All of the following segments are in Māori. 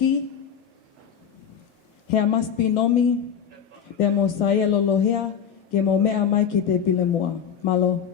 ski. Hea maspi nomi, pe mo saia lolohea, ke mo mea mai ki te pilemua. Malo.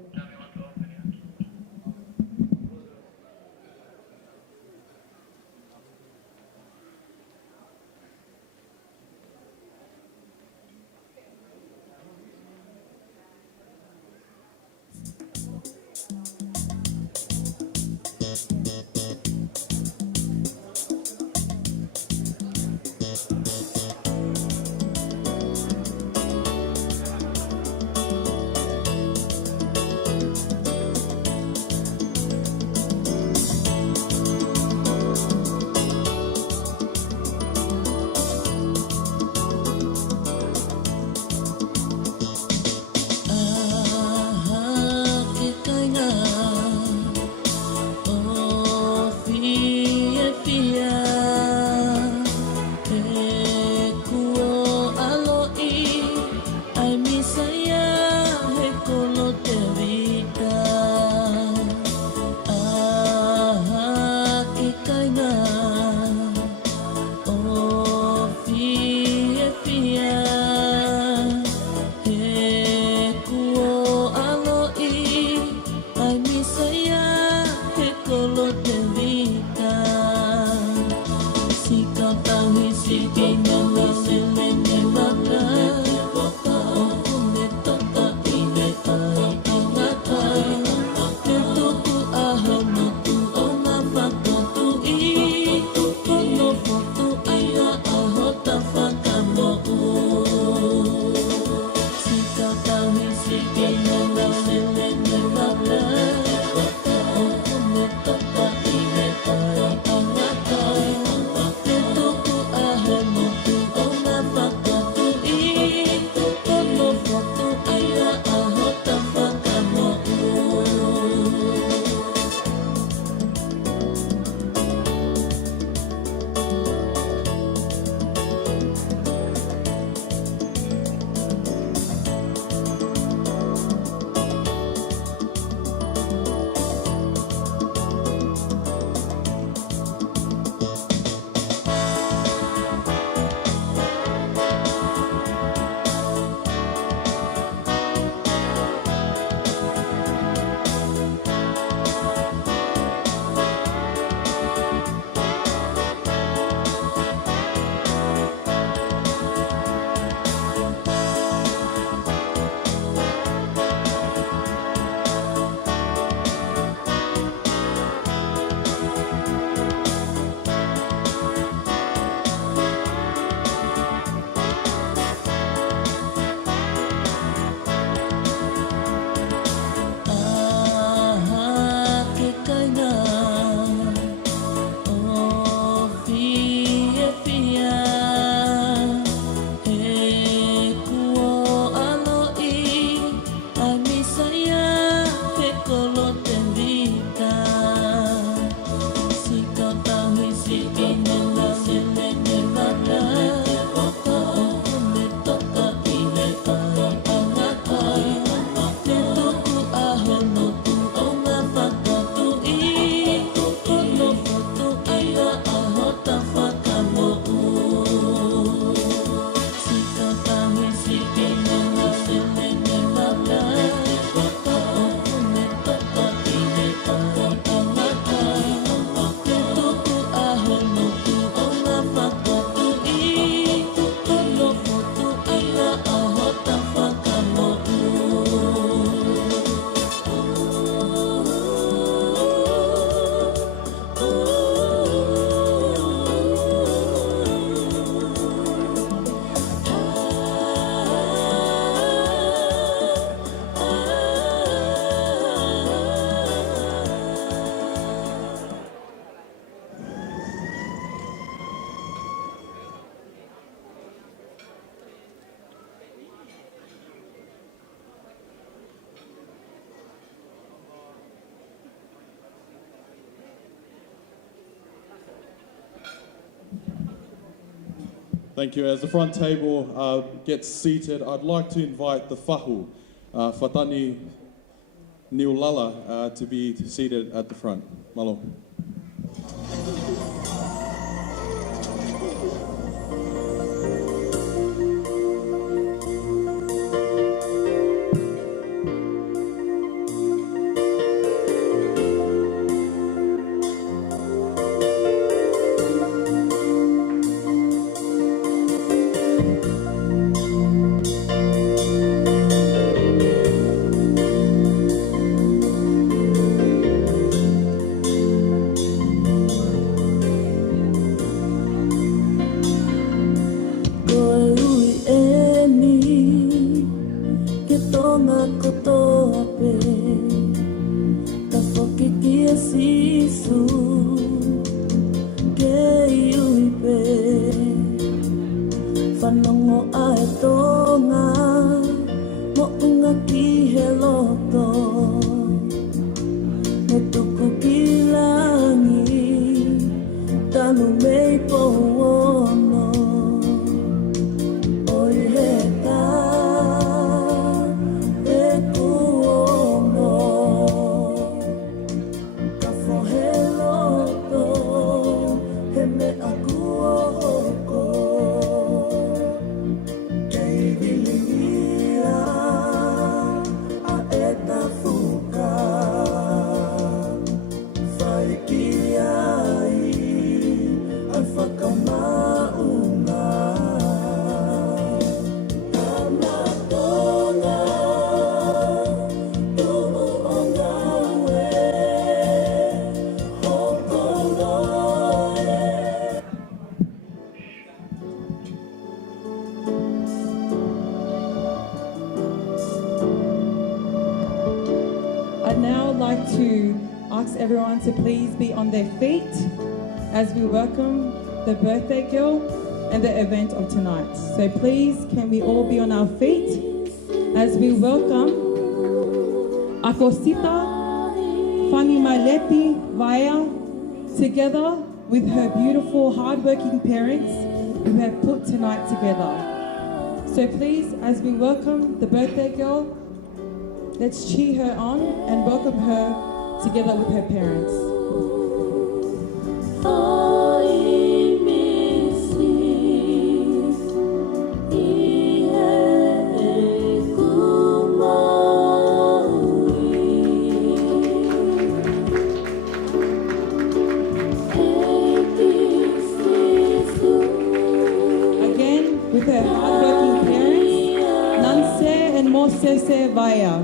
Thank you. As the front table gets seated, I'd like to invite the whahu, Whatani Niulala, to be seated at the front. Malo. Tanongo ai tonga mo unga ki he loto me tuku ki langi tanu mei po ono oi he ta e ku ono ka fo he loto he me aku oko I'd now like to ask everyone to please be on their feet as we welcome the birthday girl and the event of tonight. So please, can we all be on our feet as we welcome Akosita, Fanimaileti, Vaea, together with her beautiful, hardworking parents who have put tonight together. So please, as we welcome the birthday girl, let's cheer her on and welcome her together with her parents. Again, with her hardworking parents, Nanse and Mosese Vaea.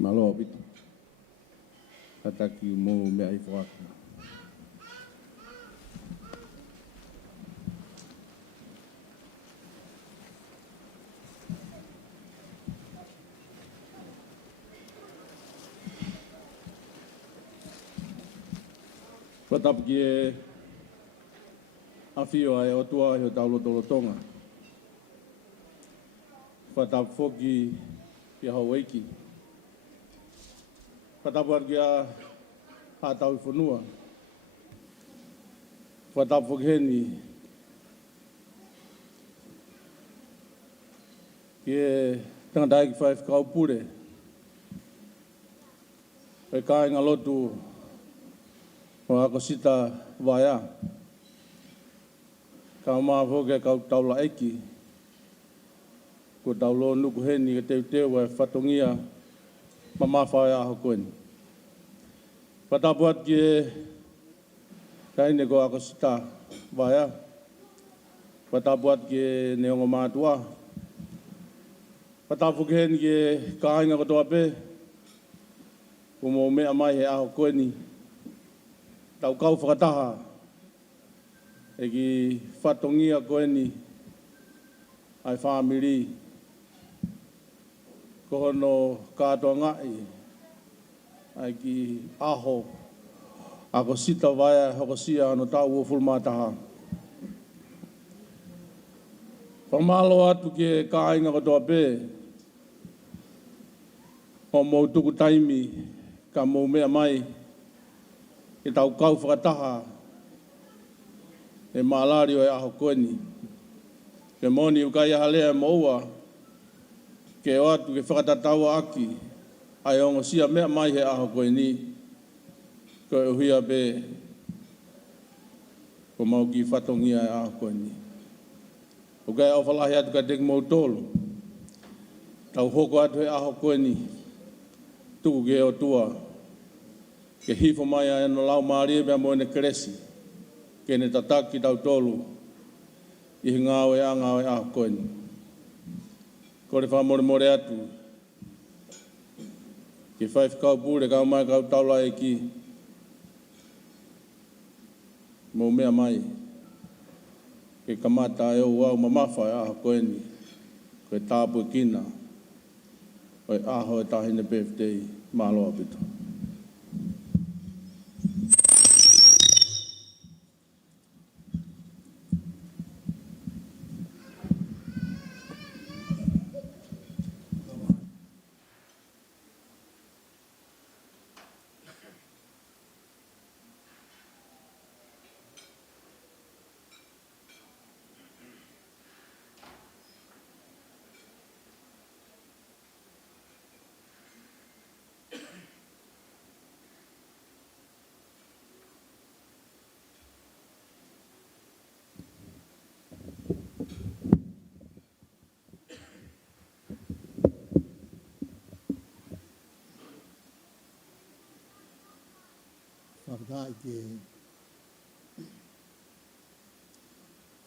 Malo bit. Ataki mo me ai fwa. Patap ki afio ai o tua i o taulo tolo tonga. Patap foki i Hawaii. Patap wargia a tau i whanua. Patap foki heni ki e tangandai ki whai whakau pure. E kai ngā lotu o Akosita Vaea. Ka maa hoke kau taula eki. Ko taulo nuku heni ke teu teu e whatongia mamawhai aho koeni. Patapuat ki kaine ko Akosita Vaea. Patapuat ki neongo mātua. Patapukehen ki kāinga kotoa pe. Kumo mea mai he aho koeni. Tau kau whakataha. E ki whatongia koeni. Ai whamiri. Kohono kātoa ngai. Ai ki aho. Akosita Vaea hokosia ano tau o fulmataha. Pamalo atu ke kāinga kotoa pe. Ho mou tuku taimi. Ka mou mea mai. E tau kau whakataha. E maalari o e aho koeni. Ke moni ukai aha lea moua. Ke o atu ke whakatataua aki. Ai ongo sia mea mai he aho koeni. Ko e uhiya pe. Ko mau ki whatongia e aho koeni. Ukai au whalahi atu ka teki mou tolu. Tau hoko atu he aho koeni. Tuku ke o tua. Ke hifo mai a eno lau maarie mea moene keresi. Ke ne tataki tau tolu. I ngāo e angao e aho koeni. Kore whamore more atu. Ke whai whikau pūre kau mai kau taula e ki. Mō mea mai. Ke kamata e o wau mamawha e aho koeni. Koe tāpu e kina. Koe aho e tahine birthday. Māloa pito.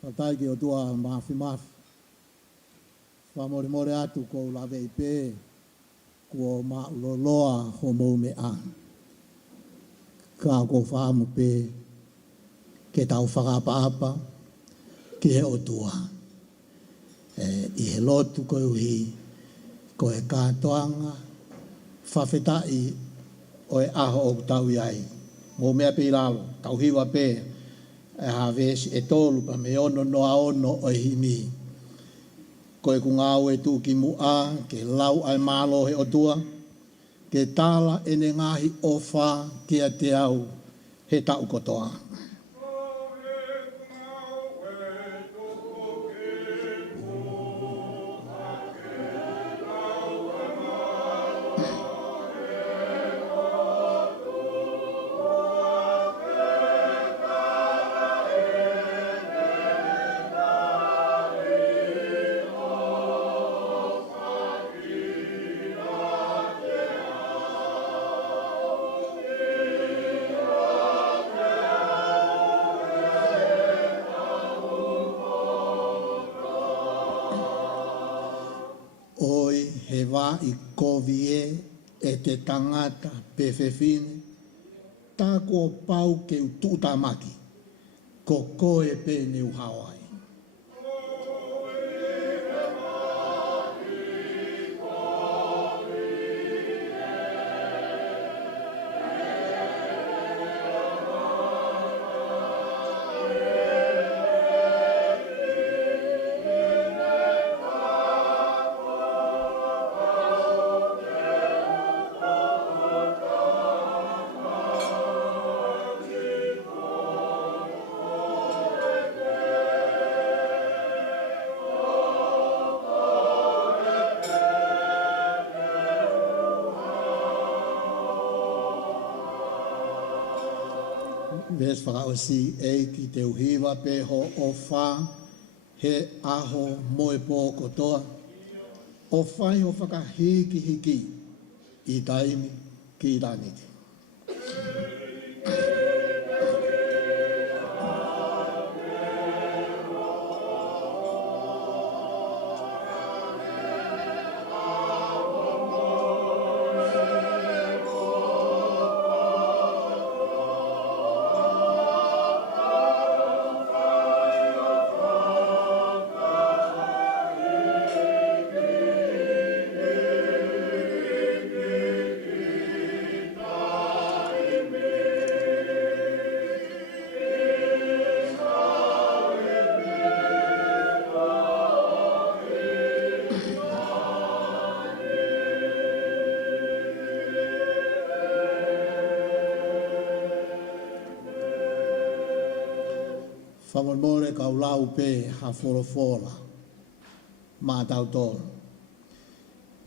Whatai ke o tua mafi. Whamore atu ko lawe i pē. Ko mauloloa ho mou me a. Ka ko whaamu pē. Ke tau whakapa. Ki he o tua. I he lotu ko uhi. Ko he kātoanga. Whawhetai o e aho o tau iai. Mō mea pē lalo, tau hiwa pē, e hawesi e tolu pa me ono noa ono o himi. Koe ku ngāu e tū ki mua, ke lau ai mālo he o tua, ke tāla ene ngahi o whā kia te au he tau kotoa. He wā i kovie e te tangata pewhewhine, tā kua pau ke ututamaki, ko koe pēne u Hawaii. Ves whakaosi e ki te uhiwa peho o whā, he aho moe pō kotoa. O whai o whakahiki hiki, I taimi ki raniti. Whamamore ka ulau pe ha whorofora, mā tau tōru.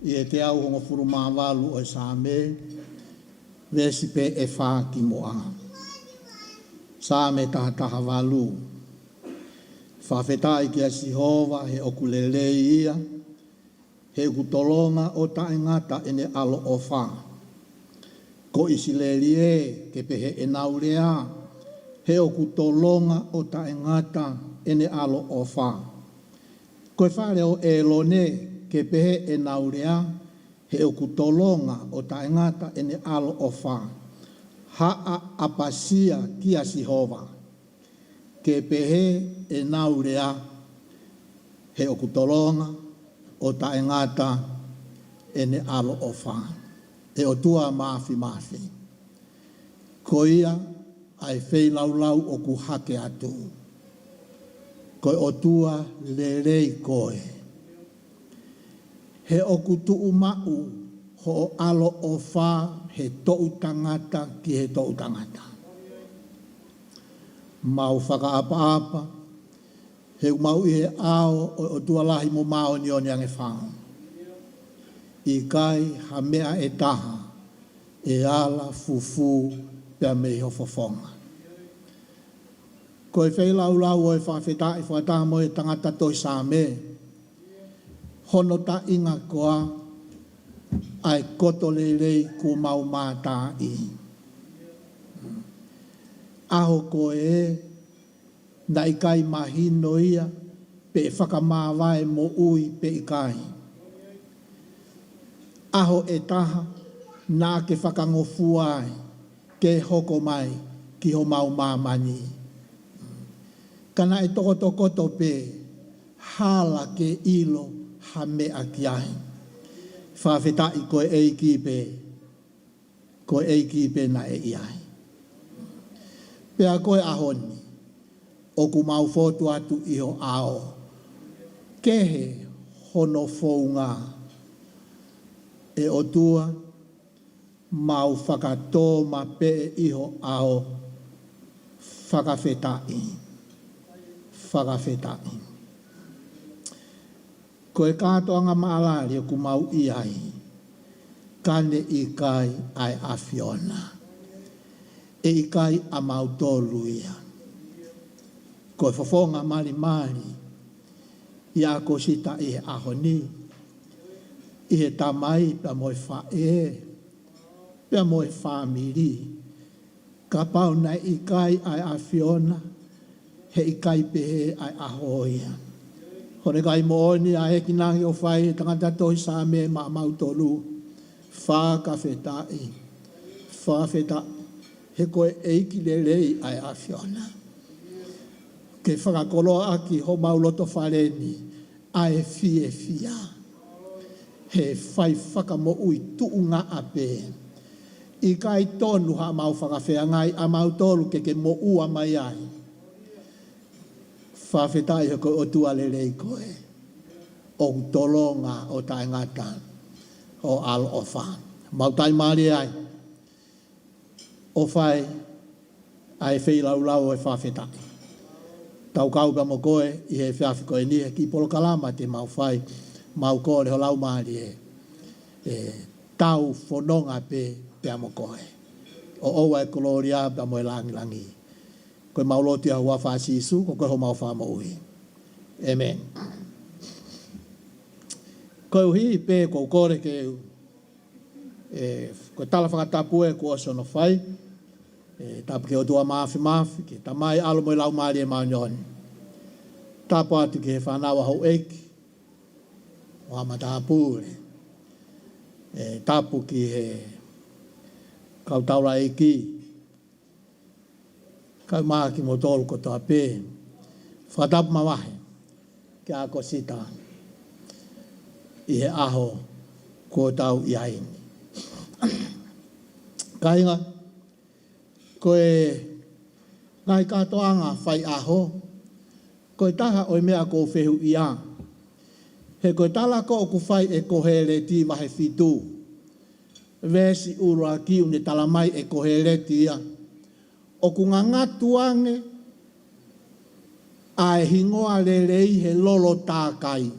I e te au hongo furu māwalu o Sāme, vesi pe e whā ki moa. Sāme taha walu. Whawhetai ki a Sihova he okulele ia, he kutolonga o ta ingata ene alo o whā. Ko isileli e ke pehe e naurea, he o kutolonga o ta ingata ene alo o whā. Koe whare o e lone ke pehe e naurea, he o kutolonga o ta ingata ene alo o whā. Haa apasia ki a Sihova, ke pehe e naurea, he o kutolonga o ta ingata ene alo o whā. E o tua mafi. Ko ia, ai whei laulau o ku hake atu. Koe o tua lerei koe. He o ku tuu mau ho o alo o whā he tou tangata ki he tou tangata. Mau whakaapa, he mau i he ao o tua lahi mo mao ni o ni ange whāo. I kai ha mea e taha, e ala fufu pia me ho fofonga. Ko e whei laulau o e whawheta e whataha mo e tangata toi Sāme, hono ta inga koa ai koto leilei ku mau mātā i. Aho ko e na ikai mahino ia pe whakamāwae mo ui pe ikai. Aho e taha nā ke whakangofuai ke hoko mai ki ho mau māmani. Kana e toko pe hala ke ilo ha mea ki ai. Whawhetai koe eiki pe na e iai. Pea koe ahoni, o ku mau fotu atu iho ao. Kehe hono founga. E o tua, mau whakatoma pe iho ao. Whakawhetai. Koe kātoanga maalari o ku mau iai, kane i kai ai awhiona. E i kai a mau tolu ia. Koe fofonga mari, i Akosita i he ahoni, i he tamai pia moe whae, pia moe whamiri. Ka pau nei i kai ai awhiona, he i kai pehe ai ahoia. Hore kai mooni a he kinangi o whai tangata toi Sāme ma mau tolu. Whakawhetai. He koe eiki lelei ai awhiona. Ke whakakolo aki ho mau loto whareni ai fia. He whai whakamo ui tuunga ape. I kai tonu ha mau whakawhea ngai a mau tolu ke mo ua mai ai. Whawhetai he koe o tua lelei koe. O tolonga o tai ngata. O alo o wha. Mau tai maari ai. O whai ai whei laulau e whawhetai. Tau kaupa mo koe i he whiawhi koe ni he ki polo kalama te mau whai. Mau koe ho lau maari e tau whanonga pe mo koe. O oua e koloria pe mo e langi. Koe mauloti a hua whasisu, ko koe ho mau wha mo ui. Amen. Koe uhi pe kou kore ke Ko tala whakatapu e ko osono whai. Tapu ke o tua mafi, ke tamai alo mo lau maari e maunioni. Tapu atu ke he whanawa hau eiki. O amatapure. Tapu ki he kautaura eiki. Kau maa ki mo tolu ko toa pē. Whakatapu mawahe. Ke Akosita. I he aho ko tau i haini. Kainga, koe ngai katoanga whai aho, koe taha oi mea ko whehu ia. He koe tala ko oku whai e koheleti mahe fitu. Vesi urua ki une tala mai e koheleti ia. Oku ngangatuange a e hingoa lelei he lolo tākai.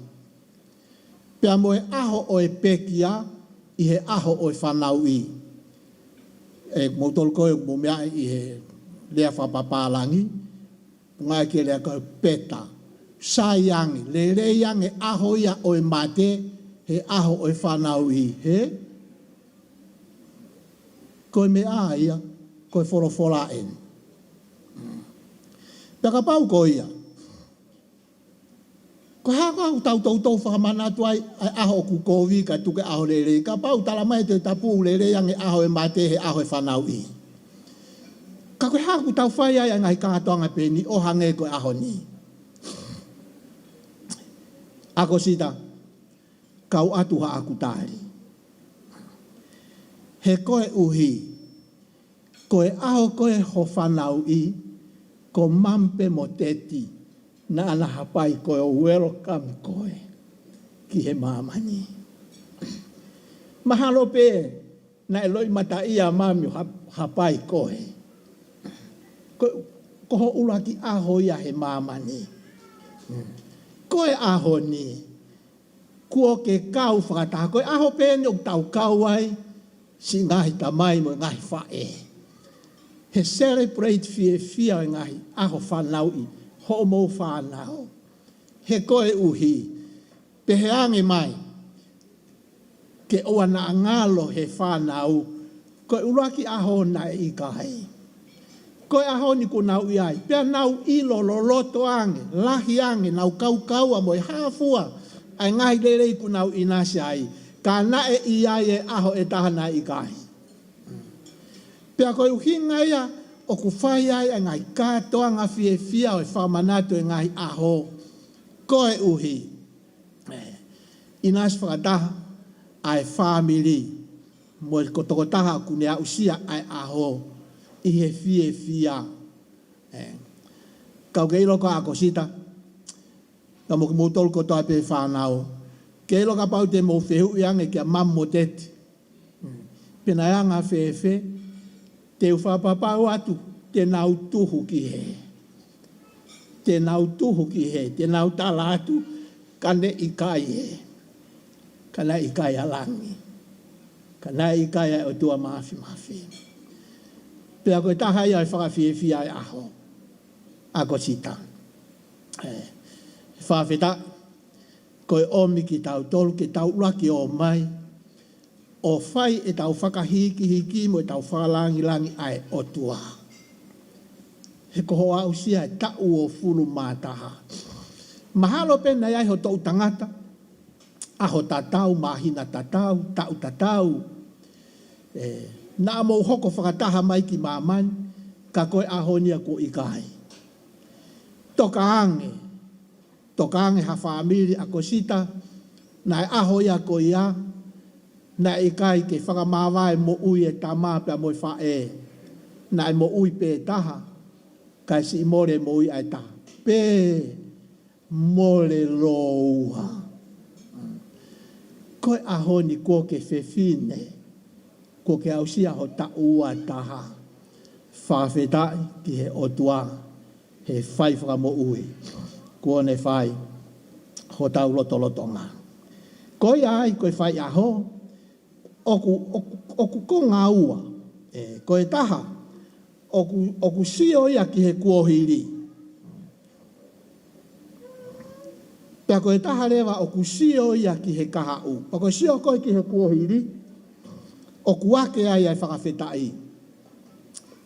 Pea moe aho o e pekia i he aho o e whanau i. E moutol koe mo mea i he lea whapapalangi. Ngai ke lea koe peta. Saiangi, leleange aho ia o e mate, he aho o e whanau i. He? Koe mea ia, koe whorofora en. Peka pau koe ia. Ko haka u tau whakamana tuai aho ku kovi ka tuke aho lele. Ka pau tala mai te tapu lele yang e aho e mate he aho e whanau i. Ka koe haka u tau whai ai ngai kātoanga peni o hange koe aho ni. Akosita, kau atu ha aku tari. He koe uhi, koe aho koe ho whanau i, ko mampe mo teti. Na ana hapai koe o welcome koe ki he mamani. Mahalo pe na eloi mata ia mami hapai koe. Koho ulaki aho ia he mamani. Koe aho ni. Kuo ke kau whakataha. Koe aho pe ni o tau kau ai. Si ngahi tamai mo ngahi whae. He celebrate fia ngahi aho whanau i. Ho mo whanau. He koe uhi. Peheange mai. Ke oa na ngalo he whanau. Koe uraki aho na i kai. Koe aho ni ko nau iai. Pea nau ilo loloto ange. Lahi ange. Nau kau a moi hafua. Ai ngai lelei ko nau inasi ai. Ka nae iai e aho e tahana i kai. Pea koe uhinga ia. O ku whai ai a ngai katoa ngā fia o e whamanatu e ngai aho. Koe uhi. Inas whakataha ai family. Mo e kotokotaha kune a usia ai aho. I he fia. Kau keilo ka Akosita. Ka mo kumutol ko toa pe whanau. Keilo ka pau te mo whehu iange kia mammo teti. Pena ia ngā whewe. Te whapapau atu, te nau tuhu ki he. Te nau tuhu ki he, te nau tala atu, kane i kai he. Kana i kai alangi. Kana i kai o tua mafi. Pea koe tahai ai whakawhiewhi ai aho. Akosita. Whawheta, koe omi ki tau tolu, ki tau uraki o mai, o whai e tau whakahiki mo e tau whakalangi ai o tua. He koho au sia e tau o fulu mātaha. Mahalo pena iai ho tau tangata. Aho tatau, mahina tatau, tau tatau. Na mo hoko whakataha mai ki mamani, ka koe ahonia ko ikai. Toka ange ha family Akosita, na e aho ia ko ia, na e kai ke whakamawai mo ui e tamā pia mo i whae. Na e mo ui pē taha, kai si more mo ui ai taha. Pē more louha. Koe aho ni ko ke whewhine, ko ke ausia ho ta ua taha. Whawhetai ki he otua, he whai whakamo ui. Ko ne whai, ho tau lotolotonga. Koe ai, koe whai aho, oku ko ngā ua, koe taha, oku sio ia ki he kuohiri. Pea koe taha rewa oku sio ia ki he kahau. Pa koe sio koe ki he kuohiri, o kuake ai whakawhetai.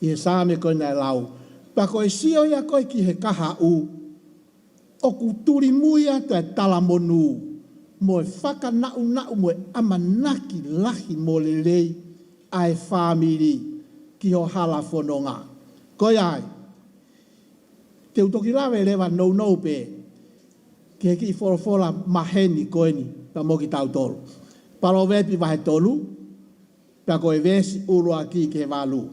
I he sāme koe nei lau. Pa koe sio ia koe ki he kaha u. O ku turi muia te tala monu. Mo e whaka nau mo e amanaki lahi mo le lei ai whamiri ki ho hala whanonga. Koe ai. Te utoki lawe lewa nou pe. Ki he ki whorofora maheni koe ni. Pa mo ki tau tolu. Paro wepi wahe tolu. Pa koe vesi urua ki ke walu.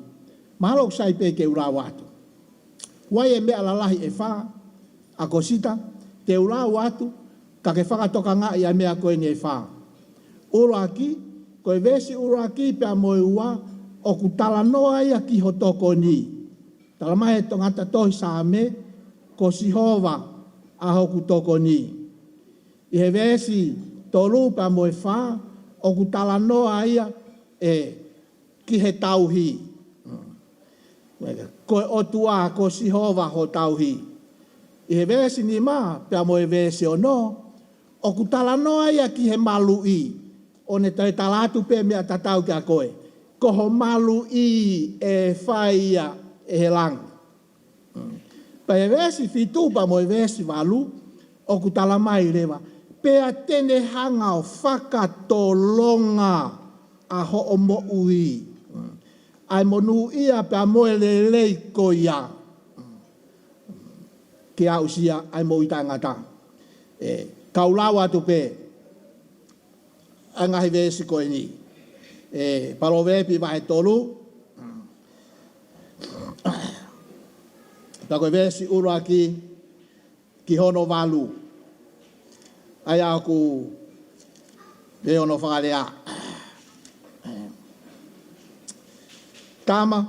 Mahalo sai pe ke ura watu. Wai e mea lalahi e wha. Akosita. Te ura watu. Ka ke whakatoka ngā i a mea koe ni e wha. Urua ki. Koe vesi urua ki pe a moe ua. O ku tala noa ia ki ho toko ni. Tala mai e tongata tohi sa me. Ko si hova a ho ku toko ni. I he vesi tolu pe a moe wha. O ku tala noa ia e ki he tauhi. Koe o tua ko si hova ho tauhi. I he vesi ni ma pe a moe vesi o no. O ku tala noa ia ki he malu i. O ne tai talatu pe mea tatau ki a koe. Ko ho malu i e whai ia e he lang. Pa e vesi fitu pa moe vesi walu. O ku tala mai rewa. Pe a tene hanga o whakatolonga a ho o mo ui. Ai monu ia pe a moe le lei ko ia. Ki a usia ai mo ita ngata. Kaulawa tu pe. Angahi vesi koe ni. Palo vepi vahe tolu. Tako vesi urua ki hono walu. Ai aku pe ono whakalea. Tama,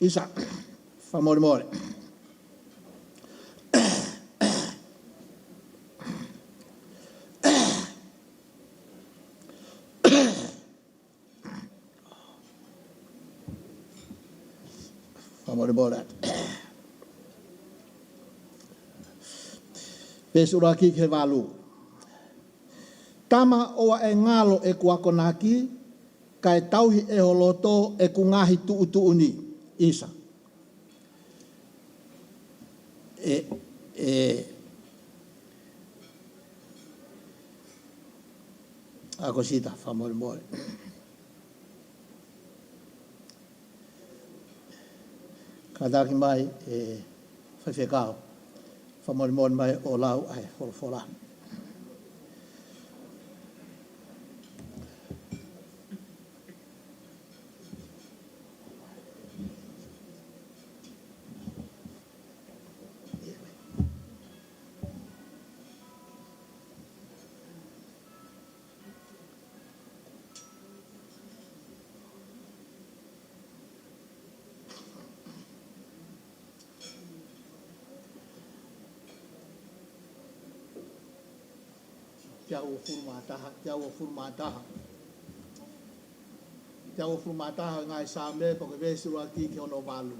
isa, whamore more. Whamore more. Pesura ki ke walu. Tama oa e ngalo e kuakonaki, kai tauhi e holoto e kungahi tuutuuni. Isa. Akosita, whamore more. Kadaki mai whaiwhekao. Whamore more mai o lau ai wholofora. Tiawa furmataha. Tiawa furmataha ngai same poke vesi rua ki ono walu.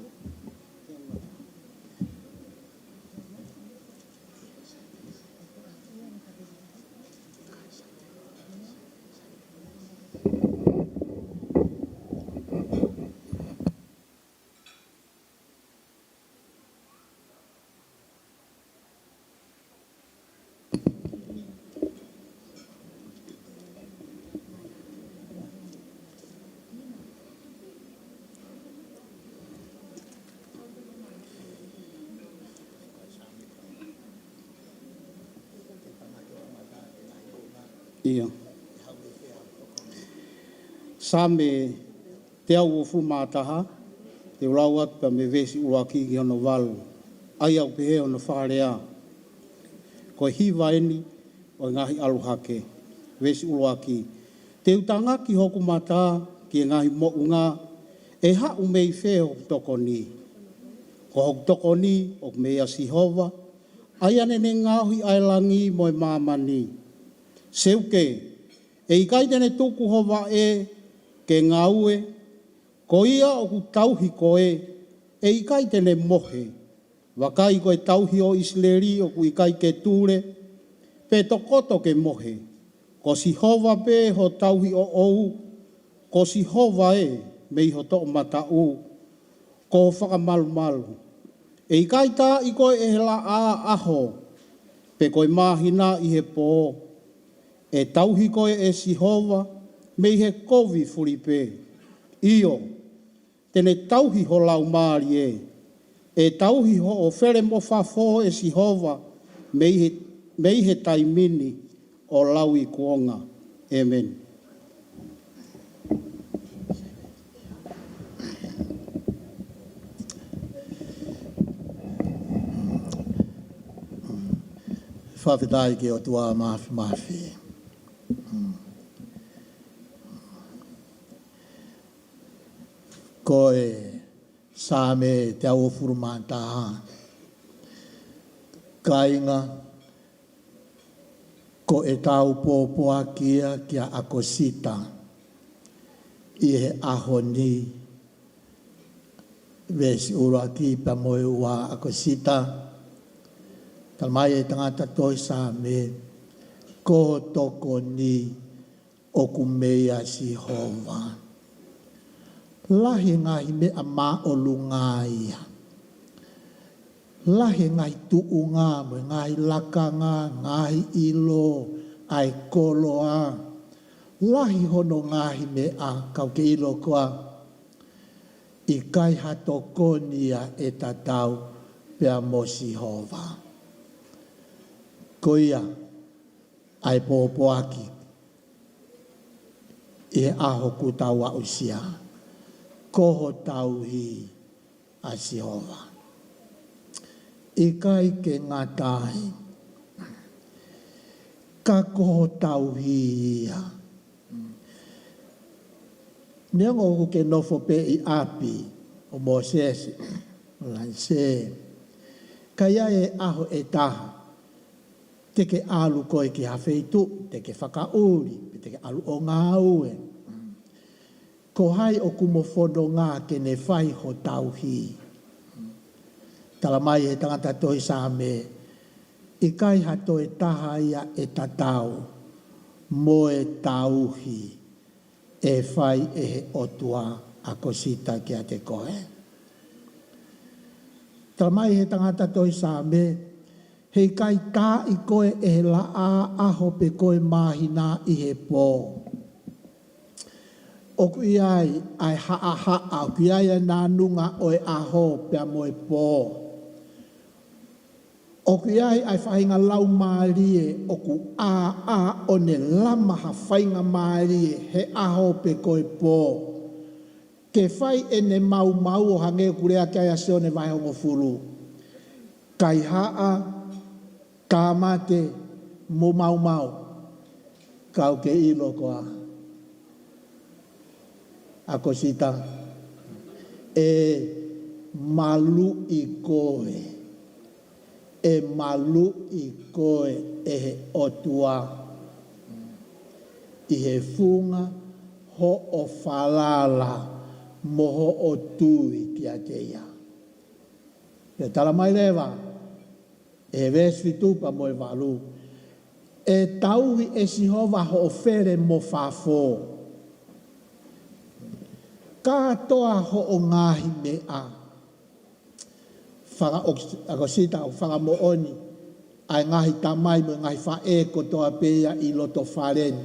Ia. Same te au o fumataha, te ulau atu pa me vesi uaki ki ono walu. Ai au pehe ono wharea. Ko hiwa eni o ngahi aluhake, vesi uaki. Te utanga ki hoku mata ki ngahi mounga, e hau mei wheo tokoni. Ko hoku tokoni o mea sihova, ai anene ngahi ailangi moi mamani. Seuke, e ikai tene tuku hova e ke ngaue, ko ia o ku tauhi ko e ikai tene mohe. Wakai ko e tauhi o isleri o ku ikai ke ture, pe tokoto ke mohe. Ko si hova pe ho tauhi o ou, ko si hova e me i hoto o mata u, ko whakamalu malu. E i kaita i koe e la a aho, pe koe mahina i he pō, e tauhi koe e si hova, me i he kovi furipe. Io, tene tauhi ho lau maari e tauhi ho o where mo whafo e si hova, me i he taimini o lau i kuonga. Amen. Whawhitai ki o tua mafi. Ko e sāme te au furumanta kainga ko e tau pōpoa kia Akosita i he aho ni vesi ura ki pa moe ua Akosita talmai e tangata toi sāme ko toko ni o kumeia si hova. Lahi ngai me a maolu ngai. Lahi ngai tuunga mo ngai lakanga, ngai ilo, ai koloa. Lahi hono ngai me a kauke ilo koa. I kai hato konia e tatau pea mosi hova. Koia ai pōpoaki. E aho kutawa usia. Koho tauhi a Sihova. I kai ke ngatai. Ka koho tauhi ia. Neongo ku ke nofo pe i api o Moses. Lanse. Kaya e aho e taha. Te ke alu koe ki hawheitu. Te ke whakauri. Te ke alu o ngā ue. Ko hai o kumofono ngā ke ne whai ho tauhi. Talamai e tangata toi sāme. I kai hato e taha ia e tatau. Mo e tauhi. E whai e he otua Akosita kia te koe. Talamai e tangata toi sāme. Hei kai tā i koe e la a aho pe koe mahina i he pō. O kui ai haa, o kui ai nā nunga o e aho pia mo e pō. O kui ai whainga lau maarie, o ku o ne lama ha whainga maarie, he aho pe koe pō. Ke whai e ne mau o hange kurea kia ia seo ne vai hongo furu. Kai haa, ka mate, mo mau, kau ke ilo koa. Akosita e malu i koe e he otua i he funga ho o falala moho o tui ki a te ia. Pe tala mai lewa e veswi tupa mo e walu e tauhi e sihova ho o fere mo fafo. Ka toa ho o ngahi me a. Whanga Akosita o whanga mo oni. Ai ngahi tamai mo ngahi whae ko toa pēia i loto whareni.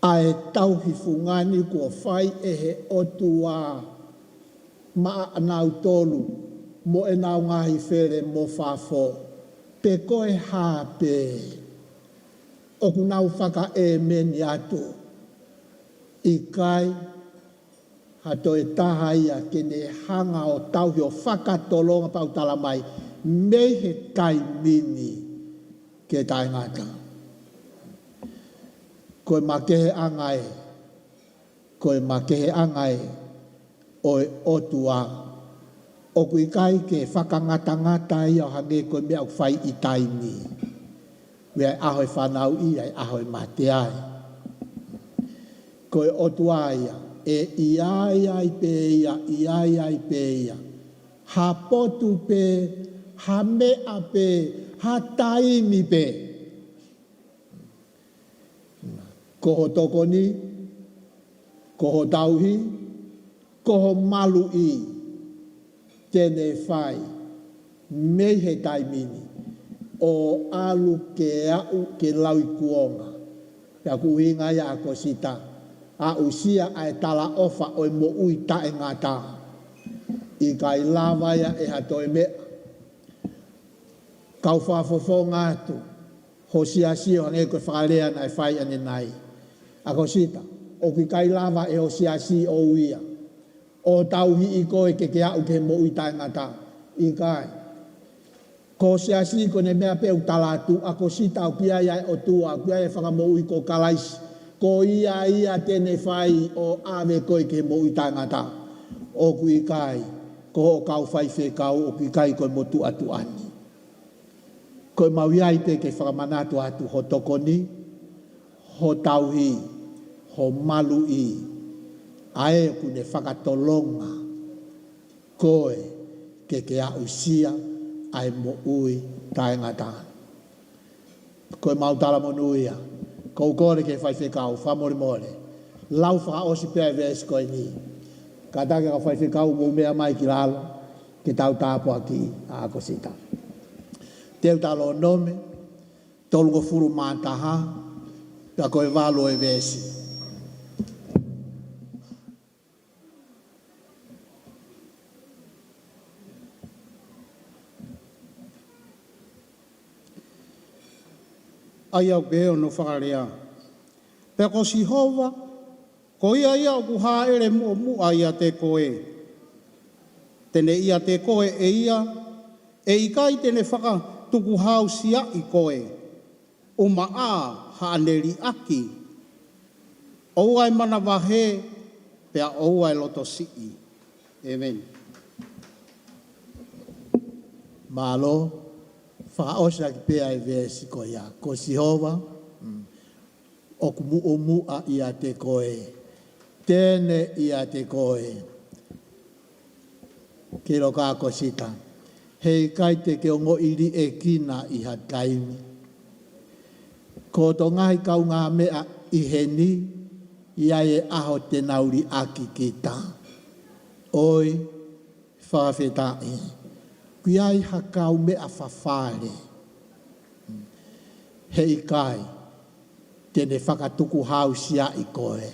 Ai tauhi fungani ko whai e he otua. Maa anau tolu. Mo e nau ngahi where mo whafo. Pe koe hape. Oku nau whaka e meni atu. I kai. Hato e taha ia ke ne hanga o tauhi o whakatolonga pau tala mai me he kai mini ke tai ngata. Koe makehe angai o e otua. O kui kai ke whakangata ia o hange koe mea o whai i taini. Wea aho e whanau ia, aho e mateai. Koe otua ia. E iai ai peia. Ha potu pe, ha mea pe, ha taimi pe. Koho toko ni, Ko ho tauhi, ko ho malu I, tēnei whai, mei he taimini, o alu ke au ke laui kuonga. Pea ku inga ia Akosita, a usia ai tala ofa o mo ui tae ngata. I kai lava ia e hato e mea. Kau whafofo ngātu, ho sia sio hange koe whakalea nai whai ane nai. Akosita, o ki kai lava e ho sia si o uia. O tauhi I koe ke au ke mo ui tae ngata. I kai. Ko sia si ko ne mea peu talatu, Akosita o kia ia o tua, o kia ia whakamo ui ko kalaisi. Ko ia tēne whai o ave koe ke mo ui tae ngata. O kui kai, ko o kau whai whekau, o kui kai koe mo tu atu ani. Koe mau iai te ke whakamanatu atu ho tokoni, ho tauhi, ho malu I, ae ku ne whakatolonga, koe ke au sia, ai mo ui tae ngata. Koe mau tala monuia, kou kore ke whai whekau, whamore more, lau whaka osi pēr vēs koe ni, ka take ka whai whekau mo mea mai ki lalo, ke tau tāpua ki a Akosita. Teu talo nome, tolungo furu mātaha, ka koe valo e vēsi. Ai au peo no whakarea. Pea ko si hova, ko ia o ku haere mu ia te koe. Tene ia te koe e ia, e ikai tene whaka tuku hau sia I koe. O maa haaneri aki. Ouai mana wahe, pea ouai loto sii. Amen. Malo, whakaosa ki pēa e vēsi ko ia. Ko Sihova, o ku mua ia te koe. Tēne ia te koe. Kiro ka Akosita. Hei kai te ke ongo iri e kina I hataimi. Ko to ngahi kau ngā mea I heni, ia e aho te nauri aki kita. Oi, whawhetai. Kuiai hakau mea whawhare. Hei kai, tene whakatuku hau sia I koe.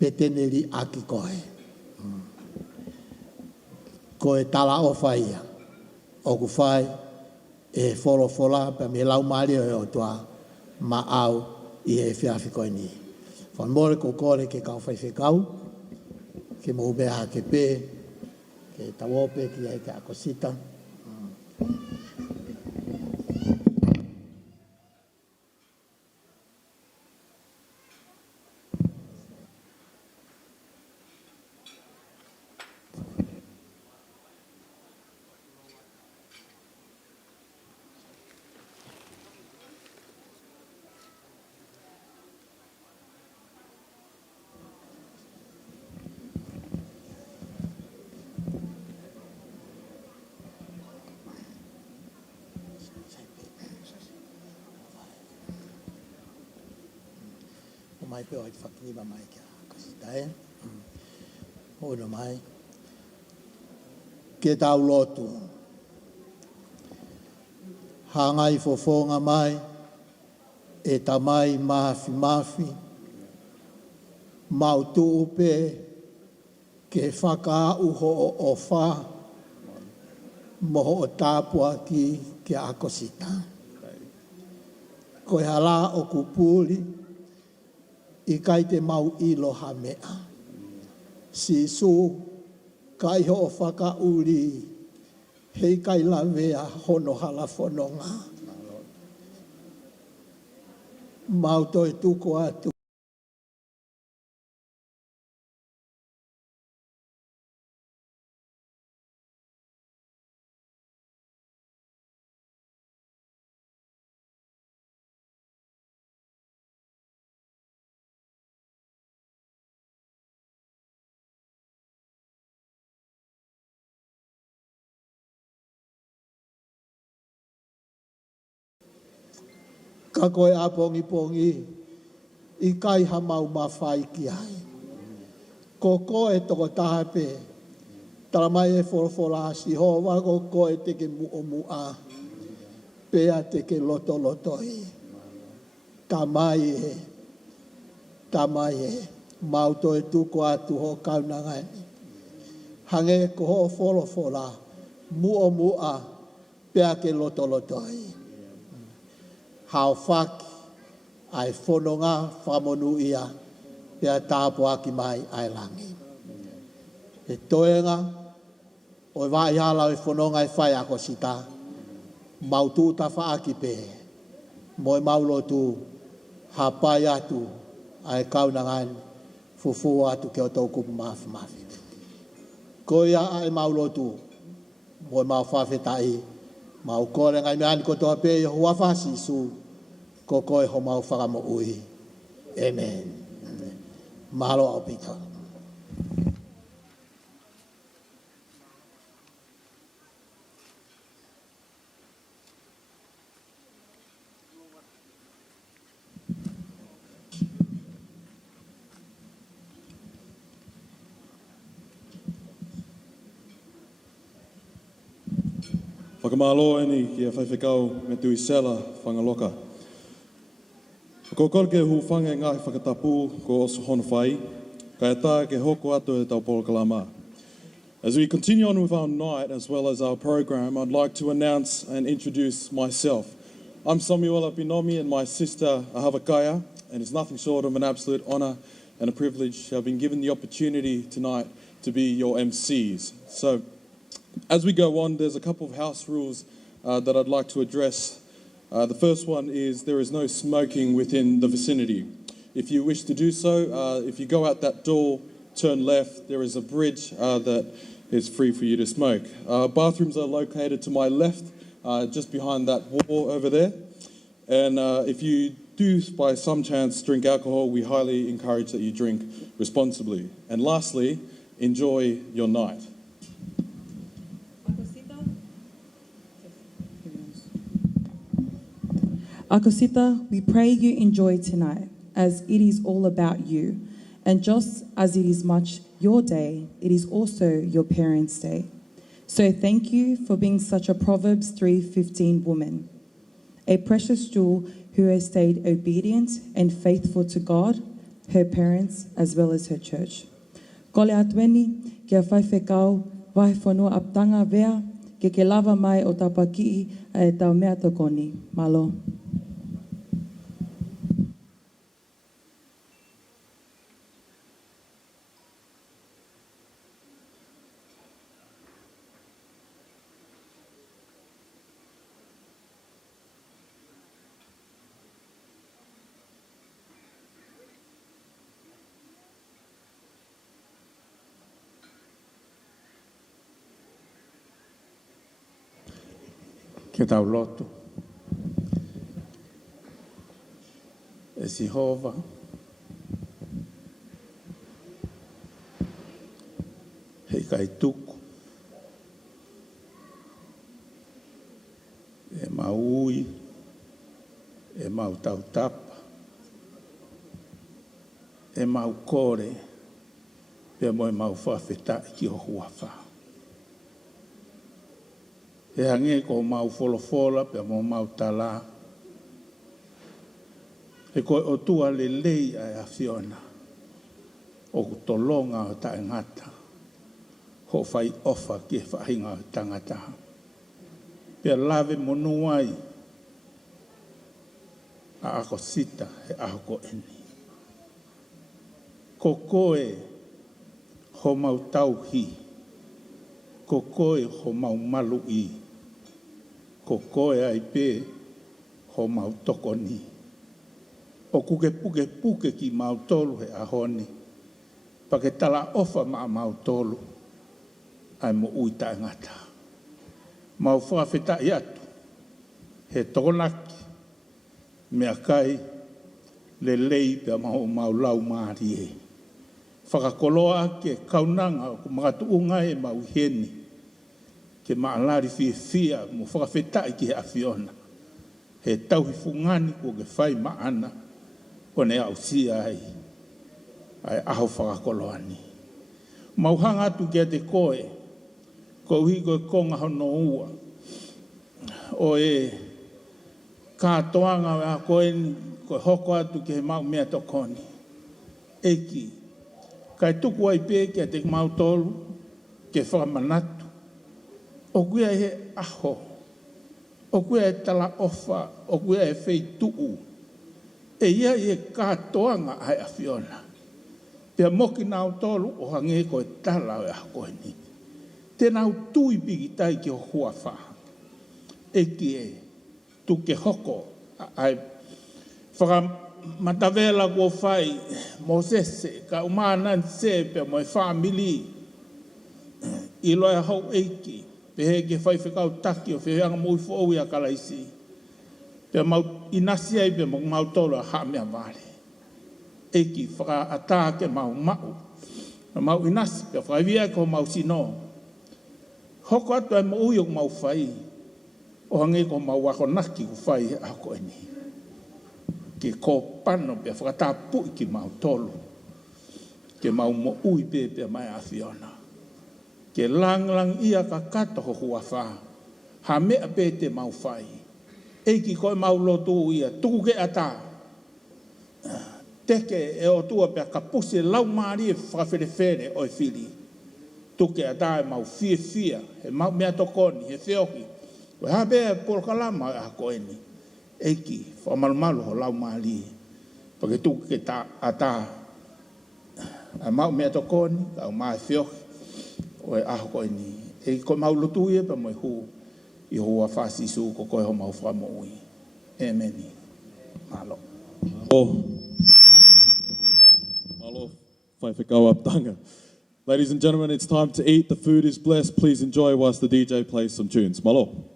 Pe tene ri aki koe. Koe tala o whaia. O ku whai, e wholofola, pa me lau maari o tua, ma au I e whiawhi koe ni. Whanmore ko kore ke kau whai whekau, ke mo mea ke pē, ke tawope ki e ke Akosita. Mai pe o I whakiniwa mai kia Akosita e. Hono mai. Ke tau lotu. Hangai fofonga mai. E tamai mafi. Mautu upe. Ke whaka uho o wha. Moho o tāpua ki ke Akosita. Koe hala o kupuri. I kai te mau iloha mea. Si su, kai ho whaka uri, hei kai la vea hono hala whanonga. Mau toi tuko atu. Ka koe a pongi, I kai ha mau mawhai ki ai. Ko ko e toko taha pe. Tala mai e wholofola si hoa ko ko e te ke mua. Pea te ke loto i. Tamai e. Mauto e tuko atu ho kaunangani. Hange ko ho wholofola. Mua. Pea ke loto i. Hao whaki. Ai whanonga whamonu ia. Pea tāpo aki mai ai langi. E toenga, o Vaea hala e whanonga e whai Akosita. Mautu ta whaaki pē. Moi maulo tu, hapai atu, ai kaunangan, fufu atu ke o tau kupu mafi. Ko ia ai maulo tu, moi mau whawhetai, mau kore ngai meani ko toa pē, hua whasi su, ko koe ho mau whakamo ui. Amen. Mahalo au pita. Whakamalo eni ki a whaiwhekau me tui sela whangaloka. Ko korke hu whange ngai whakatapu ko osu hono whai, kai tā ke hoko atu e tau polokalama. As we continue on with our night as well as our program, I'd like to announce and introduce myself. I'm Samuela Pinomi and my sister Ahavakaya, and it's nothing short of an absolute honour and a privilege to have been given the opportunity tonight to be your MCs. So, as we go on, there's a couple of house rules that I'd like to address. The first one is there is no smoking within the vicinity. If you wish to do so, if you go out that door, turn left, there is a bridge that is free for you to smoke. Bathrooms are located to my left, just behind that wall over there. And if you do by some chance drink alcohol, we highly encourage that you drink responsibly. And lastly, enjoy your night. Akosita, we pray you enjoy tonight, as it is all about you. And just as it is much your day, it is also your parents' day. So thank you for being such a Proverbs 3:15 woman, a precious jewel who has stayed obedient and faithful to God, her parents, as well as her church. Kole atweni, kia whaiwhekau, vai whanua aptanga vea, ke lava mai o tapaki e tau mea tokoni. Malo. Ke tau loto. E si hova. Hei kai tuku. E maui. E mau tau tapa. E mau kore. Pea moe mau whawheta ki o huawha. E hange ko mau wholofola, pia mo mau tala. E koe o tua le lei ai a Fiona. O kutolonga o tae ngata. Ho whai ofa ki e whahinga o tangata. Pia lave monuai. A Akosita e ahoko eni. Ko koe ho mau tauhi. Ko koe ho mau malu i. Ko koe ai pē ho mau tokoni. O kuke puke ki mau tolu he ahoni. Pake tala ofa mau tolu. Ai mo uita ngata. Mau whawheta i atu. He tokonaki. Mea kai le lei pia mau lau maari e. Whakakoloa ke kaunanga o kumagatu unga e mau heni. Ke maalari fia mo whakawhetai ki he awhiona. He tauhi fungani ko ke whai maana o ne au sia ai aho whakakoloani. Mauhanga atu kia te koe, ko uhi koe konga hono ua. O e kātoanga a koe ni, koe hoko atu ke he mau mea tokoni. Eki, kai tuku ai pē kia te mau tolu, ke whakamanatu. O kuia he aho, o kuia e tala ofa, o kuia e whei tuu. E ia i e kātoanga ai a whiona. Pea moki nao tolu o hange ko e tala o e hako ni. Te nau tui pigi tai ki o hua wha. Eki e tu ke hoko ai whakamatawela kua whai mo sese ka umana se pea mo e whamili i loa hau eiki pe he ke whai whikau taki o whianga mui whoi a kalaisi. Pea mau inasi ai pea mau tolu a haa mea vare. Eki whaka ata ke mau mau. Mau inasi pea whaivia ko mau sino. Hoko atu ai mo ui o mau whai. O hange ko mau wako naki ku whai a koe ni. Ke ko pano pea whakata pui ki mau tolu. Ke mau mo ui pea mai a whiona. Ke lang ia ka kata ho hua wha. Ha mea pe te mau whai. Eiki koe mau lotu ia. Tuku ke ata. Teke e o tua pea ka puse lau maari e whakawhere o e whiri. Tuke ata e mau fia. He mau mea tokoni. He whioki. Koe habea polkalama a koe ni. Eiki whamalumalu ho lau maari. Pake tuku ke ta ata. A mau mea tokoni. Ka o maa whioki. O e aho koe ni. Eiki koe mau lotu ia pa mo e huu. I hoa whasisu ko koe ho mau whamo ui. Emeni. Malo. Malo, whai whikau aptanga. Ladies and gentlemen, it's time to eat. The food is blessed. Please enjoy whilst the DJ plays some tunes. Malo.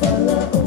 Fala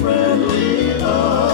Friendly island,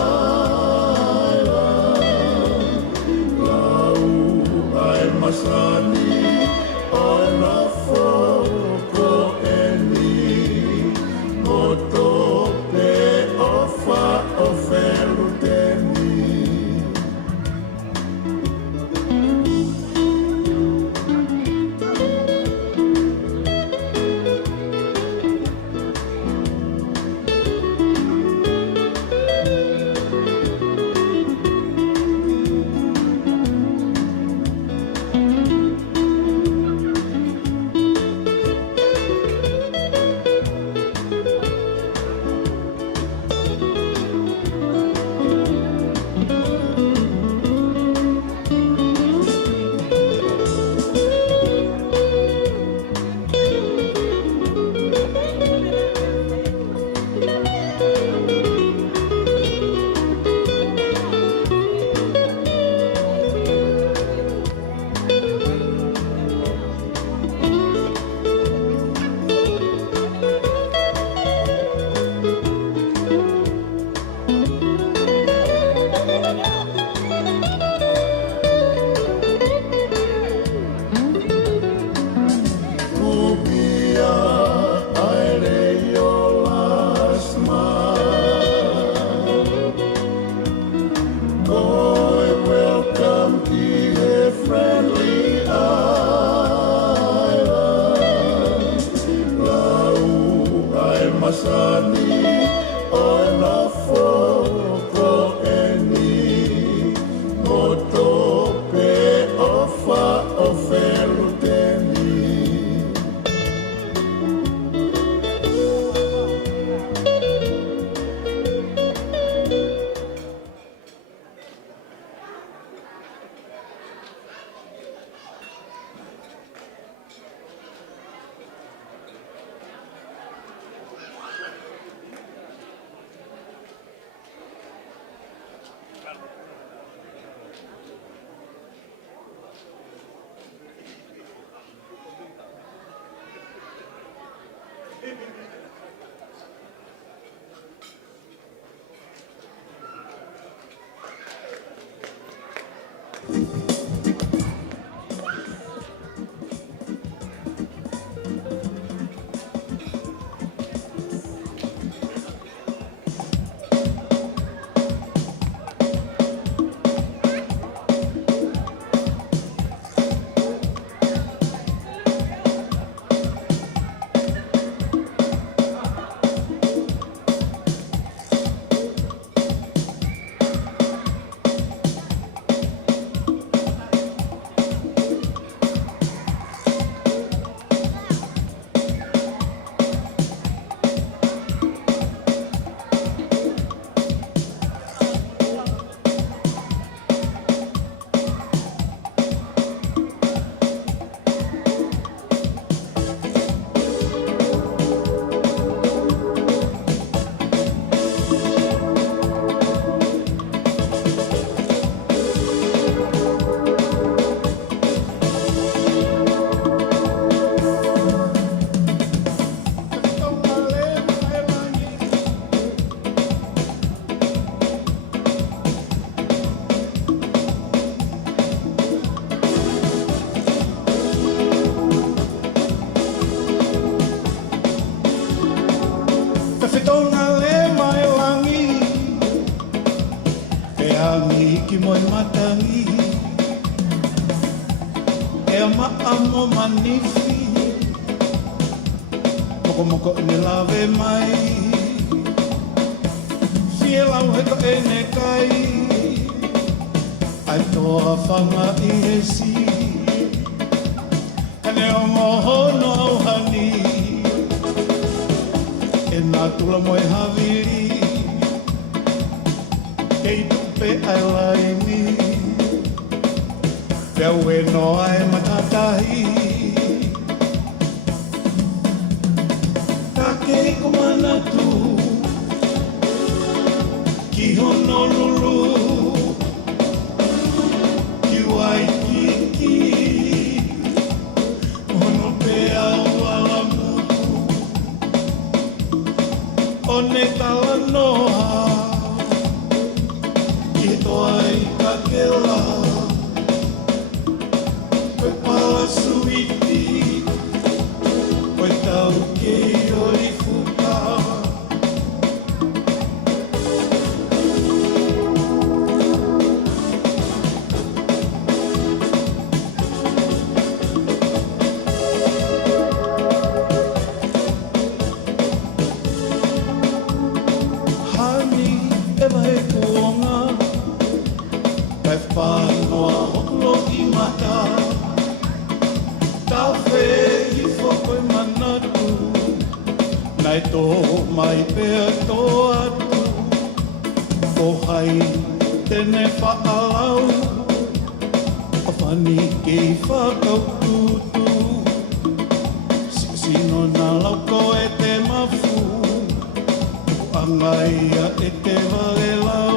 moi matangi e ama amo manifi moko moko ne lave mai fie lau heko e ne kai ai toa whanga i he si ane o mohono au hani e nā tula moe haviri kei tupe ai laini pia ue no ai matatahi ka kei kumana tu ki Honolulu ki Waikiki ono pea wala mutu o ne talanoa ki toa i ka kela koe pala suiti koe tau kei ori fuka Hani e wahe kuonga kai whanoa holo i mata tawhe i whoko i manatu nai tō mai pēr tō atu ko hai tene whaalau a whani kei whakau tutu sino nā lauko e te mafu Angaia e te vale lau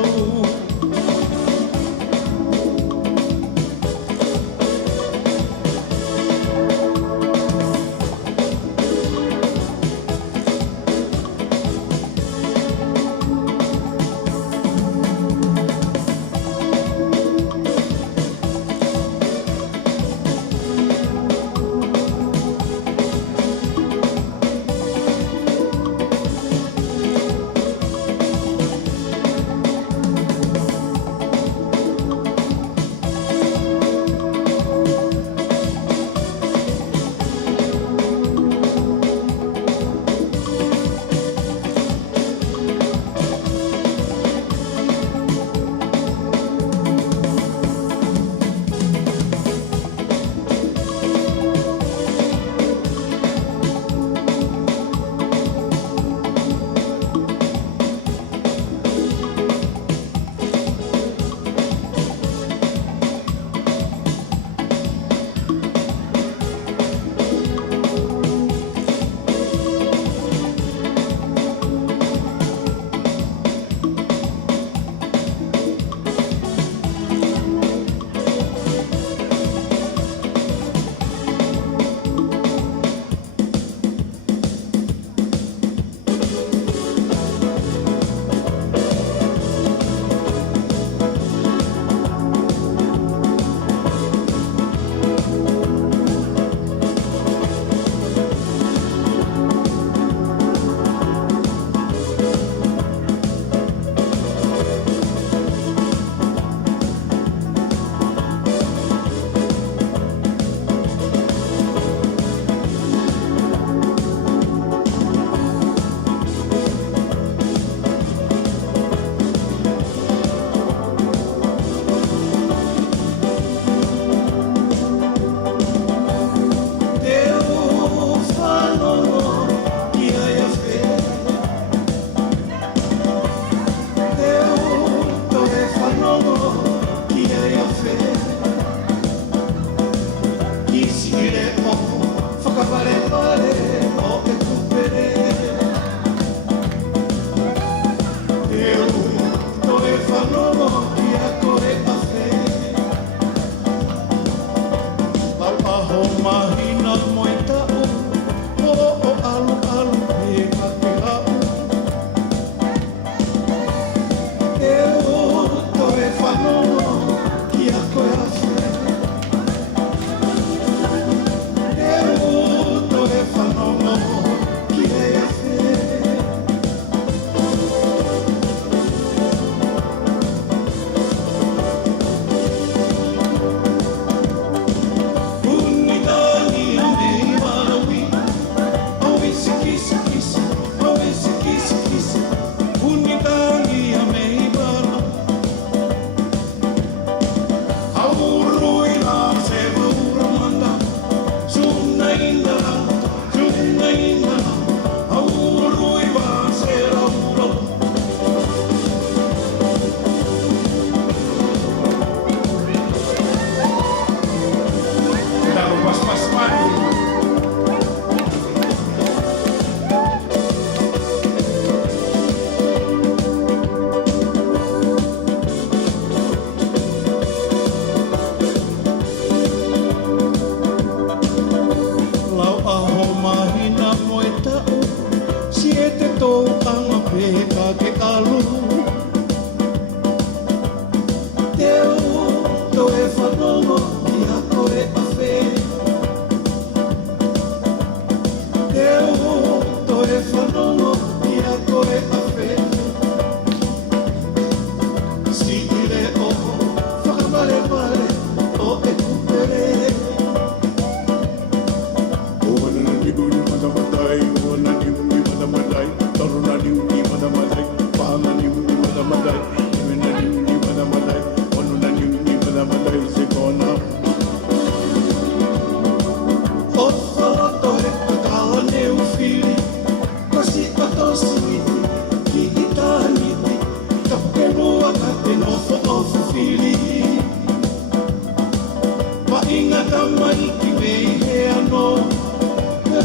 Inga tamai ki me he ano.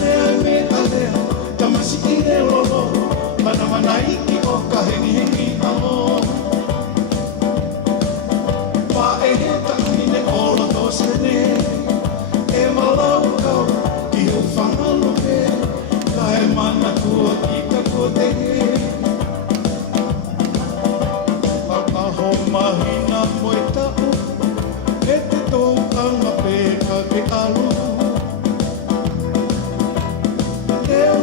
Rea me alea, tamasi ki he lono. Mana mana iki o ka hengi hengi amo. Pa e he takine olo to sene. E malau kau ki o whangalo he. Ka e mana kua ki ka ko te he. Ho mahina moe tau, e te tō anga pēka ke alu. Leo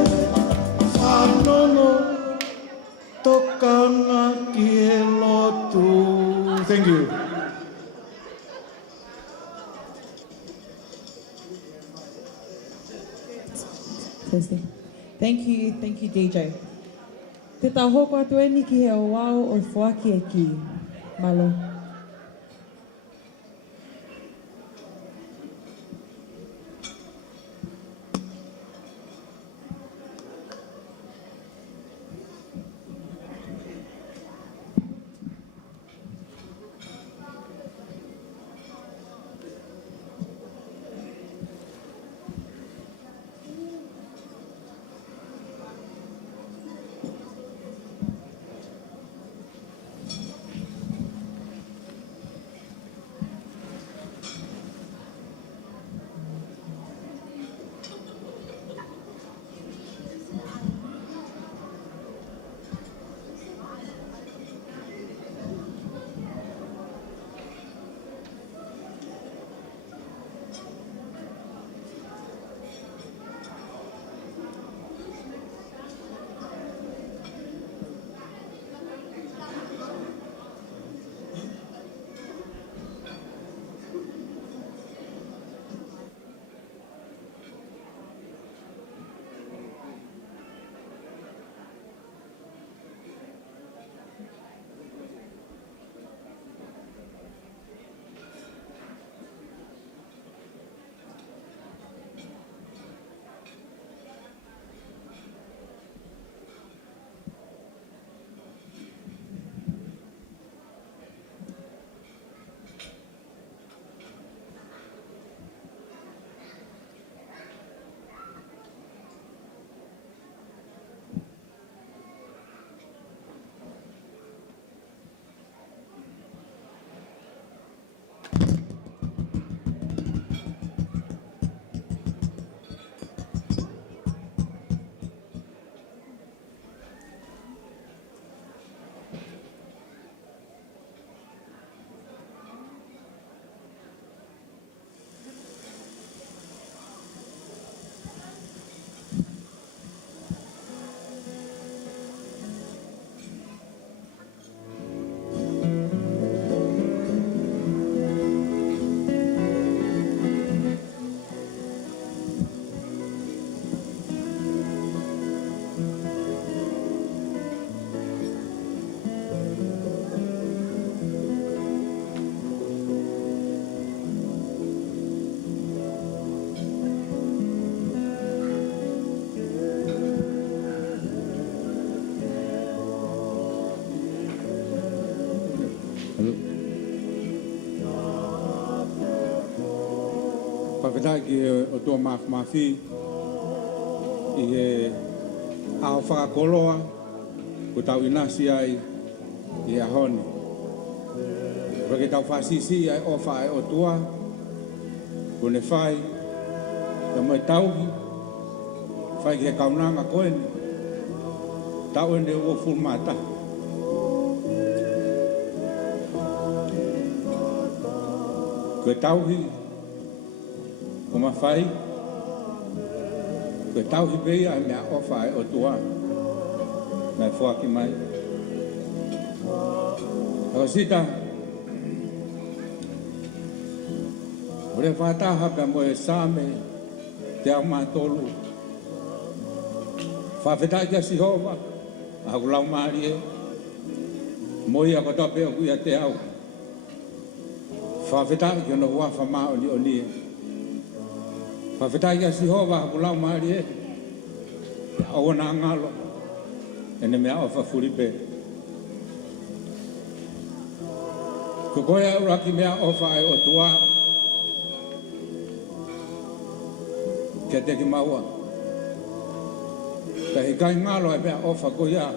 whanono, tokanga ki e lotu. Thank you. Thank you, DJ. Te tahoko atu e ni ki he o wao o whuaki e ki. Malo. Whawhetaki o tō mawhi i he ao whakakoloa ko tau inasi ai i a hone. Whake tau whasisi ai o whae o tua ko ne whai ka mai tauhi whai ki he kaunanga koene tau ene o fulmata. Ko tauhi ko mawhai, ko tauhi pei ai mea ofa o tua, mai whuaki mai. Akosita, ore whataha pia moe sāme te au mātolu. Whawhetai kia Sihova, a hulau maari e, moi a kotope o kuia te au. Whawhetai kia no wafa maa o ni e. Whawhetai kia Sihova, a hulau maari e, o na ngalo, ene mea ofa furipe. Ko koe au raki mea ofa ai o tua, Kia te ki maua. Ka he kai ngalo e mea ofa ko ia.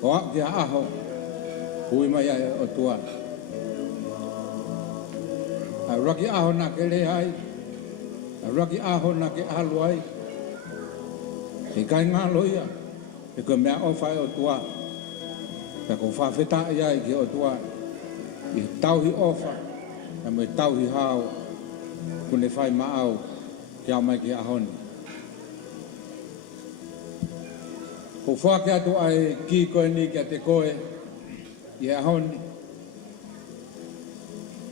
O a kia aho. Hui mai ai o tua. A raki aho na ke le ai. A raki aho na ke alu ai. He kai ngalo ia. E ko mea ofa e o tua. Ka ko whawheta ia i ki o tua. I tauhi ofa. E me tauhi hao. Kune whai maau. Ki au mai ki ahoni. Ko whake atu ai ki koe ni kia te koe. I ahoni.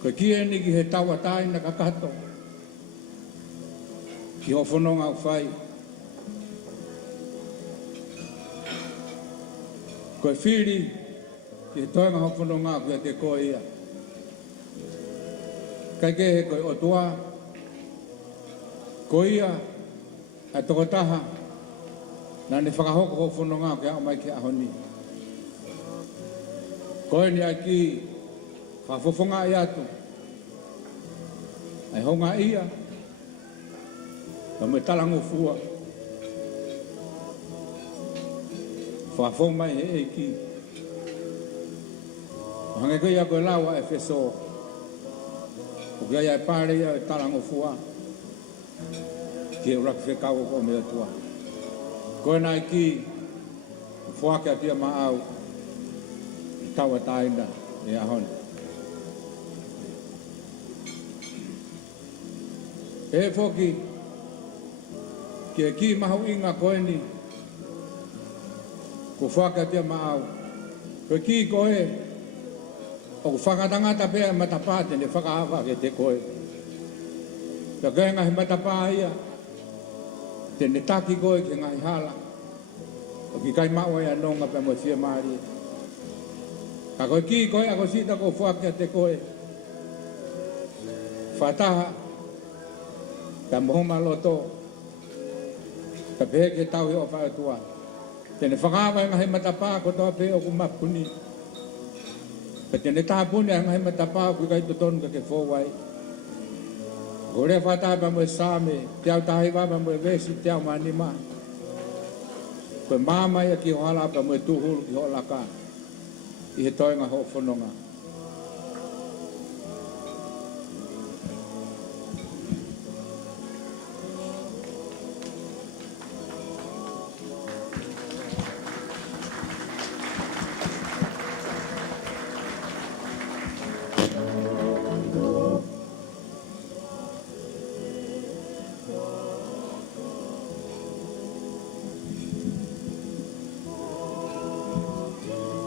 Ko ki e ni ki he taua tai na kakato. Ki ho whanonga u whai. Ko e whiri ki he toenga ho whanonga kia te koe ia. Kai ke he koe o tua. Ko ia a toko taha. Nā ne whakahoko ho whanonga kia au mai ki ahoni. Koe ni ai ki whawhawhonga i atu. Ai honga ia. Ka me talango fua. Whawhong mai he e ki. Hange koe ia koe lawa e wheso. O kia ia e pāre ia e talango fua. Ki e urak whekau o me atua. Koe nai ki whuake atia maau. Taua taina e ahoni. E whoki, ki e ki mahu inga koe ni, ko whaka tia maau. Koe ki koe, o ku whakatangata pēr matapāte ne whakahawa ke te koe. Ka koe ngahi matapā ia, te ne taki koe ke ngahi hala. O ki kai maua ia nonga pe mo whia maari. Ka koe ki koe Akosita ko whaka te koe. Whataha, ka mohoma loto, ka pehe ke tau i o whaatua. Tene whakawa i ngahi matapā ko toa pehe o kumapuni. Ka tene tāpuni i ngahi matapā o kai totonu ka ke whowai. Ko rea whataha pa mo e sāme, te au tahiwa pa mo e vesi, te au manima. Ko e māma ia ki hoala pa mo e tuhulu ki hoalaka. I he toenga ho whanonga.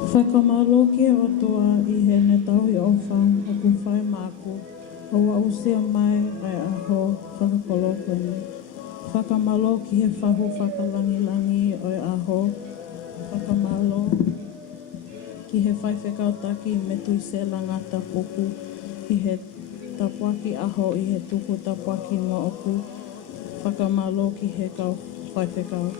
Whakamaloke o toa I he ne tau I ofa o ku whai māku o wa usea mai ai aho whakakolo koeni. Whakamalo ki he whahu whakalangilangi o aho whakamalo ki he whai whekau taki me tui se langata puku I he tapuaki aho I he tuku tapuaki ngā oku. Whakamalo ki he kau whai whekau.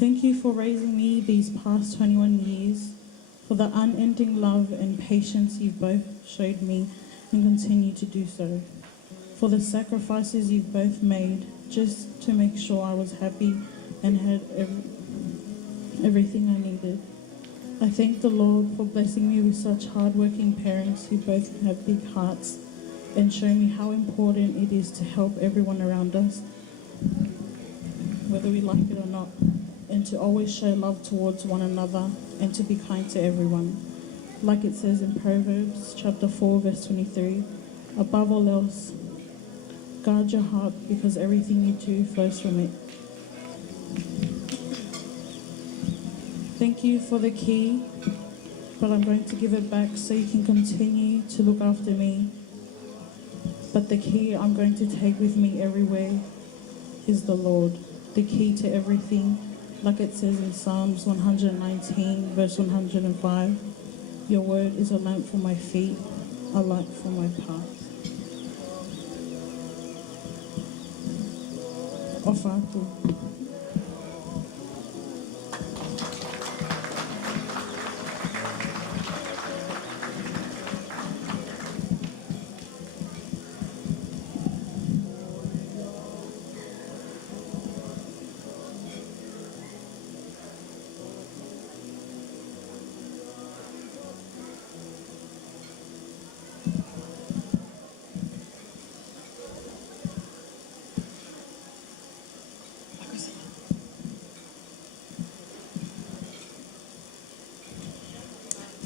Thank you for raising me these past 21 years, for the unending love and patience you've both showed me and continue to do so, for the sacrifices you've both made just to make sure I was happy and had everything I needed. I thank the Lord for blessing me with such hardworking parents who both have big hearts and show me how important it is to help everyone around us, whether we like it or not, and to always show love towards one another and to be kind to everyone. Like it says in Proverbs chapter 4 verse 23, above all else, guard your heart because everything you do flows from it. Thank you for the key, but I'm going to give it back so you can continue to look after me. But the key I'm going to take with me everywhere is the Lord, the key to everything. Like it says in Psalms 119, verse 105, your word is a lamp for my feet, a light for my path. Ofatu.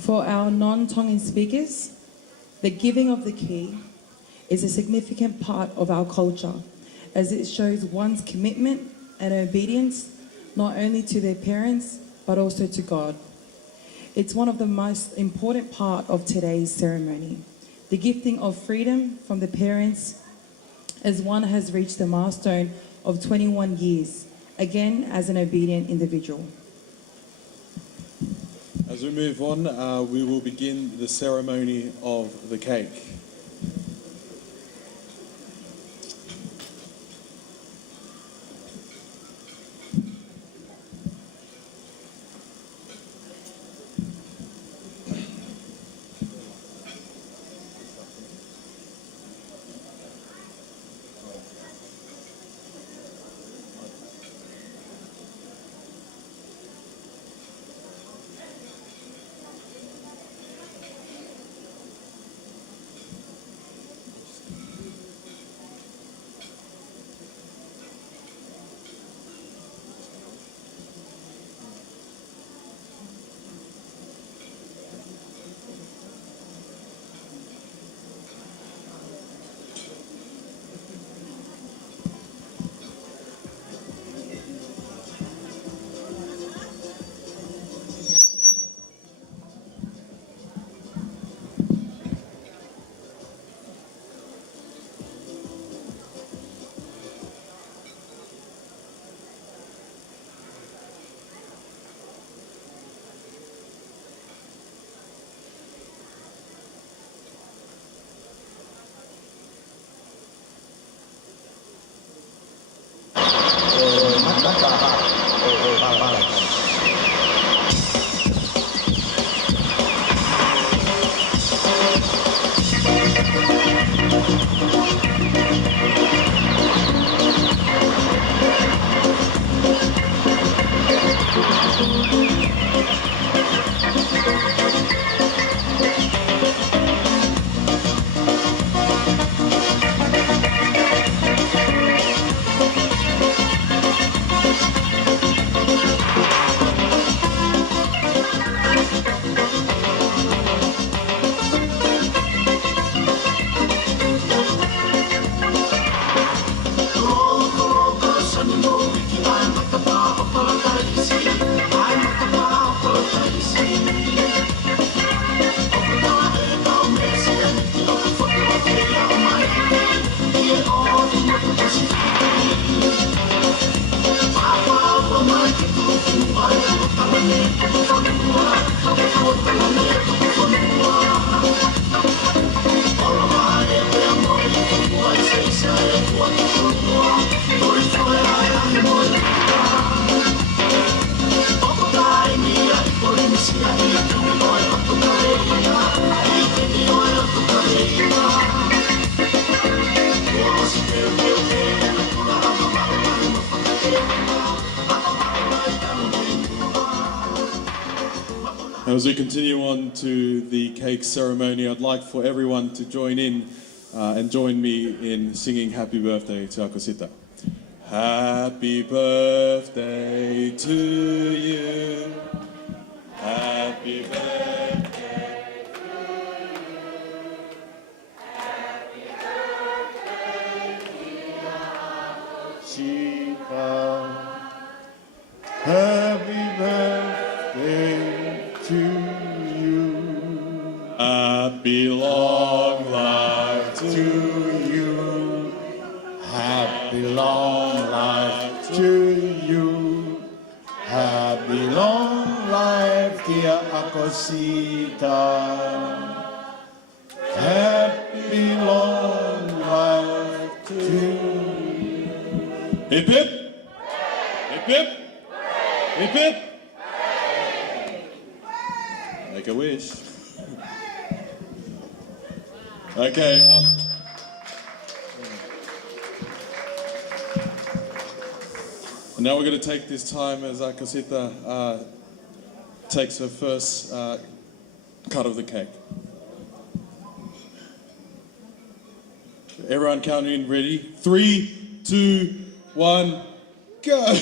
For our non-Tongan speakers, the giving of the key is a significant part of our culture, as it shows one's commitment and obedience not only to their parents but also to God. It's one of the most important part of today's ceremony, the gifting of freedom from the parents as one has reached the milestone of 21 years, again as an obedient individual. As we move on, we will begin the ceremony of the cake. As we continue on to the cake ceremony, I'd like for everyone to join in and join me in singing happy birthday to Akosita. Happy birthday to you. Happy birthday to you. Happy birthday, dear Akosita. Happy birthday to you. Happy long life to you. Happy long life to you. Happy long life, dear Akosita. Happy long life to you. Hip hip. Hip hip. Hip hip. Make a wish. Okay. And now we're going to take this time as Akosita takes her first cut of the cake. Everyone counting in, ready? 3, 2, 1, go!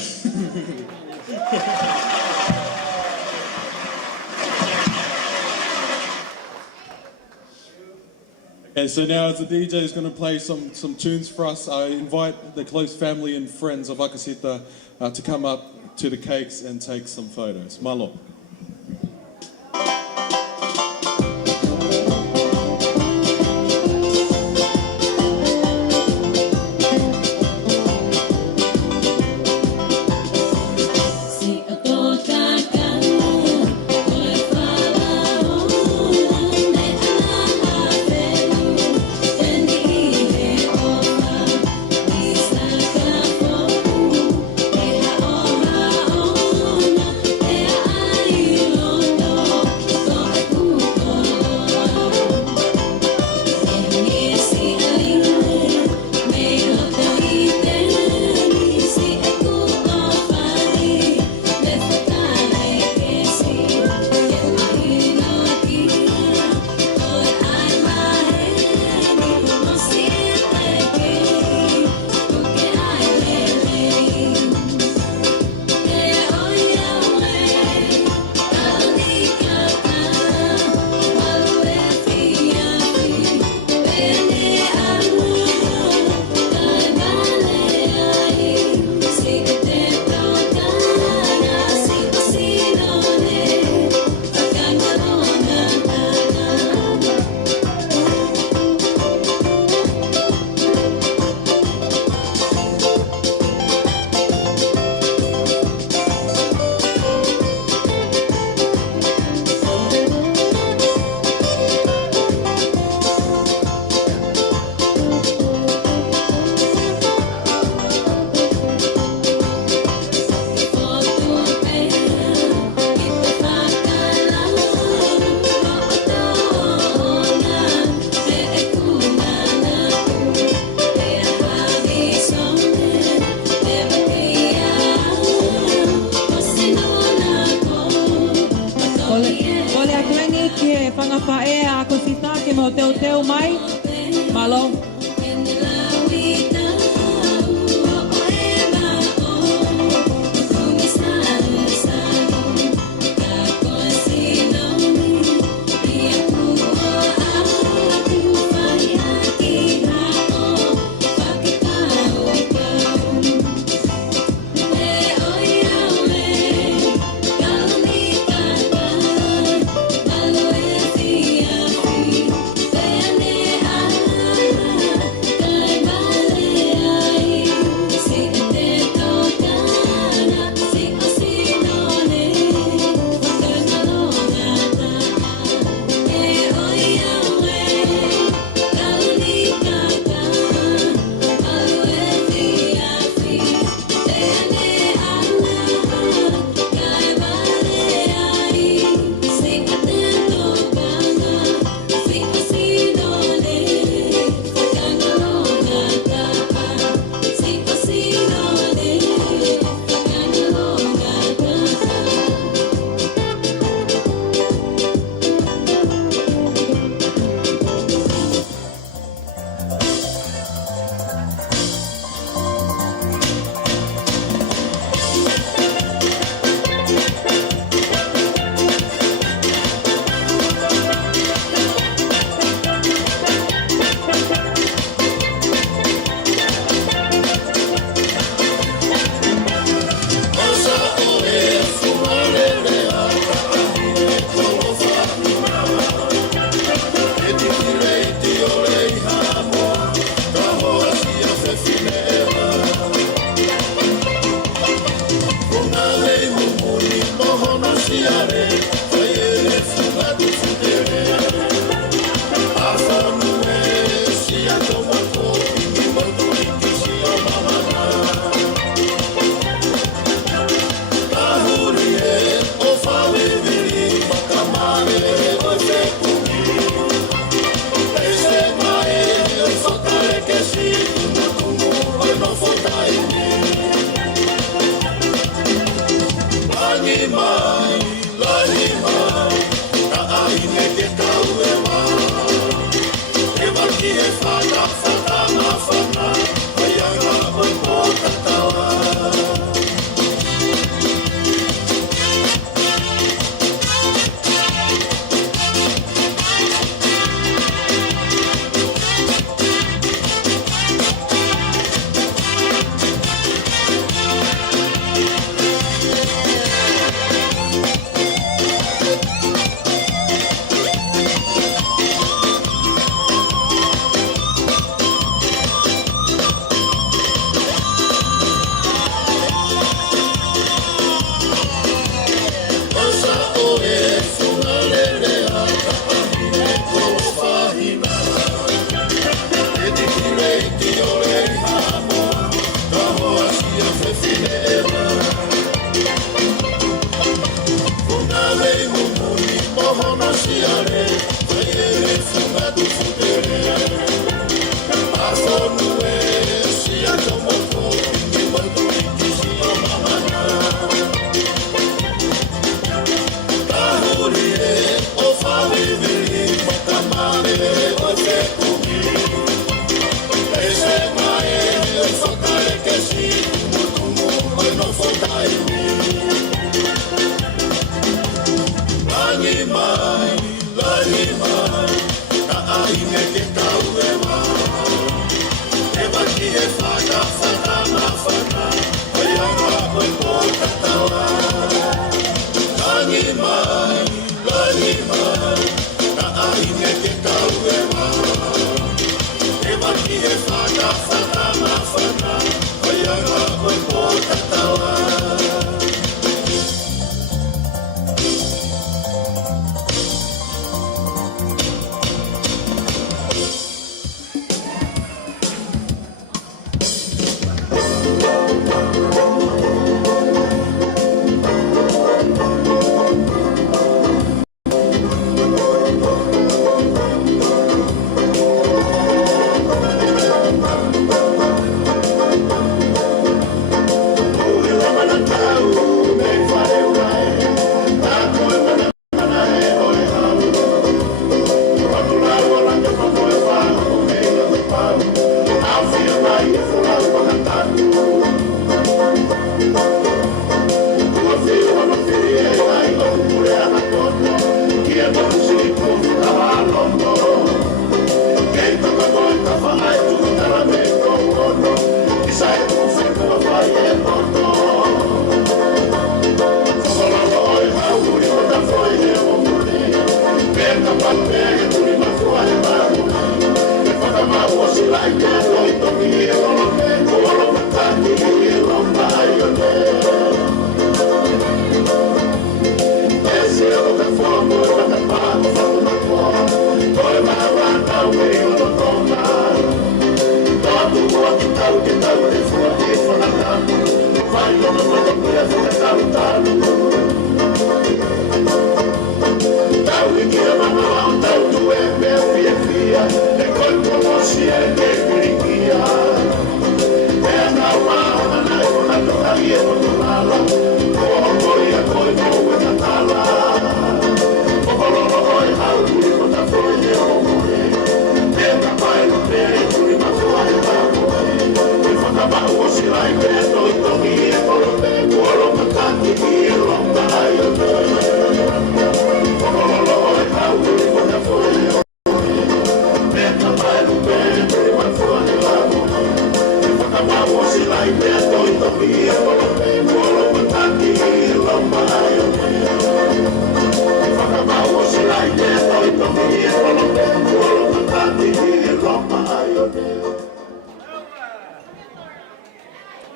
And so now as the DJ is going to play some tunes for us, I invite the close family and friends of Akosita to come up to the cakes and take some photos. Malo. Vaea, Akosita, que mo teu mai. Malo.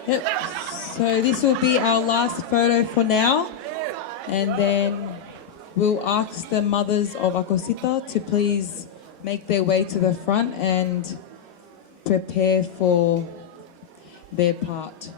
Yep. So this will be our last photo for now, and then we'll ask the mothers of Akosita to please make their way to the front and prepare for their part.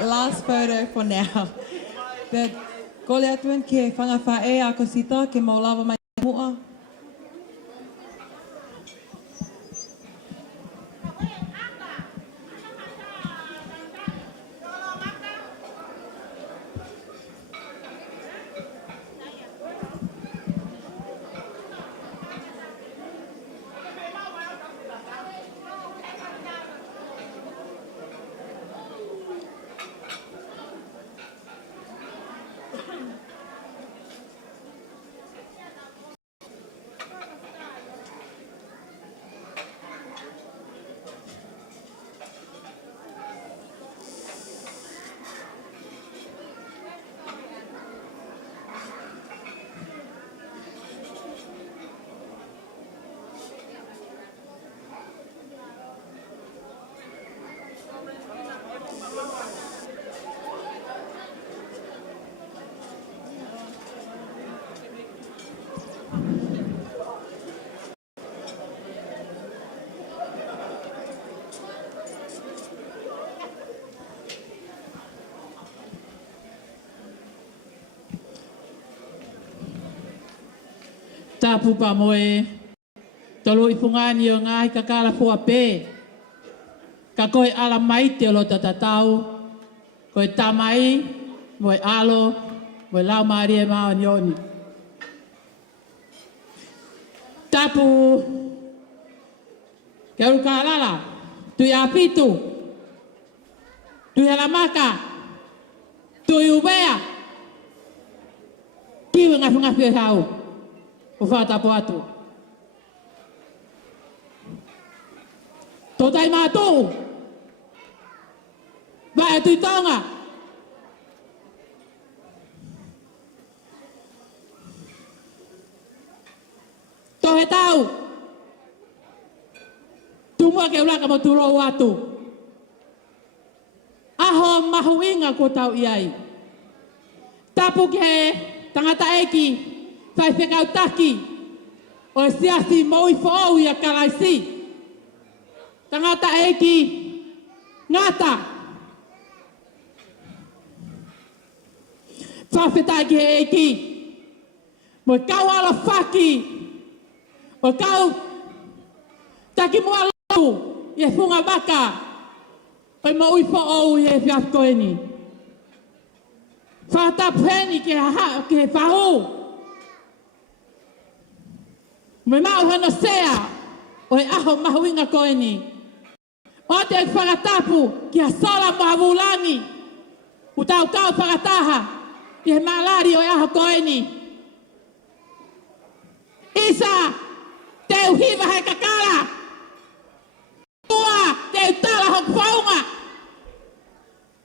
Last photo for now. The kole atuen ke whanga Vaea Akosita ke maulawa mai mua. Tapu pa moe, tolo i pungani o ngai ka kala fua pe. Ka koe ala mai te o lo tatatau, koe tamai, moe alo, moe lau maari e maa nioni. Tapu, ke aru ka alala, tui apitu, tui alamaka, tui ubea, kiwi ngafi e hau. O whātapo atu. Tō tai mātou. Vaea tui taonga. Tō he tau. Tumua ke ulaka mo turo atu. Aho mahu inga ko tau iai. Tapu ke tangata eki. Fai whekau taki, o e siasi maui whaau i a karaisi. Tangata eki, ngata. Whawhetai ki he eki. Mo e kau ala whaki. O kau taki mua lau i e whunga waka. O e maui whaau i e whiafkoeni. Whatapuheni ki he whahau. Me mau hana sea, o e aho mahuinga koeni. O te whakatapu ki a sola mahavulangi. U tau kau whakataha, i he malari o e aho koeni. Isa, te uhiva he kakara. Tua, te utala hok whaunga.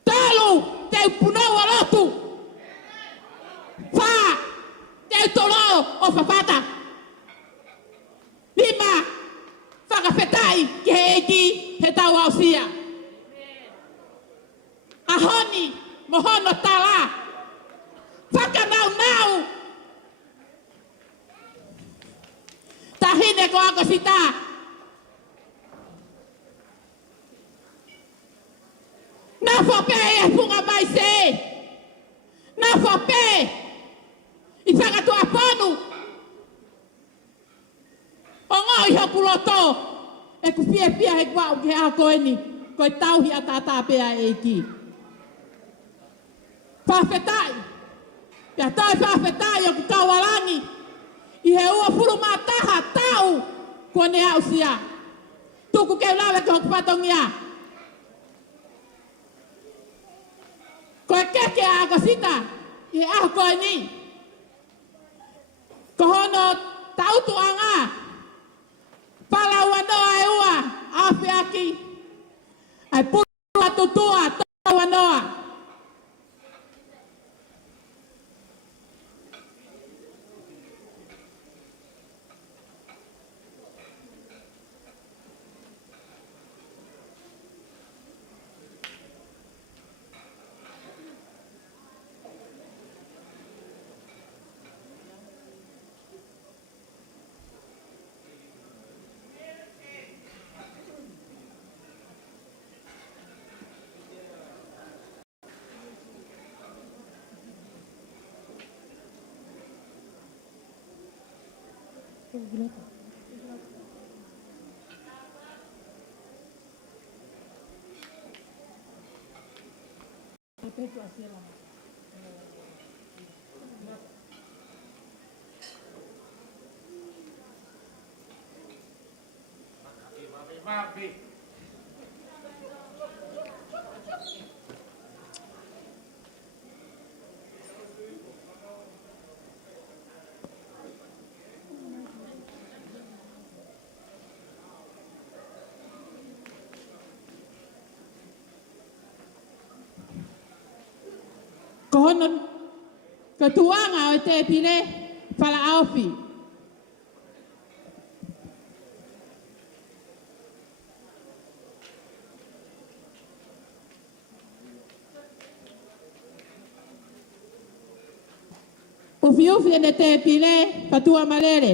Talu, te upunaua lotu. Wha, te utolao o whapata. Lima, whakawhetai ki he eki he tau ausia. Ahoni, mohono tala, Akosita. Na fope e funga mai se. Na fope. I whakatoa ponu. O ngā iho kuloto. E ku pia he kwau ke a koeni. Koe tauhi a tātā pea e ki. Whawhetai. Pea tai whawhetai o ki kawarangi. I he ua puru mā taha tau. Kua ne au sia. Tuku keu lawe ke hoku patongia. Koe keke a Akosita. I he aho koe ni. Ko hono tautu anga. Palau anoa e ua. Awhi aki. Ai puru atutua. Tau anoa. Kohonon ketuanga o te pile fala aufi. Ufi ne te pile patua malere.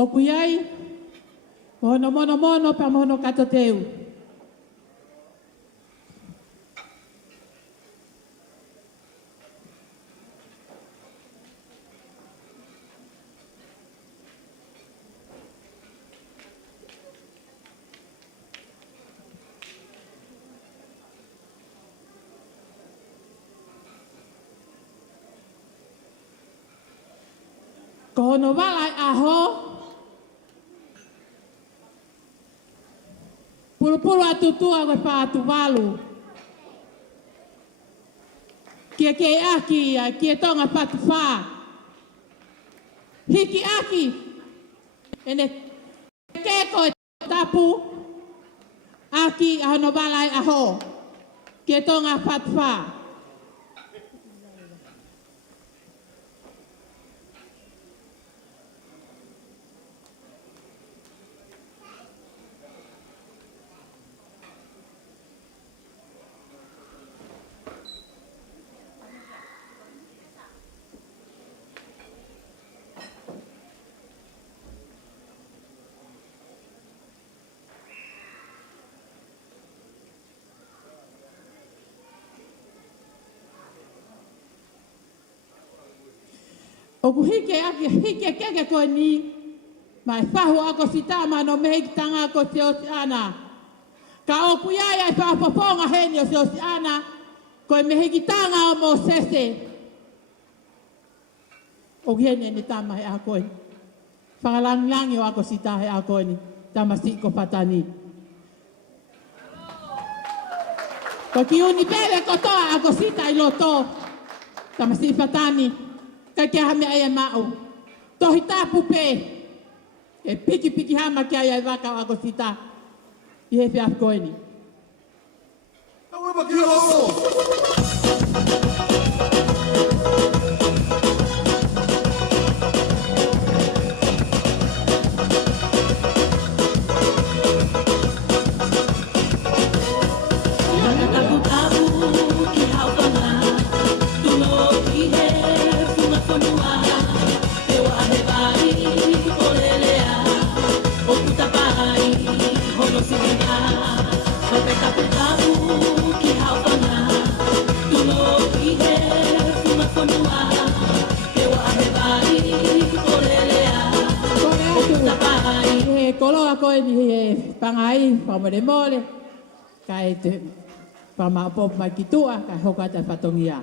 O kuiai, mono pa mono kato teu. Kono walai aho, pulu atutua koe pātu walu. Kia ke aki, kia tonga patu whā. Hiki aki, ene ke koe tapu, aki ahono walai aho, kia tonga patu whā. O ku hike keke koe ni, mai whahu Akosita mano mehi ki tanga ko te oceana. Ka o kuiai ai whapoponga heni o te oceana, koe mehi ki tanga o mo sese. O hene ni tama he a koe. Whakalangilangi o Akosita he a koe ni, tama siko patani. Ko ki uni pere kotoa Akosita i loto, tama siko patani. Kai kia hame ai mau. Tohi tapu pe. E piki hama kia ai waka o Akosita. I he whia koeni. Koloa koe ni he pangai whamare mole, kai te whamapop mai ki tua, kai hoka te whatongia.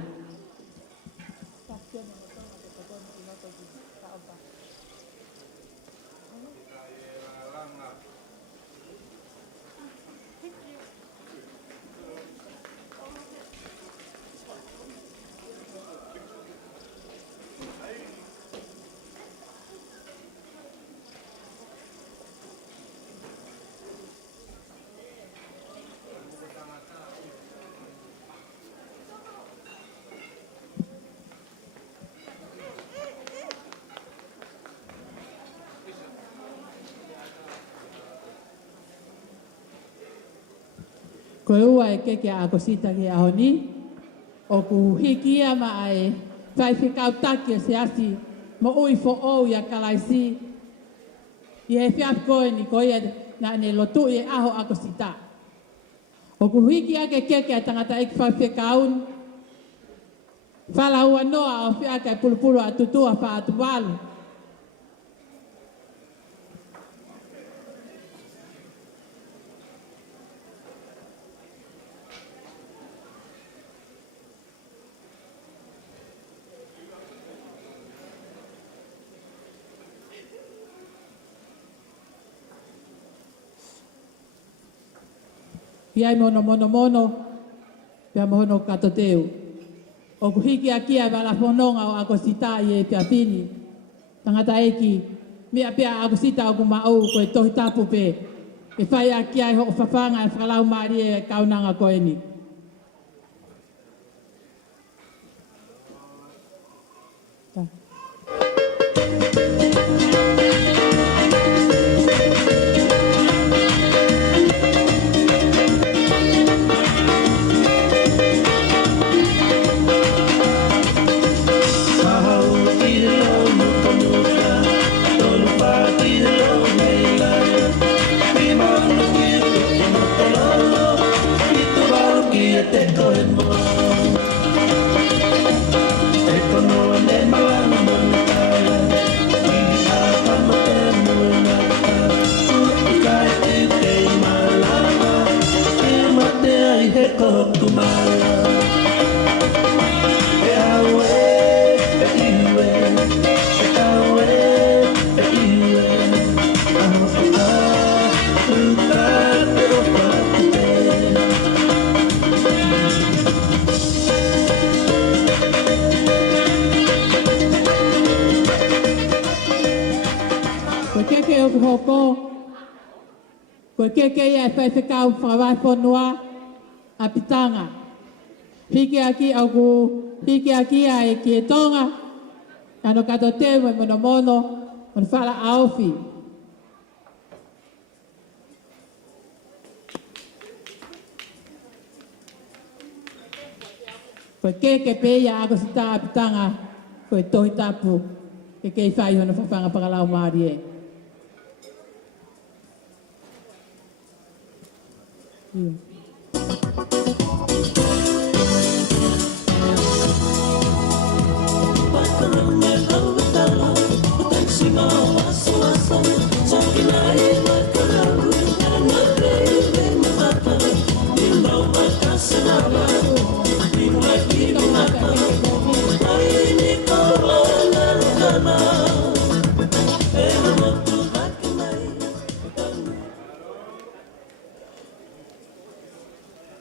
Koe ua e keke a Akosita ki a honi, o ku hiki ia ma ai whai whikau taki o se asi mo ui fo ou ia kalaisi. I he whiap koe ni koe na ne lotu i e aho Akosita. O ku hiki a ke keke a tangata e ki whai whikaun, whala ua noa o whiaka e pulupulu a tutua wha atu walu. Piai mono, pia mono kato teu. O ku hiki a kia wala whanonga o Akosita i e pia pini. Tangata eki, mea pia Akosita o ku mau koe tohi tapu pe. E whai a kia i hoko whawhanga e whakalau maari e kaunanga koe ni. Koe keke ia e whai whikau whakawai whanua a pitanga. Hiki aki au ku hiki aki ai ki e tonga. Ano kato te mo mono mono, mon whala auwhi. Koe keke pe ia Akosita a pitanga, koe tohi tapu, ke kei whai hono whawhanga pakalau maari e.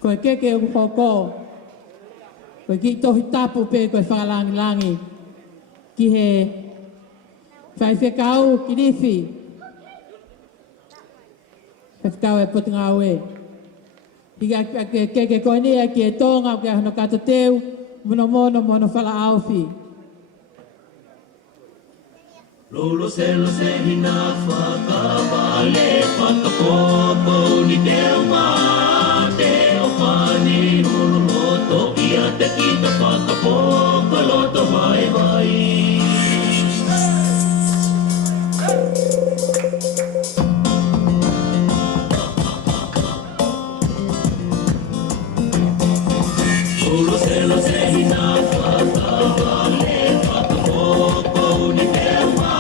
Koe keke o koko, koe ki tohi tapu pe koe whakalangi ki he whai whekau ki riwhi. Whai whekau e potinga aue. Higa ke koe nia ki e tonga o ke hono kato teu, mono whala auwhi. Lolo se hina whakawale whakapopo ni te o mā te o whani hulu loto ia te kita whakapopo loto vai vai. Lolo se hina whakawale whakapopo ni te o mā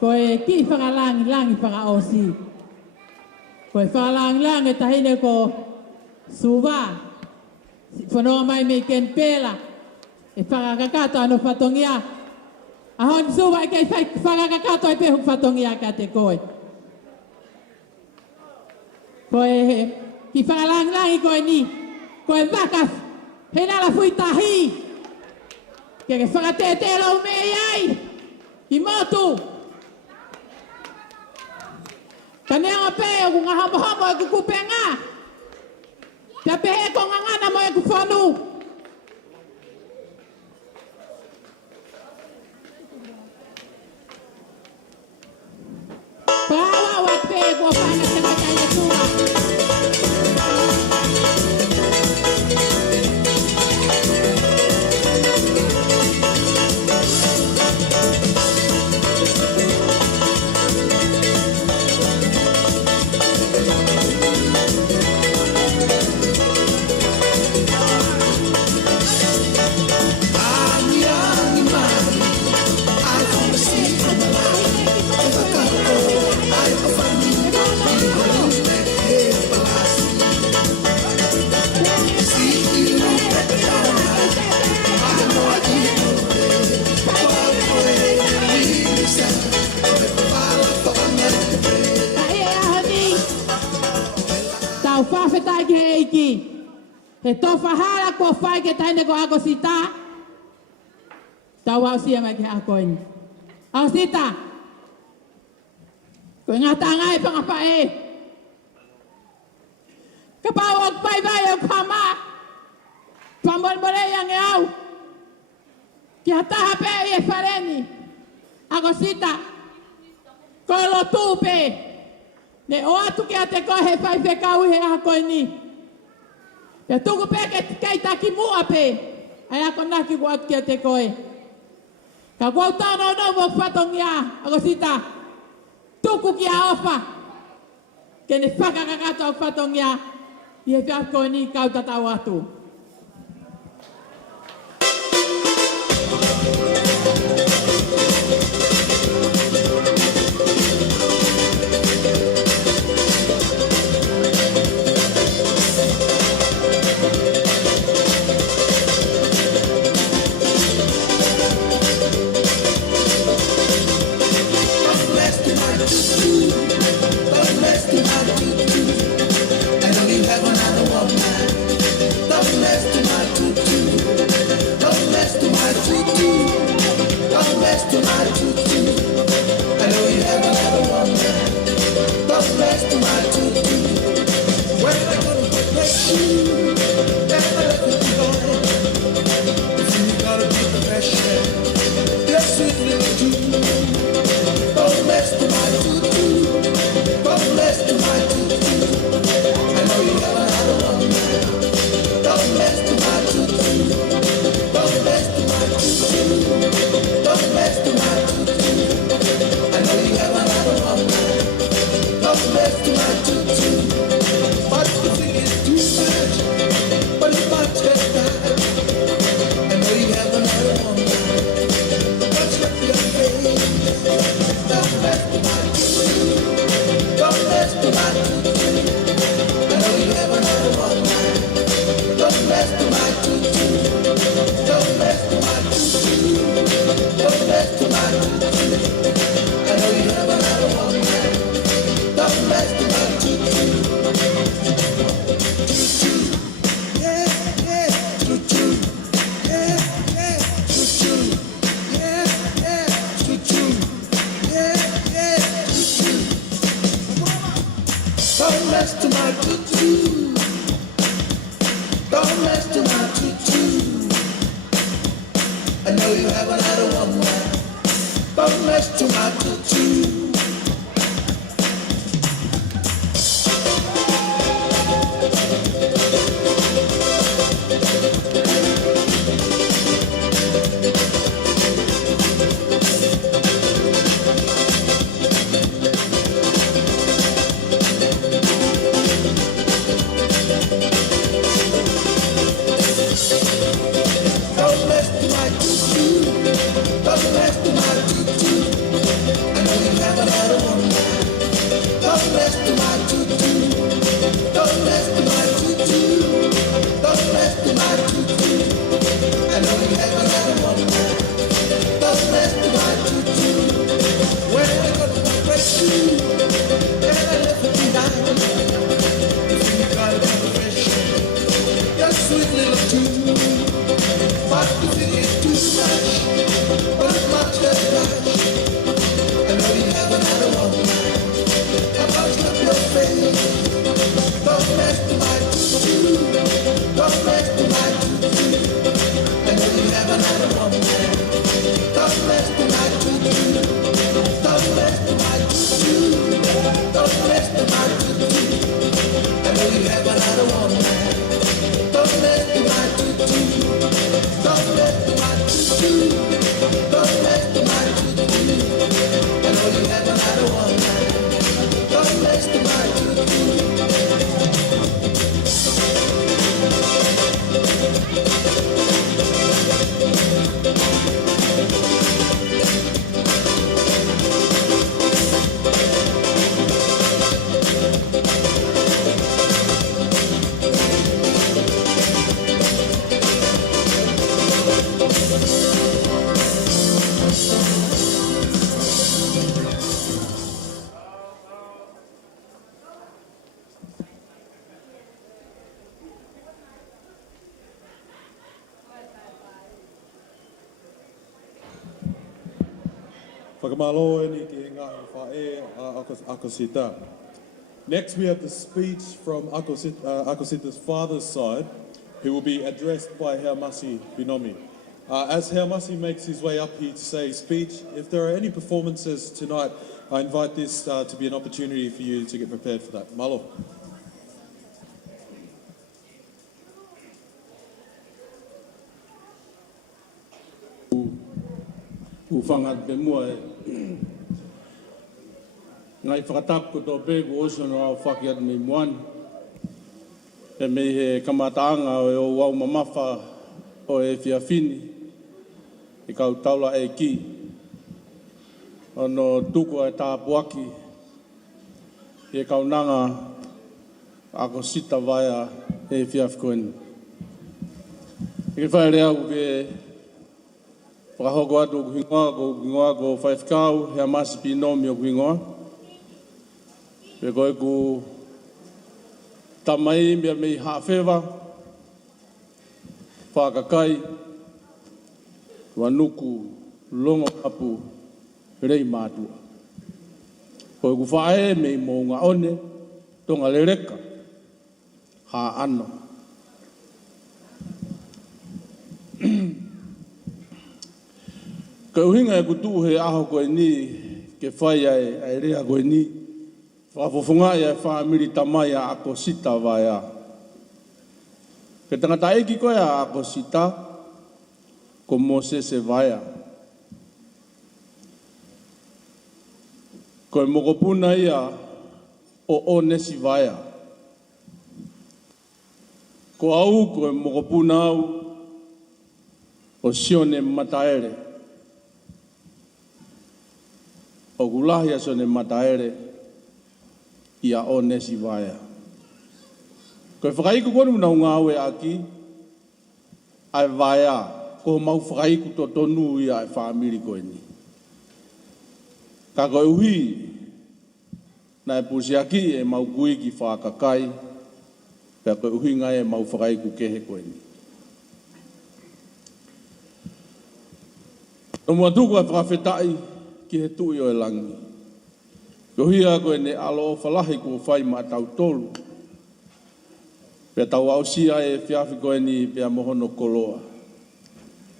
Koe ki whakalangi whakaosi. Koe whakalangi tahine ko suwa. Whanoa mai me ken pēla. E whakakakato ano whatongia. Ahon suwa e kei whakakakato e pehu whatongia ka te koe. Koe ki whakalangi koe ni. Koe waka he nala fui tahi. Ke whakatetelo me iai. I motu. Kanea pe o nga hamo e kukupenga. Te pe e ko nga ngana mo e kufonu. Pawa wa pe ko fanga se ka kai tua. Whawhetai ki he iki. He tō whahara kua whai ke taine ko Akosita. Tau au sia mai ki ha koini. Akosita. Koe ngata ngai pangapa e. Ka pau o pai vai o kama. Pambon yang e au. Ki hataha pe i e whareni. Akosita. Koe lo tūpe. Ne o atu ki a te koe he whai whekau he aha koe ni. Pea tuku peke kei taki mua pe. Ai ako naki ku atu ki a te koe. Ka kua utano no mo whatongia, Akosita. Tuku ki a ofa. Ke ne whakakakato au whatongia. I he whai koe ni kau tatau atu. Don't mess to my tutu. Don't mess to my tutu. I know you have another one now. Don't mess to my tutu. Whakamalo ni ki ngahi Vaea Akosita. Next we have the speech from Akosita's father's side, who will be addressed by Heamasi Binomi. As Heamasi makes his way up here to say his speech, if there are any performances tonight, I invite this to be an opportunity for you to get prepared for that. Malo. Ufangat be mua ngai whakatap ko tō pē ko oso no au whakiat me muan e me he kamataanga o wau mamafa o e whiawhini e kau taula e ki ono tuku e tāpuaki e kau nanga Akosita Vaea e whiawhikoeni e whae rea u ke whakahoko atu o kuhingoa ko whaifkau hea masi pinomi o kuhingoa. Pe koe ku tamai mea mei hawhewa, whakakai, wanuku, longo apu, rei mātua. Koe ku whae mei mō ngā one, tonga lereka, ha ano. Ka uhinga e kutu he aho koe ni, ke whai ai rea koe ni, whafofonga e whaamiri tamai a Akosita Vaea. Ke tangata eki koe a Akosita, ko Mosese Vaea. Koe mokopuna ia o Onesi Vaea. Ko au koe mokopuna au o Sione Mataere. O gulahia Sione Mataere ia Onesi Vaea. Koe whakaiku konu na unga aue aki, ai Vaea, ko mau whakaiku to tonu ia e whaamiri koe ni. Ka koe uhi, na e pusi aki e mau kui ki whakakai, pia koe uhi ngai e mau whakaiku kehe koe ni. O mua tuku e whakawhetai ki he tui o e langi. Ko hia koe ne alo o whalahi ko whai ma tau tolu. Pea tau au sia e whiawhi koe ni pea mohono koloa.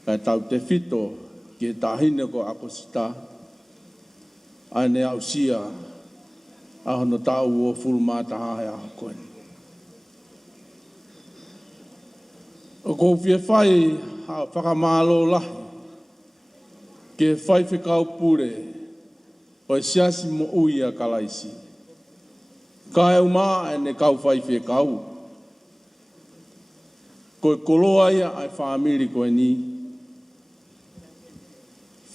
Kai tau te whito ki e tāhine ko Akosita. Aine au sia ahono tau o fulmata hae aho koe ni. O kou whie whai whakamālo lahi. Ke whai whikau pure o e siasi mo ui a kalaisi. Ka e umaa e ne kau whai whikau. Koe koloa ia ai whaamiri koe ni.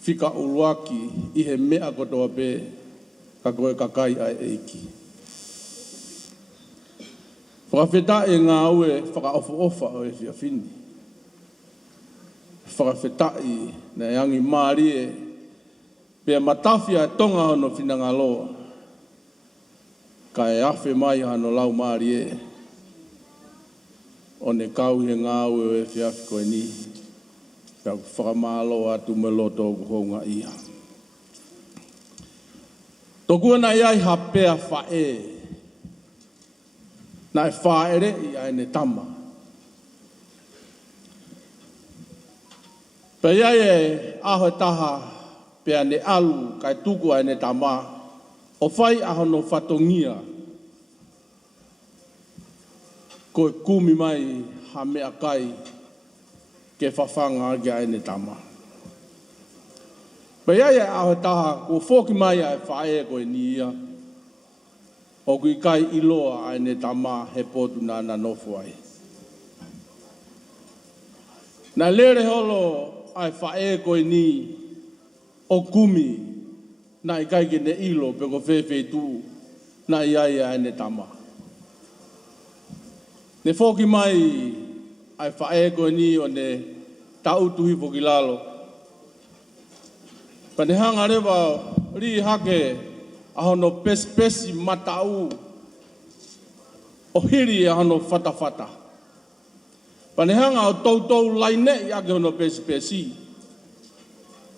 Whika uluaki i he mea kotoa pē ka koe kakai ai eiki. Whakawheta e ngā ue whakaofa o e whiawhini. Whakawhetai na yangi maari e pia matawhia e tonga hono whinanga loa. Ka e awhi mai hano lau maari e o ne kau he ngā ue o e whiawhi koe ni. Pia whakamalo atu me loto o kuhonga ia. Tokua na iai hapea whae. Na e whaere i ai ne tama. Pea iai e aho taha pea ne alu kai tuku ai ne tama. O whai aho no whatongia. Koe kumi mai ha mea kai ke whawhanga ki ai ne tama. Pea iai e aho taha ko whoki mai ai whae koe ni ia. O kui kai iloa ai ne tama he potu nana nofu ai. Na lere holo ai whae koe ni o kumi na i kai ke ne ilo pe ko whewhe tu na i ai ne tama. Ne whoki mai ai whae koe ni o ne tautuhi poki lalo. Pa ne hanga rewa ri hake ahono pesi matau o hiri e ahono whatawhata. Panehanga o tautou laine i ake hono pesi.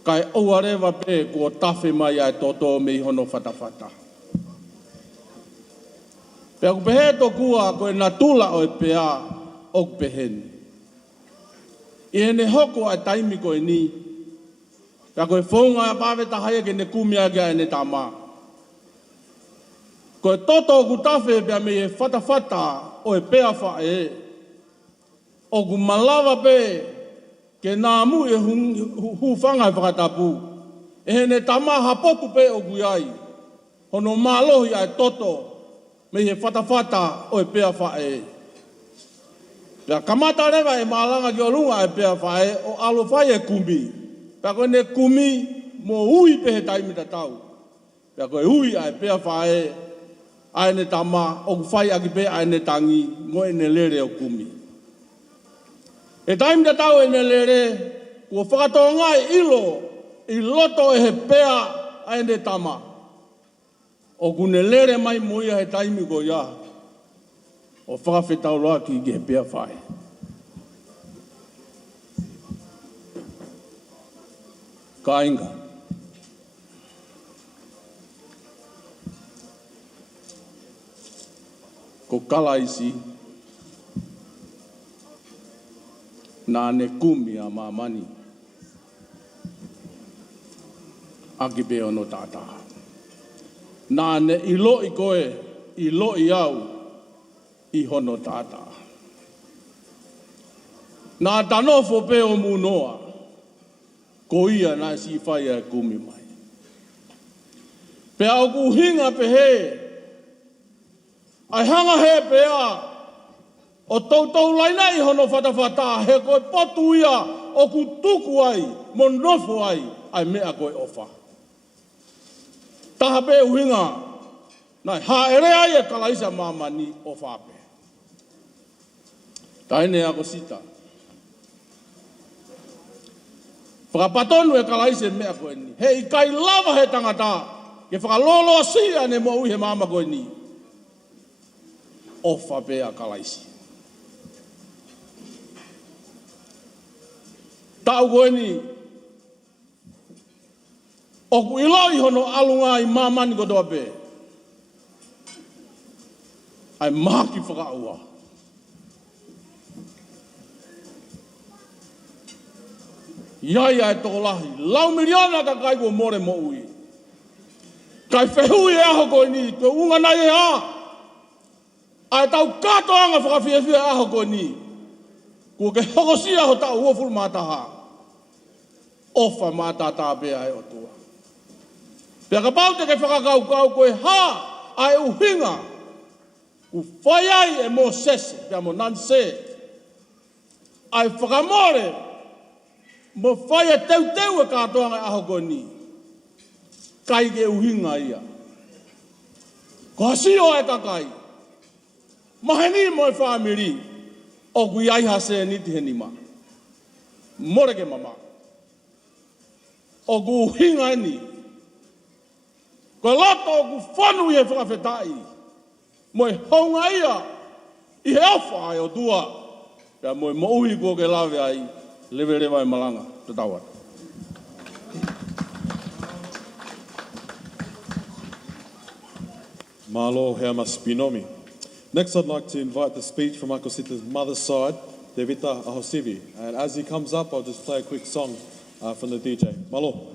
Kai ouarewa pe kua tawhi mai ai toto me i hono whatawhata. Pea kupehe to kua koe na tula o e pea o kupeheni. I hene hoko ai taimi koe ni. Pea koe whaunga a pāweta haia ke ne kumia kia e ne tamaa. Koe toto ku tawhi pia me e whatawhata o e pea whae. O ku malawa pe ke nāmu e huwhanga e whakatapu. E hene tama hapotu pe o ku iai. Hono mālohi ai toto me e whatawhata o e pea whae. Pia kamata rewa e mālanga ki o runga e pea whae o alo whae e kumi. Pia koe ne kumi mo ui pe he taimita tau. Pia koe ui ai pea whae ai ne tama o whai aki pe ai ne tangi mo e ne lere o kumi. E taimi te tau e ne lere kua whakatoa e ilo i loto e he pea ai ne tama. O ku ne lere mai mo ia he taimi ko ia o whakawhetau loa ki he pea whai. Ka inga. Ko kalaisi nā ne kumi a mamani aki pe ono tata. Nā ne ilo i koe, ilo i au i hono tata. Nā tanofo pe o munoa ko ia nā si whai a kumi mai. Pe au ku hinga pe he ai hanga he pea o tautou laina i hono whatawhata he koe potu ia o ku tuku ai mo nofo ai mea koe ofa. Taha pe uhinga nai haere ai e kalaisa mamani o whape. Taine Akosita. Whakapatonu e kalaisa mea koe ni. He i kai lava he tangata ke whakalolo sia ne mo ui he mama koe ni. Ofa pe a kalaisi. Tau koe ni, o ku ilo i hono alunga i mamani kotoa pe. Ai maki whakaua. Iai ai tō lahi, lau miliona ka kai ko more mo ui. Kai whehui e aho koe ni, tō unga nai e a. Ai tau katoanga whakawhiawhia e aho koe ni. Kua ke hokosia ho tau uofuru mātaha. Ofa mātata bea e o tua. Pea ka pau te ke whakakau koe ha, ai uhinga. Ku whai ai e mo sese, pea mo nan se. Ai whakamore, mo whai e teu e katoanga e aho koe ni. Kai ke uhinga ia. Ko hasio e kakai. Maheni mo e whamiri. O kui ai hase ni te henima. More ke mama. O ku uhinga e ni. Ko lato o ku whanu i e whakawhetai. Mo e haunga ia. I he awha ai o tua. Pea mo e mouhi ko ke lawe ai. Lewe rewa e malanga. Te tawata. Malo Heama Spinomi. Next, I'd like to invite the speech from Akosita's mother's side, Devita Ahosivi. And as he comes up, I'll just play a quick song from the DJ. Malo.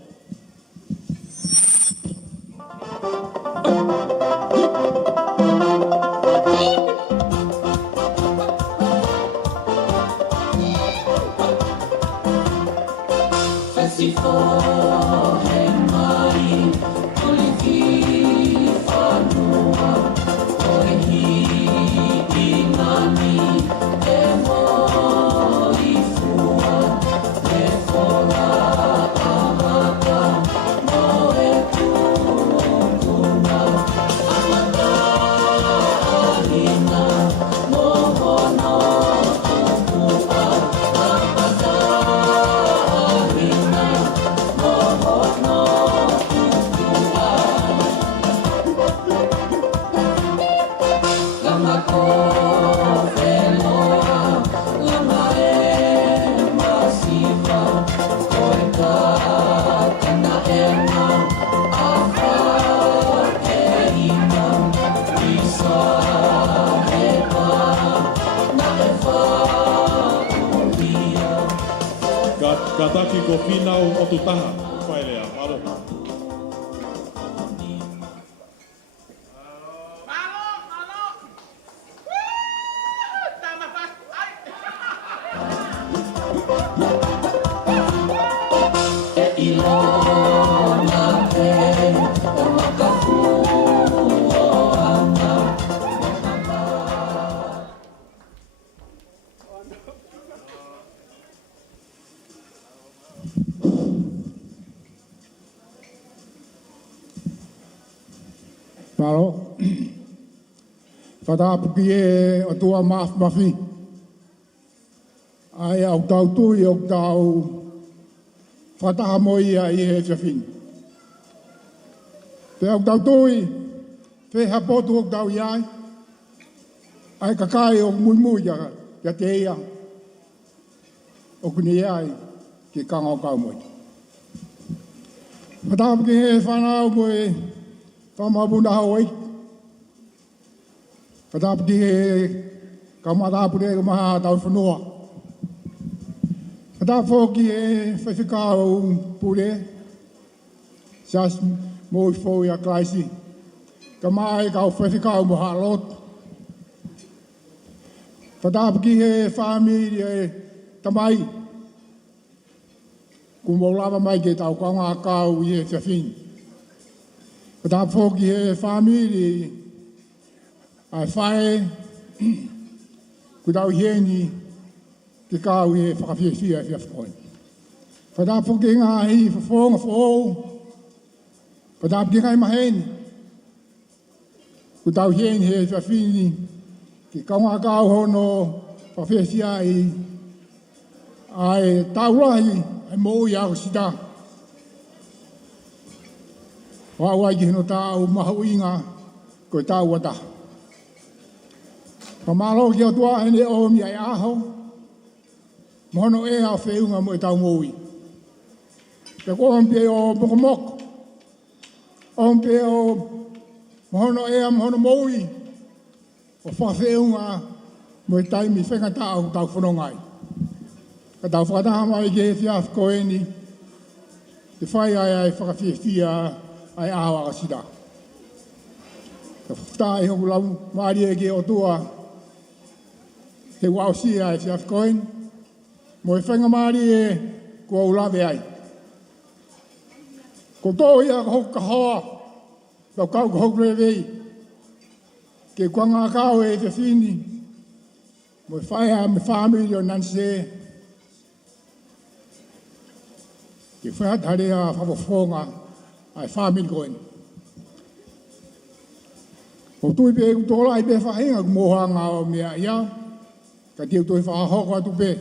Kataki ko finau o tu taha. Whai lea, malo. Paro, whatapuki e o tua mafi. Ai au tau tui o tau whataha moi a i he whiawhini. Te au tau tui, wheha potu o tau iai. Ai kakai o mui ya te ia. O kuni iai ki kanga o kau moi. Whatapuki he whanau moi Whamabuna hawai. Katapiti he kamatapure ka maha tau whanua. Katapoki he whaiwhikau pure. Sias mo i fōi a klaisi. Ka mai kau whaiwhikau moha lot. Katapiki he whamiri e tamai. Kumaulava mai ke tau kanga kau i he whiawhini. Kata whoki he whamiri, ai whae, kutau hieni, ki kau he whakawhiawhia e whiawhoi. Kata whoki ngā hi whawhonga whao, kata whoki ngai maheni, kutau hieni he whiawhini, ki kaunga kau hono, whawhiawhia ai taurahi, ai mō i Akosita. Wāwai ki hino tāu mahu inga koe tāu wata. Pamalo ki o tua hene o mi ai aho, mohono e a wheunga mo e tau mōi. Te kohompe o mokomoko, ohompe o mohono e a mohono mōi, o whawheunga mo e taimi whenga tāu tau whanongai. Ka tau whakataha mai ke he whiaf koe ni. Te whai ai whakawhiawhia ai aho Akosita. Ka whakataha hoku lau maari e ke o tua. He wausia ai whiaf koe ni. Mo e whenga maari e kua ulawe ai. Ko tō ia ka hoku ka hoa. Kau kau ka hoku rewei. Ke kua ngā kau e te whini. Mo e whaia me whamiri o nanse. Ke whaatare a whawawhonga ai whamiri koen. Ko tui pe ku tōla i pe whahinga ku mohanga o mea ia. Ka tiu tui whahoko atu pe.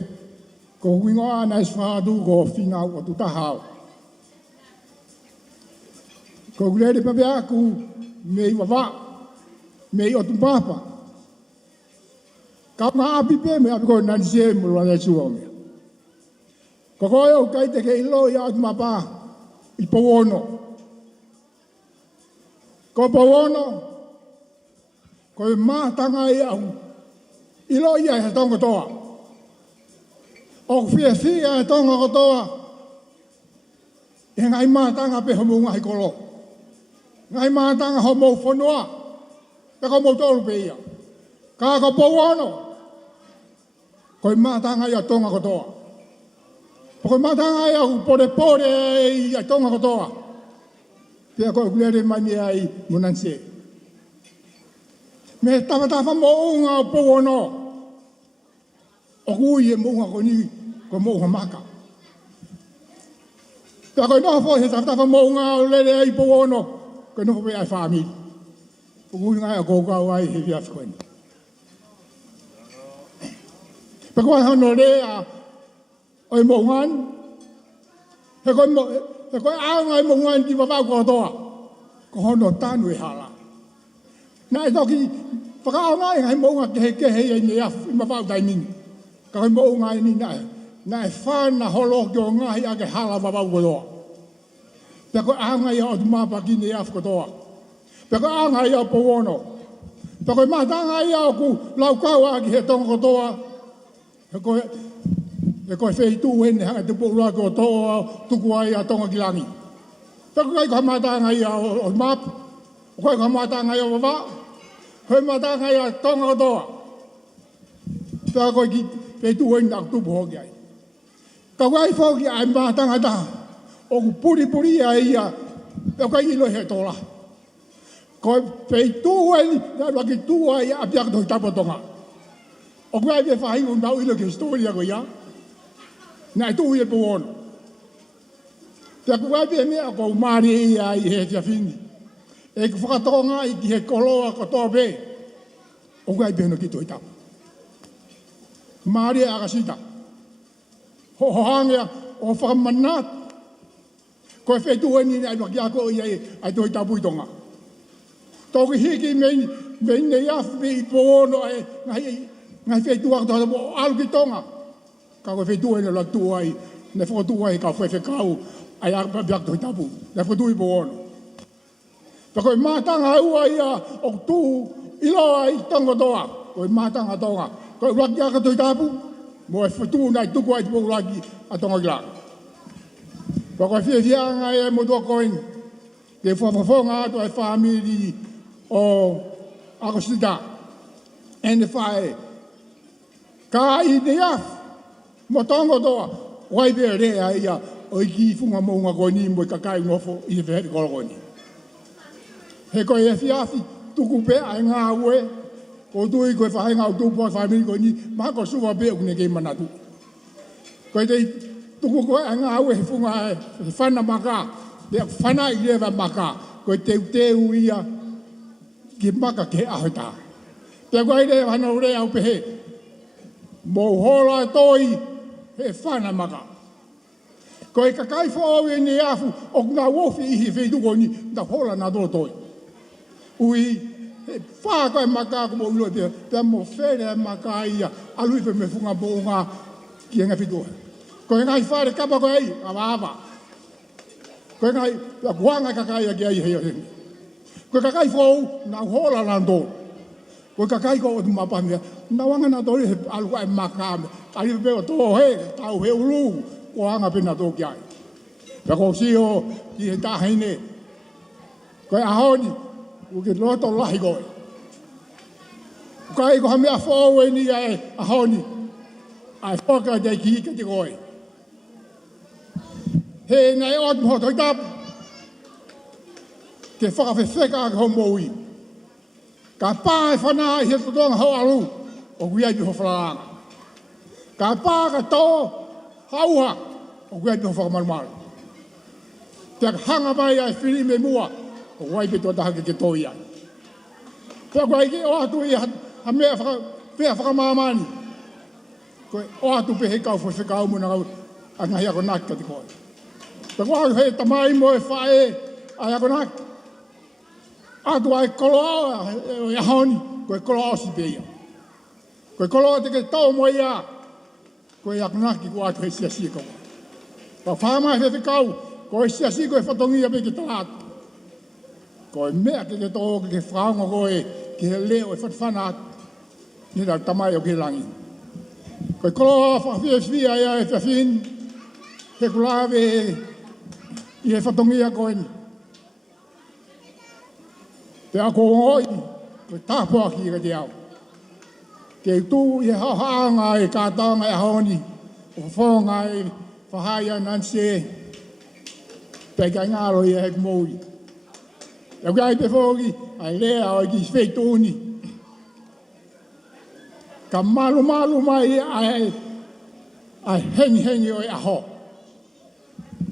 Ko huingoa nais whaatu ko whinga o tu tahao. Ko kurere pape aku mei wawa. Mei o tu papa. Ka ngā api pe me api koe nanse mo lua nesu o mea. Ko koe o kai te ke ilo i atu mapa i pawono. Ko pawono, ko i mātanga i au. Ilo i ai he tonga toa. O whia whia he tonga kotoa. E ngai mātanga pe homo ngai kolo. Ngai mātanga homo whanua. Ka ko mo tolu pe ia. Ka ko pawono. Ko i mātanga i a tonga kotoa. Ko matanga ia ku pore i a tonga kotoa. Pea koe kulere mai mea ai munanse. Me tawatawa mo unga o powono. O kui e mo unga ko ni ko mo unga maka. Pea koe nofo he tawatawa mo unga o lere ai powono. Koe nofo pe ai whaami. O kui ngai a kōkau ai he viaf koe ni. Pea koe hano rea oi mo ngan he ko anga mo ngan ki baba ko toa ko hono tanu e hala na e toki paka anga e mo nga ke he ni af ma fa dai min ka mo nga ni na e fa na holo ko nga ia ke hala baba ko toa pe ko anga ia o ma pa ki ni af ko toa pe ko anga ia po wono pe ko ma tanga ia ku lau ka wa ki he tong ko toa ko e koe whei tū hene hanga te pōrua ko toa tuku ai a tonga kilangi. Tako kai ka mātanga i a o map, o kai ka mātanga i a wawa, koe mātanga i a tonga o toa. Tako koe ki whei tū hene a tupu hoki ai. Ka kai whoki ai mātanga ta, o ku puri ai a, e kai ilo he tola. Koe whei tū hene, nā waki tū ai a piaka tohi tapotonga. O kai me whahingu nau ilo ki historia ko ia. Nai tu e poon. Te ku ai be mea ko mari ai he te fini. E ku whakatonga i ki he koloa ko tope. O kai be no ki toi tau. Mari Akosita. Ho hangea o whakamanat. Ko e whetu e ni ai waki ako i ai toi tau puitonga. Tōki hiki mei nei afu i poono ai ngai whetu ako toha mo alu ki tonga. Ka koe whetu e la tu ai, ne whakatu ai ka whekau, ai a biak toi tapu, ne whakatu i poono. Pa koe mātanga ua ia o tu ilo ai tonga toa, koe mātanga tonga, koe uraki aka toi tapu, mo e whetu nai tuku ai tupu uraki a tonga kila. Pa koe whiawhianga e mo tua koen, ke whawhawhonga atu ai whamiri o Akosita, ene whae, ka i ne afu, mo tonga toa, wai pe rea ia, o i ki funga mounga koe ni mo i kakai ngofo i he wheheri kolo koe ni. He koe e whiawhi, tuku pe ai ngā ue, ko tui koe whahenga o tupu ai whaimiri koe ni, maha ko suwa pe ukune kei manatu. Koe te tuku koe ai ngā ue he funga he whana maka, te whana i rewa maka, koe teu ia, ki maka ke ahota. Te koe re whana urea upe he, mo hola toi, he whana maka. Ko e kakai whao e ne afu, o ngā wofi i he wheiduko ni, na hola nā tō toi. Ui, he whākai maka ko mo uloi pia, pia mo where maka ia, alui pe me whunga po ngā ki ngā whitua. Ko e ngai whare kapa ko ei, a wāwa. Ko e ngai, pia kuanga kakai a ki ai hei o heni. Ko e kakai whao, nā hola nā tō. Ko ka kai ko ma pa me. Na wanga na to le alu ai makame. Ali be to he tau he ulu. Ko anga pe na to kia. Ka ko si o ki ta haine. Ko a honi. Ko ke lo to lahi ko. Kai ko ha me a fo we ni ai a honi. Ai fo ka dai ki ke ko. He ngai ot mo to tap. Ke whakawhewheka ho moui. Ka pā e whanā i he tutonga hau alu o guia i ho whalanga. Ka pā ka tō hauha o guia i ho whakamarumaru. Te hanga mai ai whiri me mua o guai pe tō taha ke tō ia. Pea guai ke o atu i ha mea whakamāmani. Koe o atu pe he kau whewhekau muna kau a ngahi ako naka te koe. Pea guai he tamai mo e whae ai ako naka. Atu ai koloa e honi, koe koloa si peia. Koe koloa te ke tau mo ia, koe akunaki ko atu he siasi koe. Ka whamai he kau, koe siasi koe whatongia pe ke talatu. Koe mea ke tō ke whaonga koe, ke he leo e whatwhana atu. Ni rau tamai o ke langi. Koe koloa whawhiawhia ia e whiawhin, he kulawe i he whatongia koe ni. Te ako ngoi, koe tāpua ki ka te au. Ke tū i hauhanga e kātanga e honi, o whonga e whahaia nanse, pe kai ngāro i e hek moui. Iau kai pe whoki, ai lea o ki wheitūni. Ka malu mai ai hengi o e aho.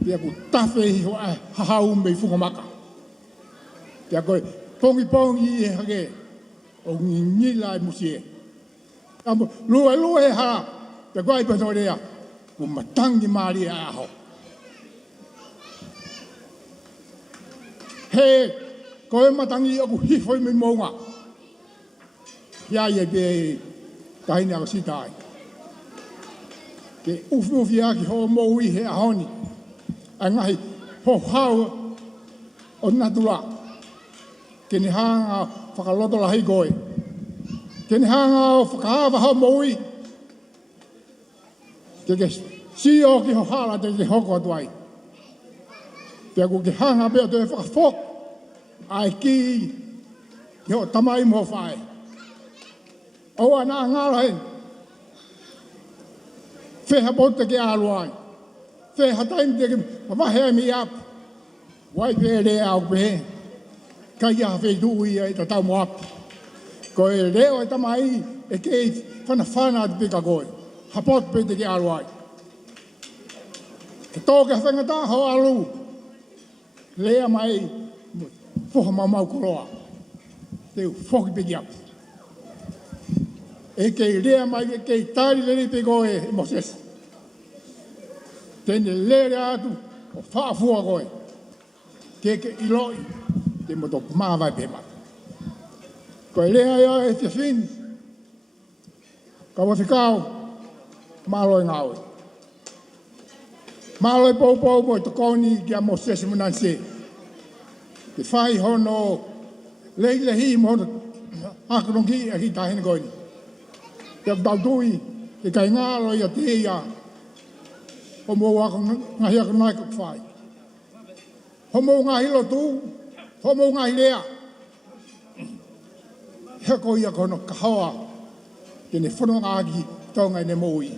Te ako tawhi ho e hahau mei whukamaka. Te ako pongi e hake, o ngila e musie. Amo, lua e hara, te guai pato rea, o matangi maari e aho. He, koe matangi oku hifoi me mounga. Ia e pe kahine Akosita ai. Ke ufi aki ho moui he ahoni. A ngahi, ho hau o natura. Ke ni hanga whakaloto lahi koe. Ke ni hanga o whakahawa hau moui. Ke sio ki ho hala te hoko atu ai. Te aku ke hanga pia te whakafok. Ai ki ho tamai mo whae. Oa nā ngāra hen. Wheha bota ke aluai. Wheha taim te ke wahea mi ap. Wai pe rea au pe. Kai ia wheitu i e ta tau mo api. Ko e reo e tamai e kei whana te pika koe. Hapot pe te ke aluai. Ke tōke whengata ho alu. Lea mai whoha mau koroa. Te whoki peki api. E kei rea mai e kei tari lere pe koe e Moses. Tene lere atu o whaafua koe. Ke iloi. Te moto mawai pema. Koe lea ia e te whin. Ka wawhikau, malo e ngāwe. Malo e pou mo e tokoni ki a Moses munanse. Te whai hono, leile hi mo hono, hakurungi a ki tahine koe ni. Te tautui, te kai ngālo ia te ia, o mo wako ngahi ako nai kuk whai. Ho mo ngahi lo tū, ho mo ngahi lea. Heko ia kono kahoa, tene whono ngāki taunga ne moui.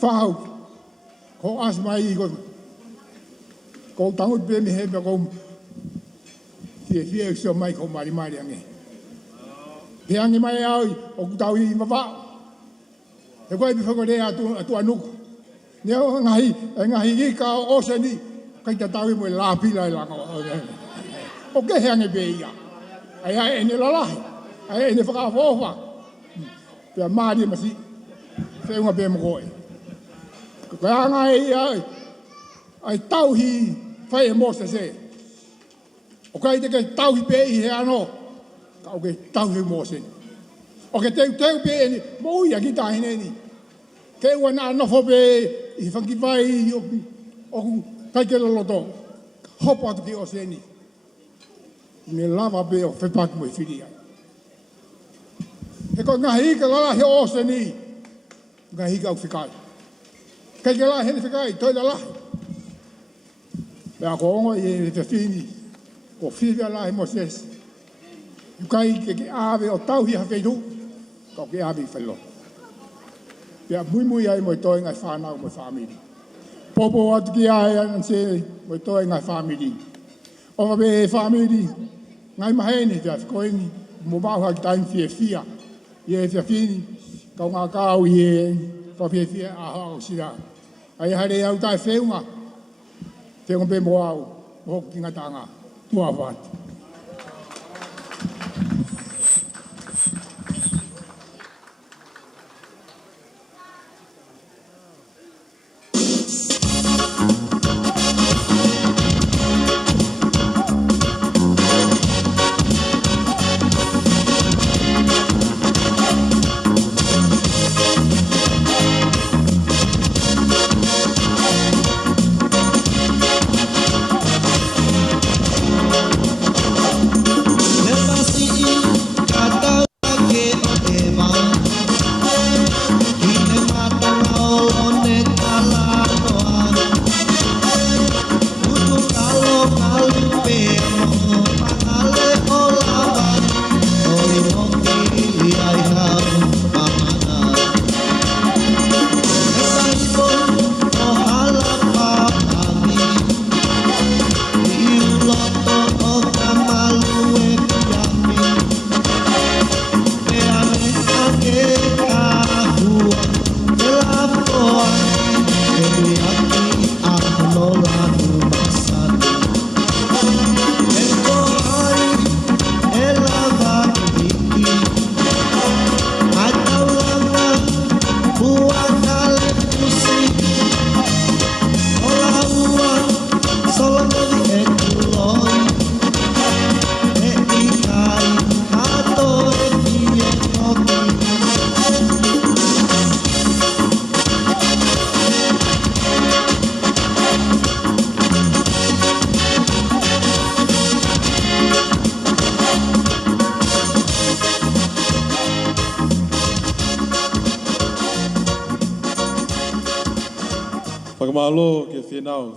Whahau, ko asmai i ko tangut pe mi hebe ko fie sio mai ko mari ange. Pe ange mai au, o kutau i mawa. E koe mi whako rea atu anuku. Neo ngahi i ka o oseni, kai ta taui mo e lāpila i langa. O ke heange pe ia. Ai ene lalahi, ai ene whakafofa. Pea maari masi, whenga pe mo koe. Koe anga e ai tauhi whai e Moses e. O kai te kei tauhi pe i he ano, ka o kei tauhi Moses. O ke teu pe e ni, mo ia ki tahine ni. Kei ua nā nofo pe i whakiwai o kai ke loloto. Hopo atu ki o se ni. Me lava pe o whepaku mo i whiri ai. E ko ngahi ka lala he o se ni. Ngahi ka au whikai. Kei ke la he ni whikai, toi la lahi. Pea ko ongo i e te whini. Ko whiwea la he Moses. Ukai ke awe o tau hi hawheiru. Ko ke awe i whailo. Pea mui ai mo i toi ngai whanau mo i whamiri. Popo atu ki ai an se mo i toi ngai whamiri. O wabe e whamiri. Ngai maheni te atkoini. Mo mau haki taim fia. Ie te whini. Kau ngā kāu i e whawhia a hao sira. Ai hare au tai wheunga. Te ngombe mo au. Mo hoki ki ngatanga. Tua whatu.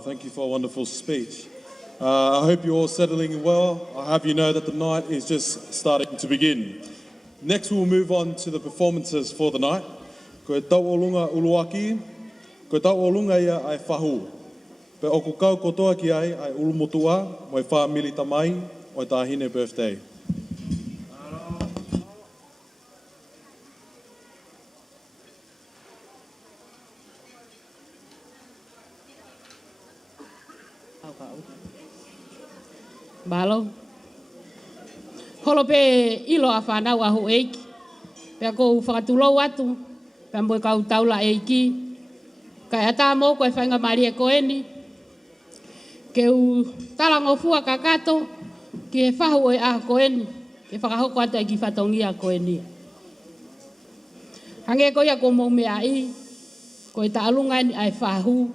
Thank you for a wonderful speech. I hope you're all settling well. I hope you know that the night is just starting to begin. Next, we'll move on to the performances for the night. Ko e tau o lunga uluaki, ko e tau o lunga ia ai whahu. Pe o kukau kotoa ki ai ulumotua, mo e wha mili tamai, o e tāhine birthday. Malo. Holo pe ilo a whanau ahu eiki. Pea ko whakatulou atu. Pea moe kau taula eiki. Kai ata mo koe whainga mari e koeni. Ke u talango fua kakato. Ki he whahu e a koeni. Ke whakahoko atu e ki whatongi a koeni. Hange koia ko mou mea i. Koe ta alunga ni ai whahu.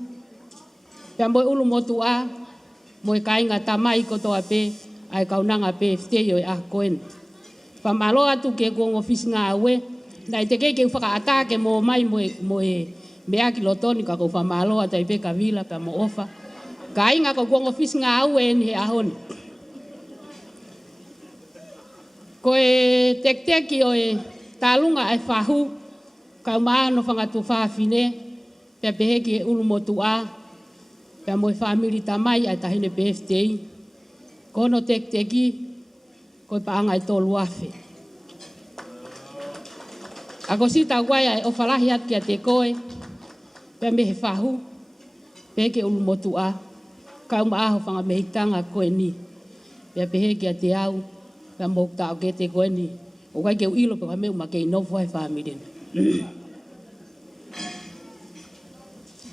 Pea moe ulu motu a. Moe kainga tamai kotoa pe, ai kaunanga pe, ftei o e a koen. Whamalo atu ke kongo fisi ngā aue, nai te kei whaka atake mo mai moe mea ki lotoni ka kou whamalo atu i pe ka vila pe mo ofa. Kainga ko kongo fisi ngā aue ni he ahoni. Ko e tekteki o e talunga ai whahu, kau maano whangatu whawhine, pe peheki e ulu motu a, pea moe whamiri tamai ai tahine birthday. Kono tekteki, koe paanga i tolu afe. Akosita Vaea e ofalahi atu kia te koe, pea mehe whahu, peheke ulu motu a, kau maaho whanga mehitanga koe ni. Pea peheke a te au, pea mokta o ke te koe ni. O kai keu ilo pea meu ma kei nofu ai whamirina.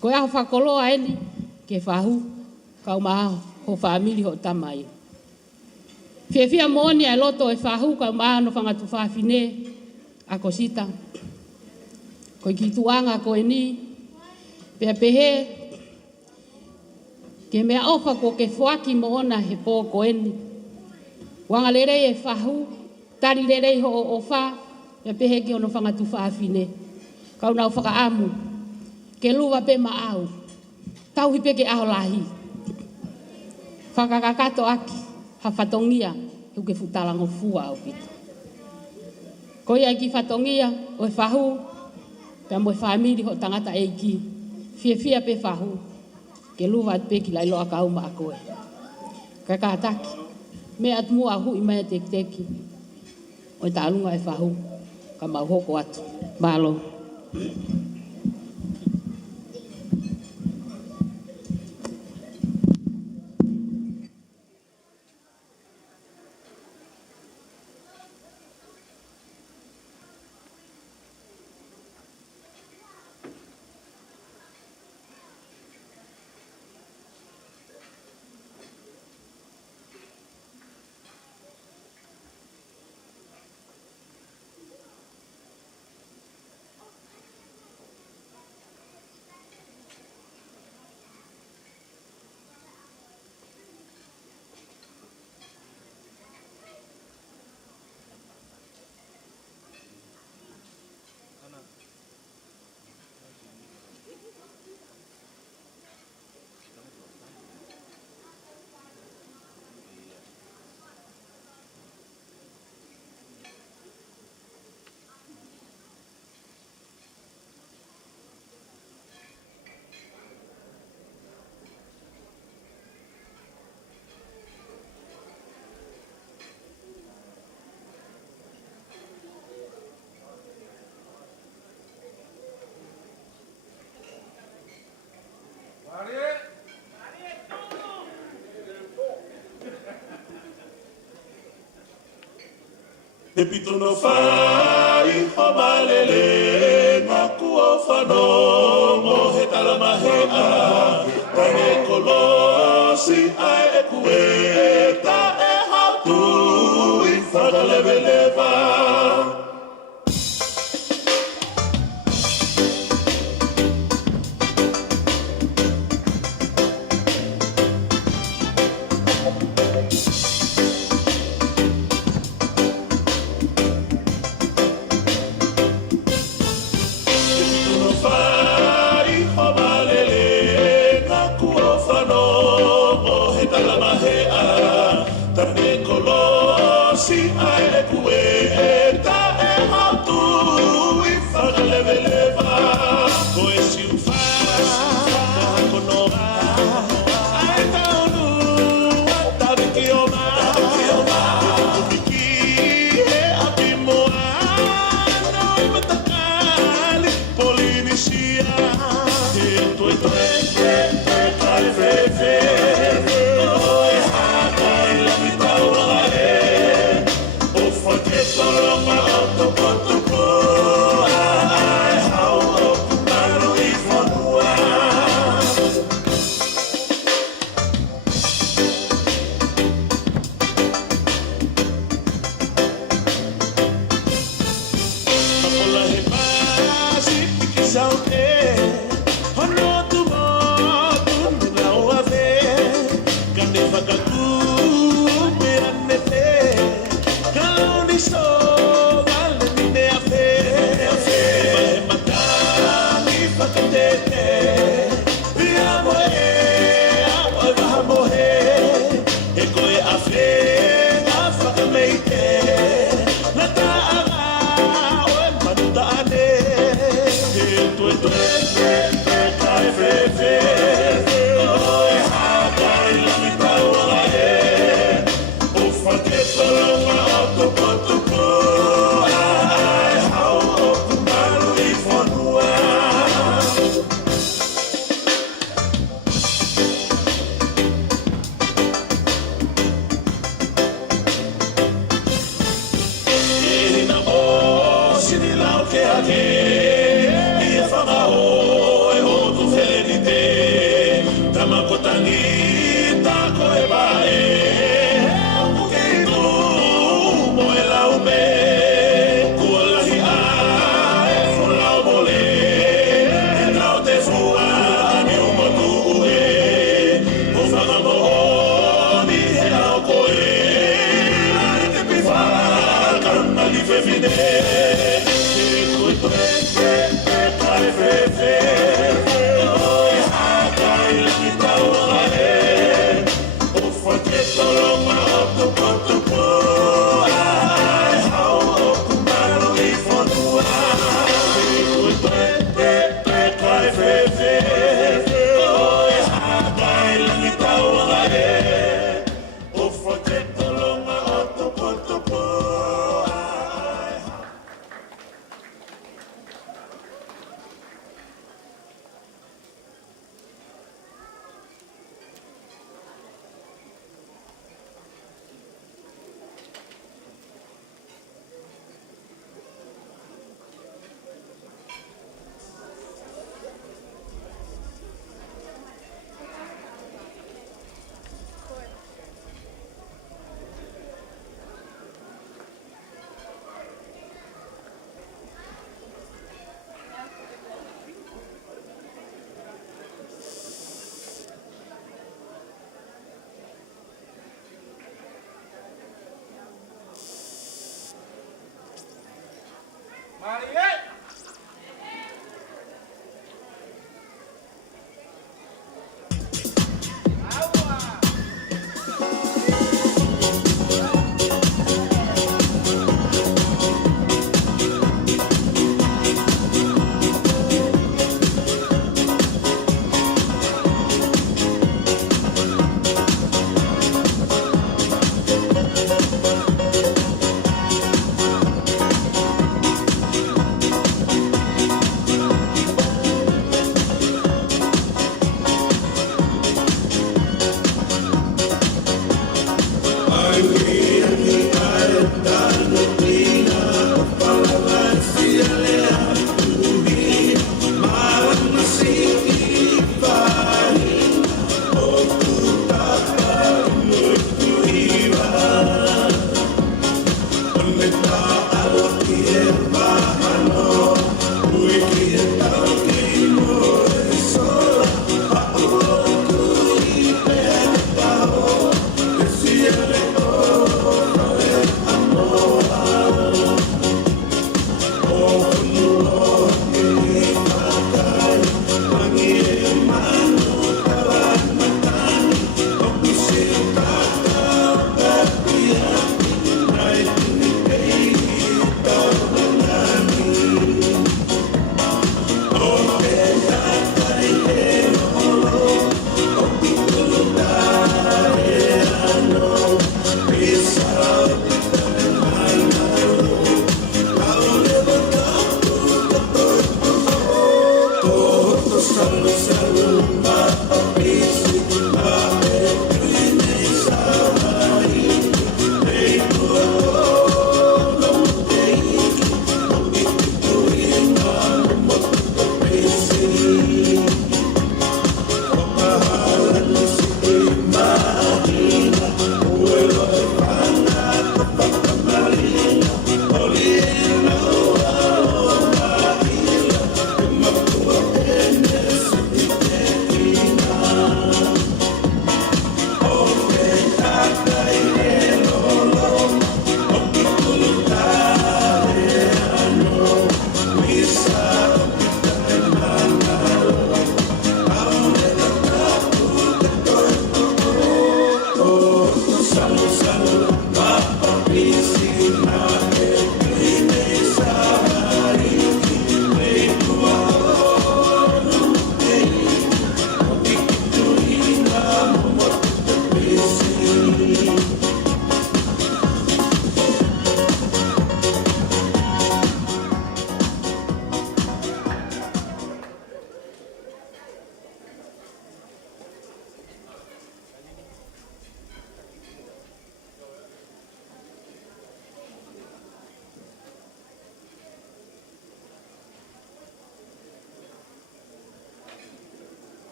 Koe aho whakoloa eni, ke whahu, kau maaho ho whamiri ho tamai. Whiawhia moni ai loto e whahu, kau maaho no whangatu whawhine, Akosita. Koe ki tuanga koe ni, pea pehe, ke mea ofa ko ke whaki mo ona he pō koe ni. Wanga lerei e whahu, tari lerei ho o wha, e pehe ki ono whangatu whaafine. Kau nau whakaamu, ke luwa pe maau, tau hi peke aho lahi. Whakakakato aki, ha whatongia, hu ke futalango fua au pita. Ko ia ki whatongia, o e whahu, pia mo e whaamiri ho tangata e ki, fia pe whahu, ke luwa pe ki lai loa kau ma a koe. Kakataki, me at mua hu i mai teki, o e tālunga e whahu, ka mau hoko atu, malo. E pitono fai o malele na kuo fano mo he talamahea tane kolosi ai e kueta e hatu i whakalewelewa. Si ai e kueta e hatu I whakalewelewa Ko e siuwha konoa Ai taunu a tawiki o ma Kumiki he api moa No I matakali Polinisia He toi kai fefe Oi haka I lami taua Paloma o tupu ai hau o kumaro I whanua Mapola he masi piki sau e Hono tu motu me lau ave Kane whakaku me ane te Kaloni so gale ni ne afe Mahe matani whakatete Pia moe oi waha mohe E koe afe ngā whakameite Na taanga oe manuta ane He tue kai fefe Oi haka I lami taua he O whaketa longa tupu ai hau o kumaru I whanua E hina o sini lau ke ake I e whangao e hotu wheleni te Tamakotangi tako e bae Fine.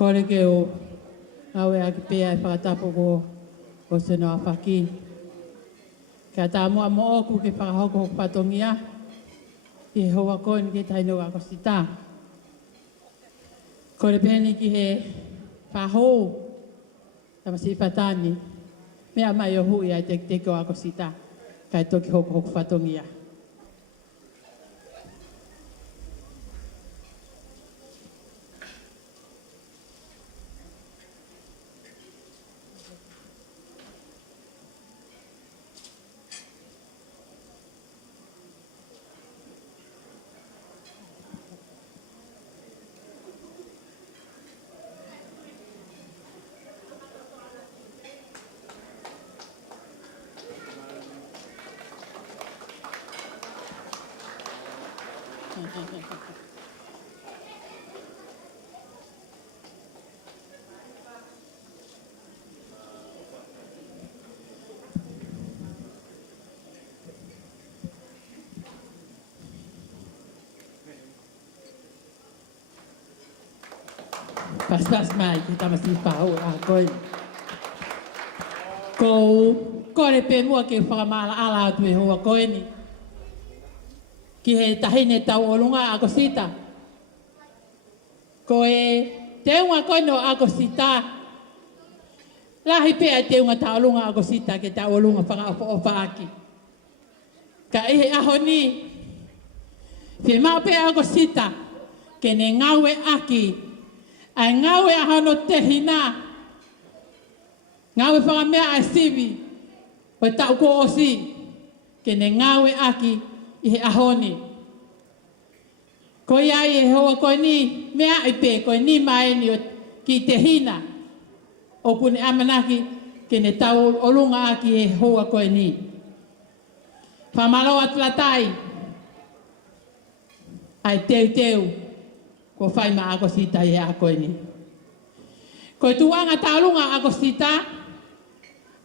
Kore ke o awe a ki pēa e whakatapo ko se noa whaki. Kia tā mua mo oku ke whakahoko patongia ki he hoa koe ke taino Akosita. Kore pēni ki he whahou tamasi whatani mea mai o hui ai te ko Akosita kai toki hoko patongia. Pas mai ki tamasi pau a koe. Ko kore pe mua ke whakamala ala atu e hoa koe ni. Ki he tahine tau olunga Akosita. Ko e te unga koe no Akosita. Lahi pea te unga taolunga Akosita ke taolunga whakaopa aki. Ka ihe aho ni. Whie mau pea Akosita ke ne ngawe aki. Ai ngawe ahono te hina. Ngawe whakamea ai sivi. O tau ko osi. Ke ne ngawe aki ihe aho ni. Ko iai e hoa koe ni, mea i pē, koe ni mai ni o ki te hina. O kune amanaki, ke ne tau olunga aki e hoa koe ni. Whamalo atlatai, ai teu, ko whai ma Akosita e a koe ni. Koe tuanga taulunga Akosita,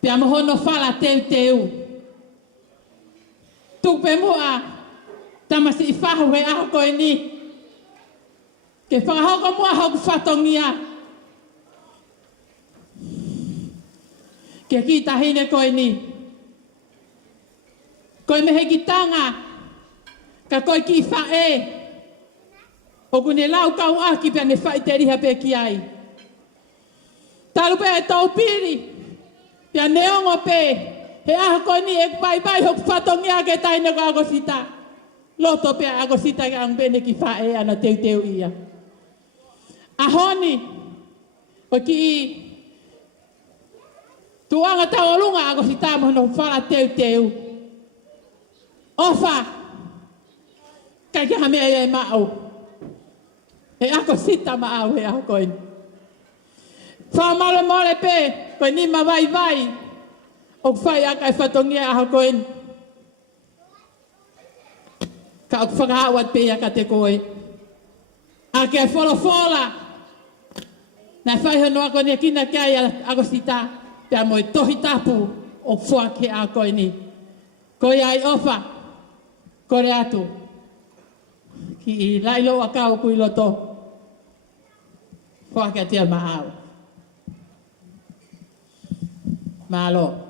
pia mohono whala teu. Tupe mua, tamasi i whahu he a koe ni. Ke whakahoko mua hoku whatongia. Ke ki tahine koe ni. Koe mehe ki tanga. Ka koe ki whae. O kune lau kau aki pia ne whai te riha pe ki ai. Talu pe e tau piri. Pia neongo pe. He aha koe ni e pai hoku whatongia ke taine ko Akosita. Loto pe Akosita ke ang bene ki whae ana teu ia. Ahoni, o ki tuanga taolunga Akosita mo no whala teu. Ofa, kai ka hame e mao. E Akosita mao e ako koin. Whamalo mole pe, koe ni ma vai. O whai akai whatongia ako koin. Ka o whakahawat pe aka te koe. Ake fola. Na whai hono ako ni kina kai Akosita, pia mo tohi tapu o whake a koe ni. Koe ai ofa, kore atu. Ki i lailo a kau kui loto. Whake a tia mahau. Malo.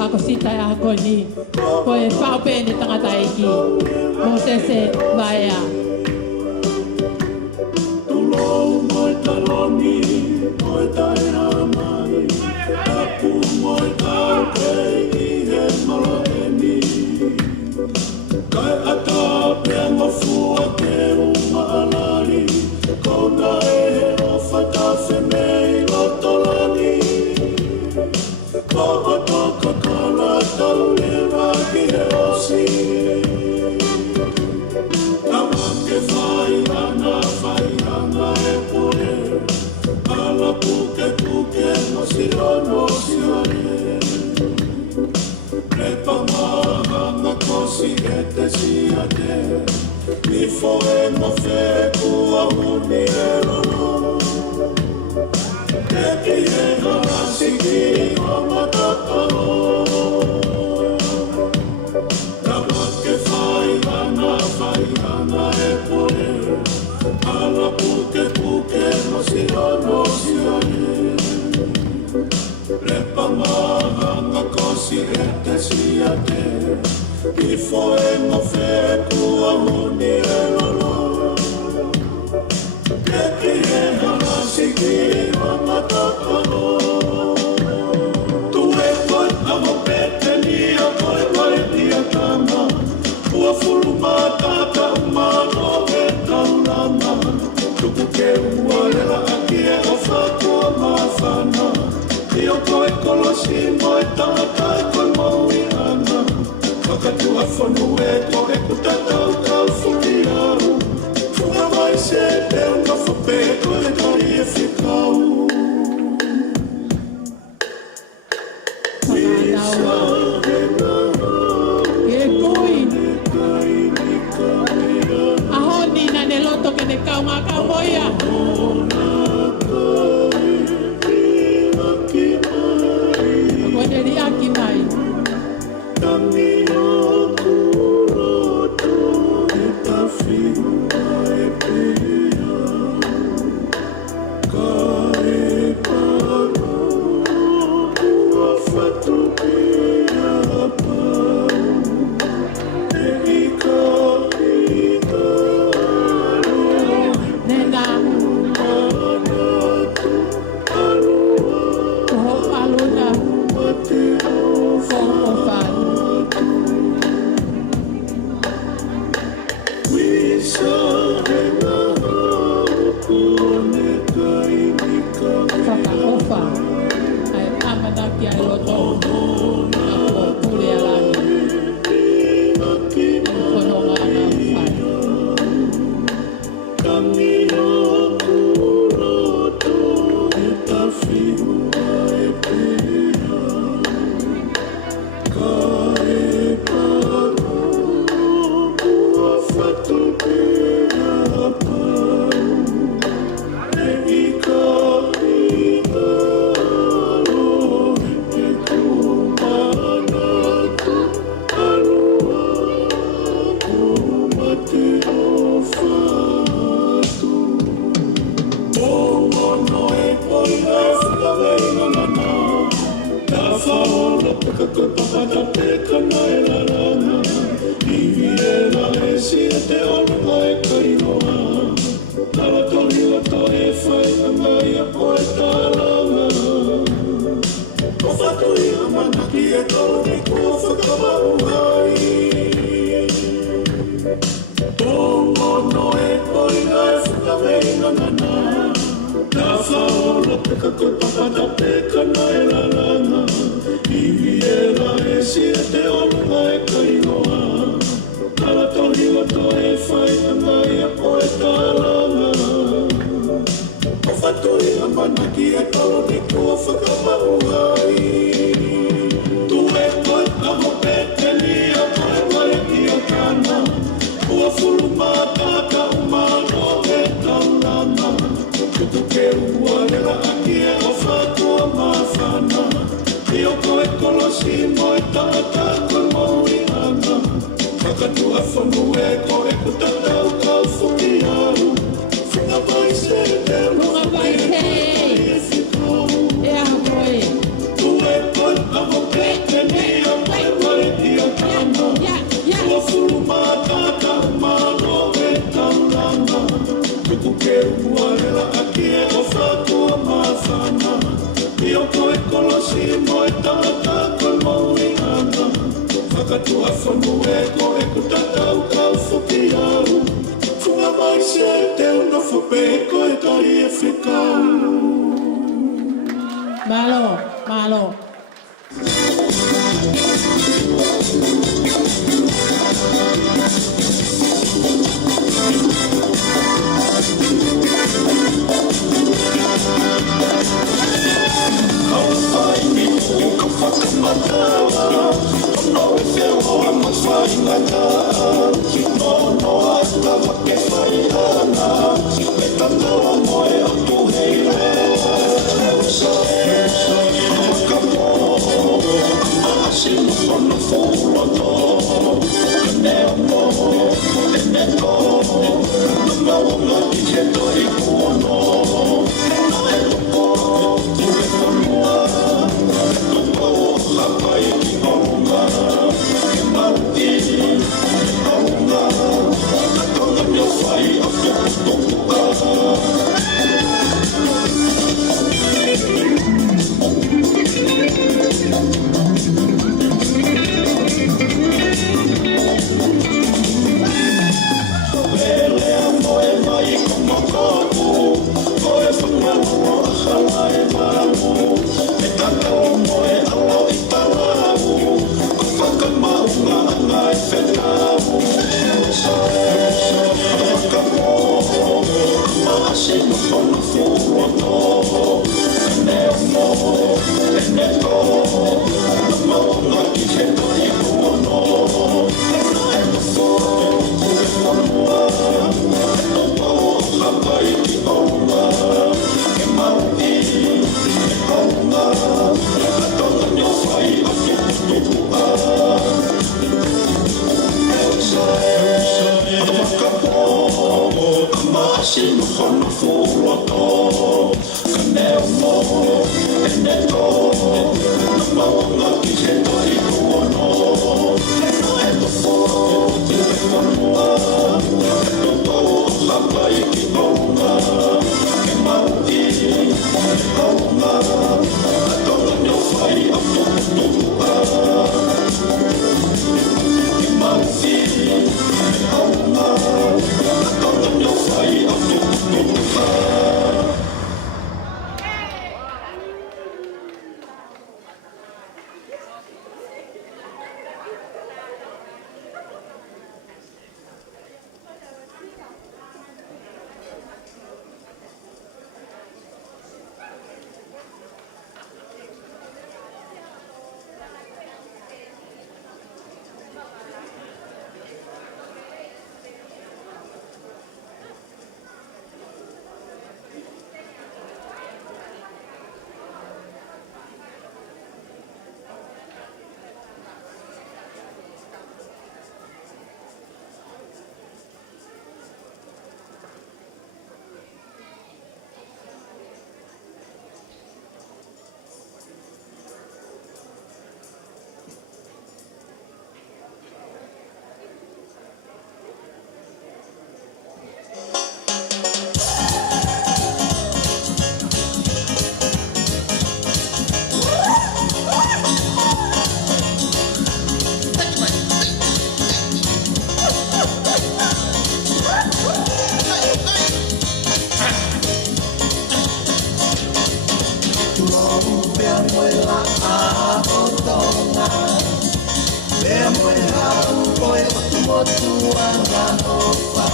Akosita ya koe ni. Koe whaupe ni tangata iki. Mo sese Vaea. Tulou moi taloni, moi taina mai. Tapu moi tau kei i he malaeni. Kai ata pia ngofua ke umaalari. Kona e he ofa ta whenei lotolani. Koho toka kala tau e waki he osi. Tawa ke whai ana e pore. Ala puke no sione. Repa mahanga kosi e te siate. Mi foe mo fe kua huni e lono. Eki e harasiki o matatalo. Tawa ke whai ana e pore. Ala puke no sione. Repa mahanga kosi e te siate. Mi foe mo fe kua huni e lono. Eki e harasiki o matatalo. Tu e koe amo pete ni a koe ni a tama. Ua fulu matata umano e taulama. Tupu ke ualela aki e ofa kua mawhana. I o koe kolosi moe tangata e koe maui ana. Whakatua whanu e koe kutatau kau fuli au. kana e la rana Iwi e la e si e te olunga e kainoa Tala tohi lato e whai a mai a koe tālanga O whatui a manaki e tolo ni kua whakamaru hai Tongo no e koina e whakameina nana Na whaolo peka koe papata peka na e la rana Iwi e la e si e te olunga e kainoa Tala tohi lato e whai a mai a koe tālanga O whatui a manaki e tolo ni kua whakamaru hai Tu e koe a hope te ni a koe mai ki o tāna Ua fulu mātaka umano e taunana Kutu ke ua lera aki e o whatua mawhana I o koe kolosi mo e tata koe maui ana Whakatua whanu e koe kutatau kau whuki au Whunga mai se te Whunga mai se e whikau E aha koe Tu e koe a hope te ni a koe mai ki o tāna Ua fulu mātaka umano e taunana Kuku ke ua lera aki e o whatua mawhana I o koe kolosi mo e tata koe maui ana Whakatua whanu e koe kutatau kau whuki au Whunga mai se te una whape koe tai e whikau Malo, malo motu anga ofa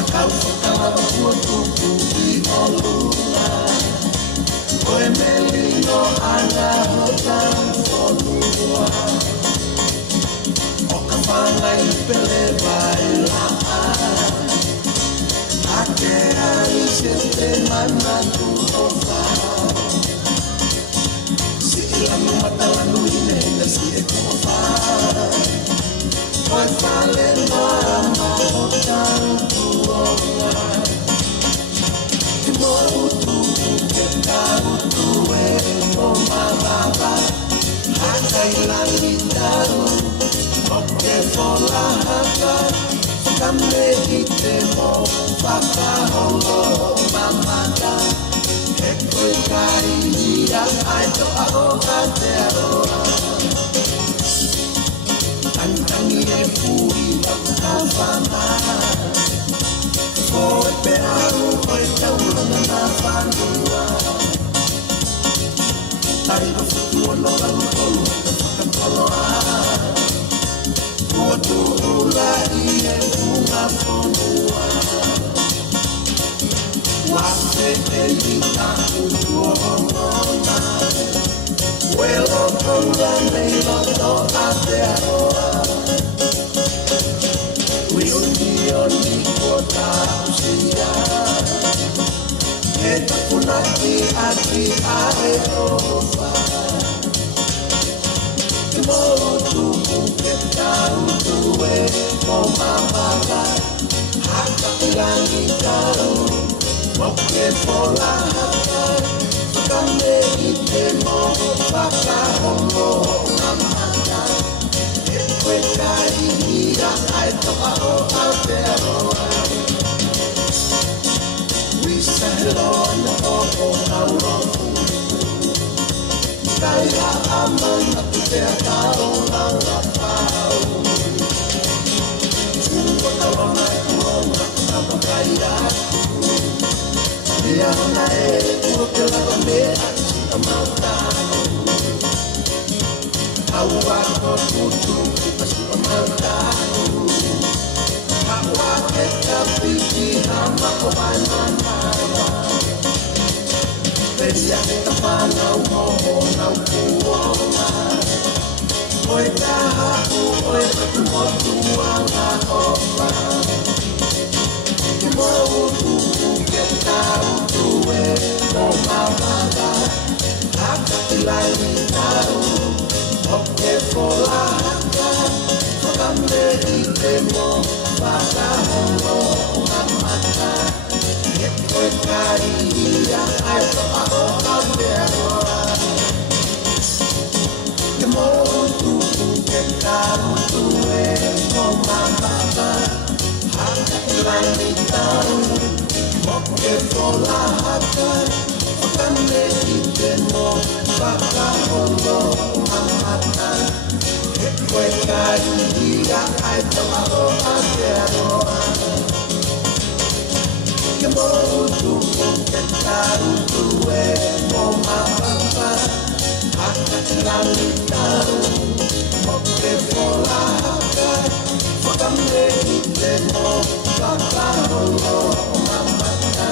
Akau whakalawa kua tuku I o luna Oe melino anga hotan whonua O ka whangai pele vai la Ake ai se te mana tu ofa Si ilanu matalanu ine ina si e kua whai Oe whale noa ma hotan tuonga Te moa utu ke ka utu e o mawaba Haka ilangi taru o ke fola haka Whakame I te mo whakaholo mamata He koe kai hia ai toa o Aotearoa Tantangi e pui ka whana Koe pe aru koe tauranga na whanua Taira futua no langkolu ka whakatoloa Kua tuula I e punga whonua Wape e lita utuongona Welo tonga nei loto Aotearoa Wiuni kua tausia E tapunaki aki ae ofa Te motu ke tautu e o mamaka Haka ilangi tau Moke fola haka Whakame I te mo whakahongo mamaka E koe kai hia ai toa o Aotearoa We settle on the opo naurofu Kaira amana te atao langa pau Ua tawana e kuonga kama kaira Ia hana e ua ke lava me ati a mautau Aua ko tutu a sua mautau Aua ke ka piti hama o vai manara Peria ke ka whanau moho nau kuonga Oe taha u oe matu motu anga ofa Ke motu ke tautu e o mawaka Haka ilai tau o ke fola haka Whakame I te mo whakahongo mamata He koe kai hia ai toa o Aotearoa Ke motu ke tautu e o mawaka Haka ilai tau o ke fola haka Whakame I te mo whakahongo mamata He koe kai hia ai toa o Aotearoa Ke motu ke tautu e o mawaka Haka ilangi tau o ke fola haka Whakame I te mo whakahongo mamata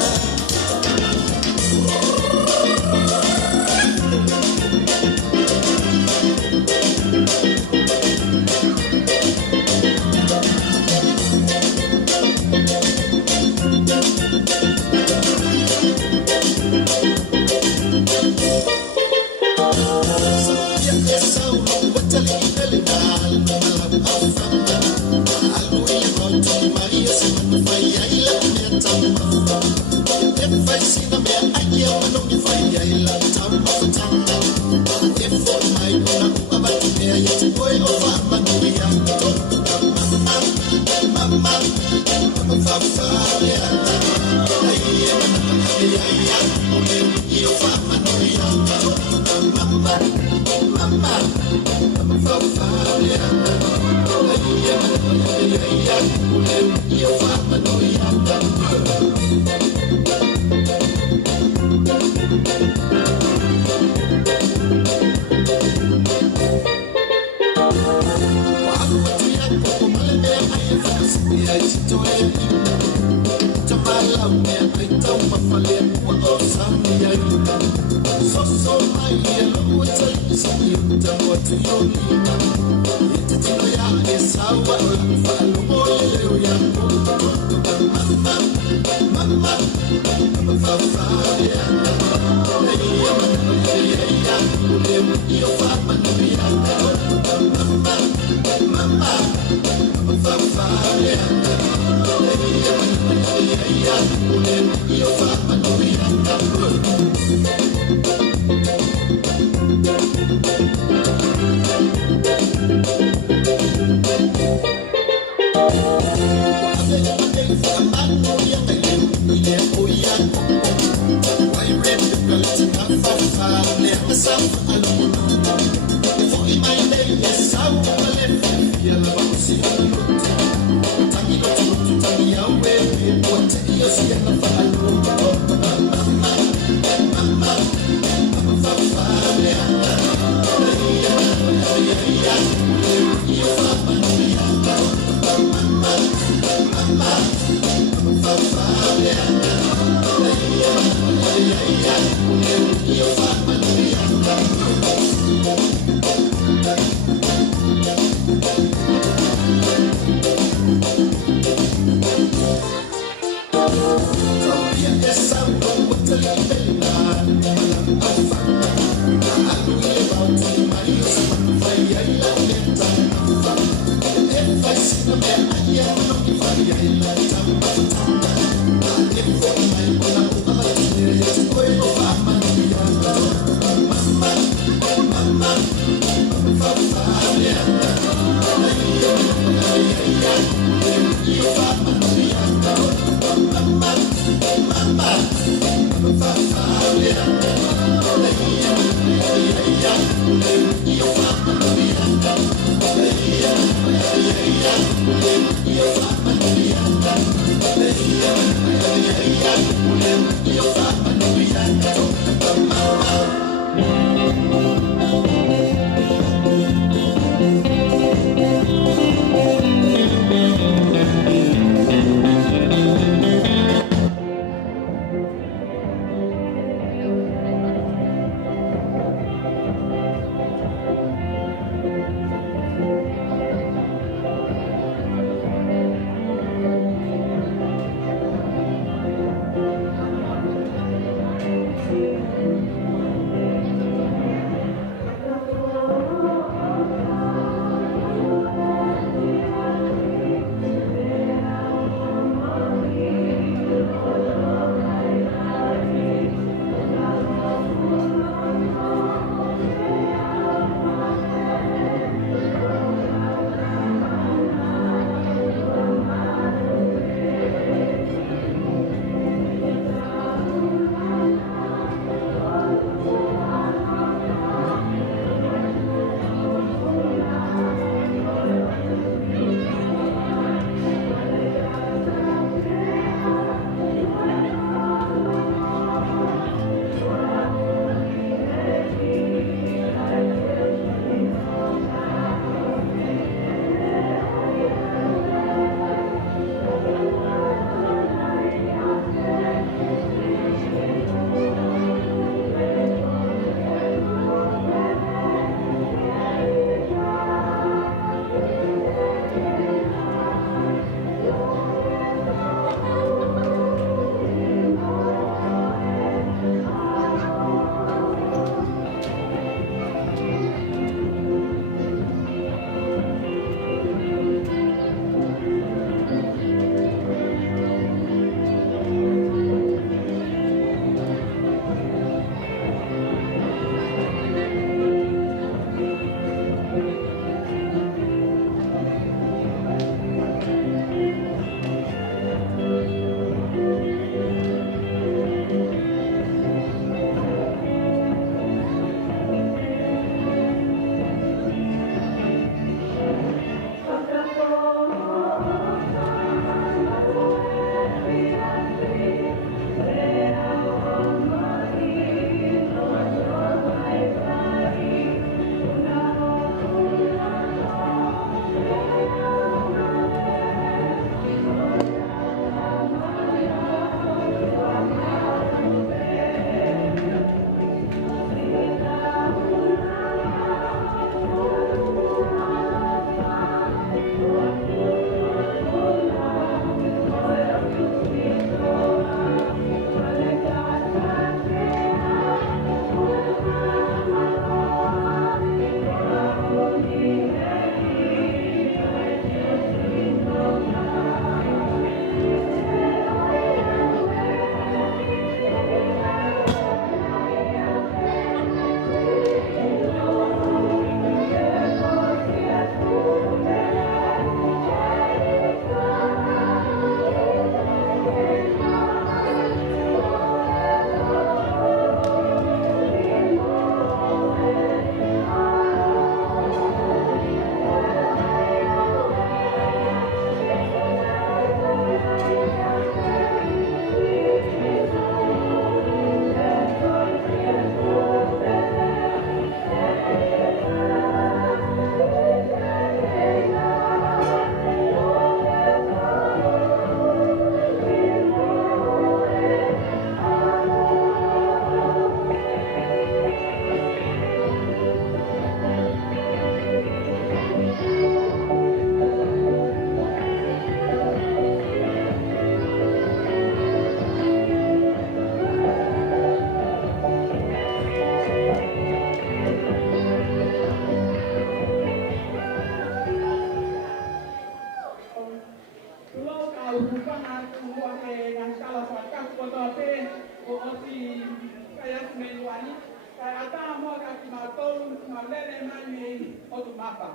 menuani. Kaya ata mo ka ki mautolu maulele mani o tu mapa.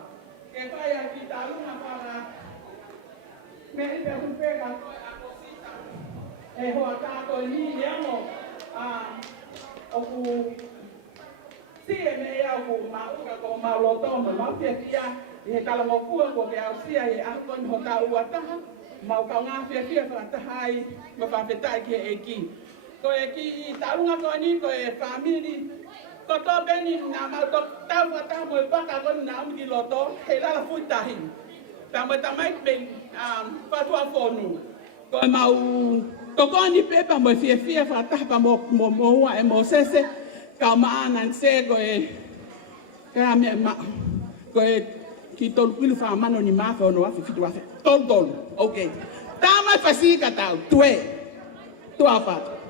Ke kaya kita aluna para me ibe kupeka Akosita. Ho atato ni yamo oku si me ya ku mauka ko maulotomo mautia e kala mo fu ko ke ausia e ako ni hota uata mau ka nga fia fa tahai ma fa petai ke eki ko eki talunga ko ni ko e family ko to beni na ma to ta ta mo pa ka ko na mi loto he la fu tahi ta mo ta mai ben fa tu afonu ko mau to ko ni pepa mo fia fa ta pa mo wa e mo sese ka ma nan se ko e ka me ma ko e ki tolu pilu fa mano ni ma fa no afi fitu afi tol okay tama fasi ka tau tue tu apa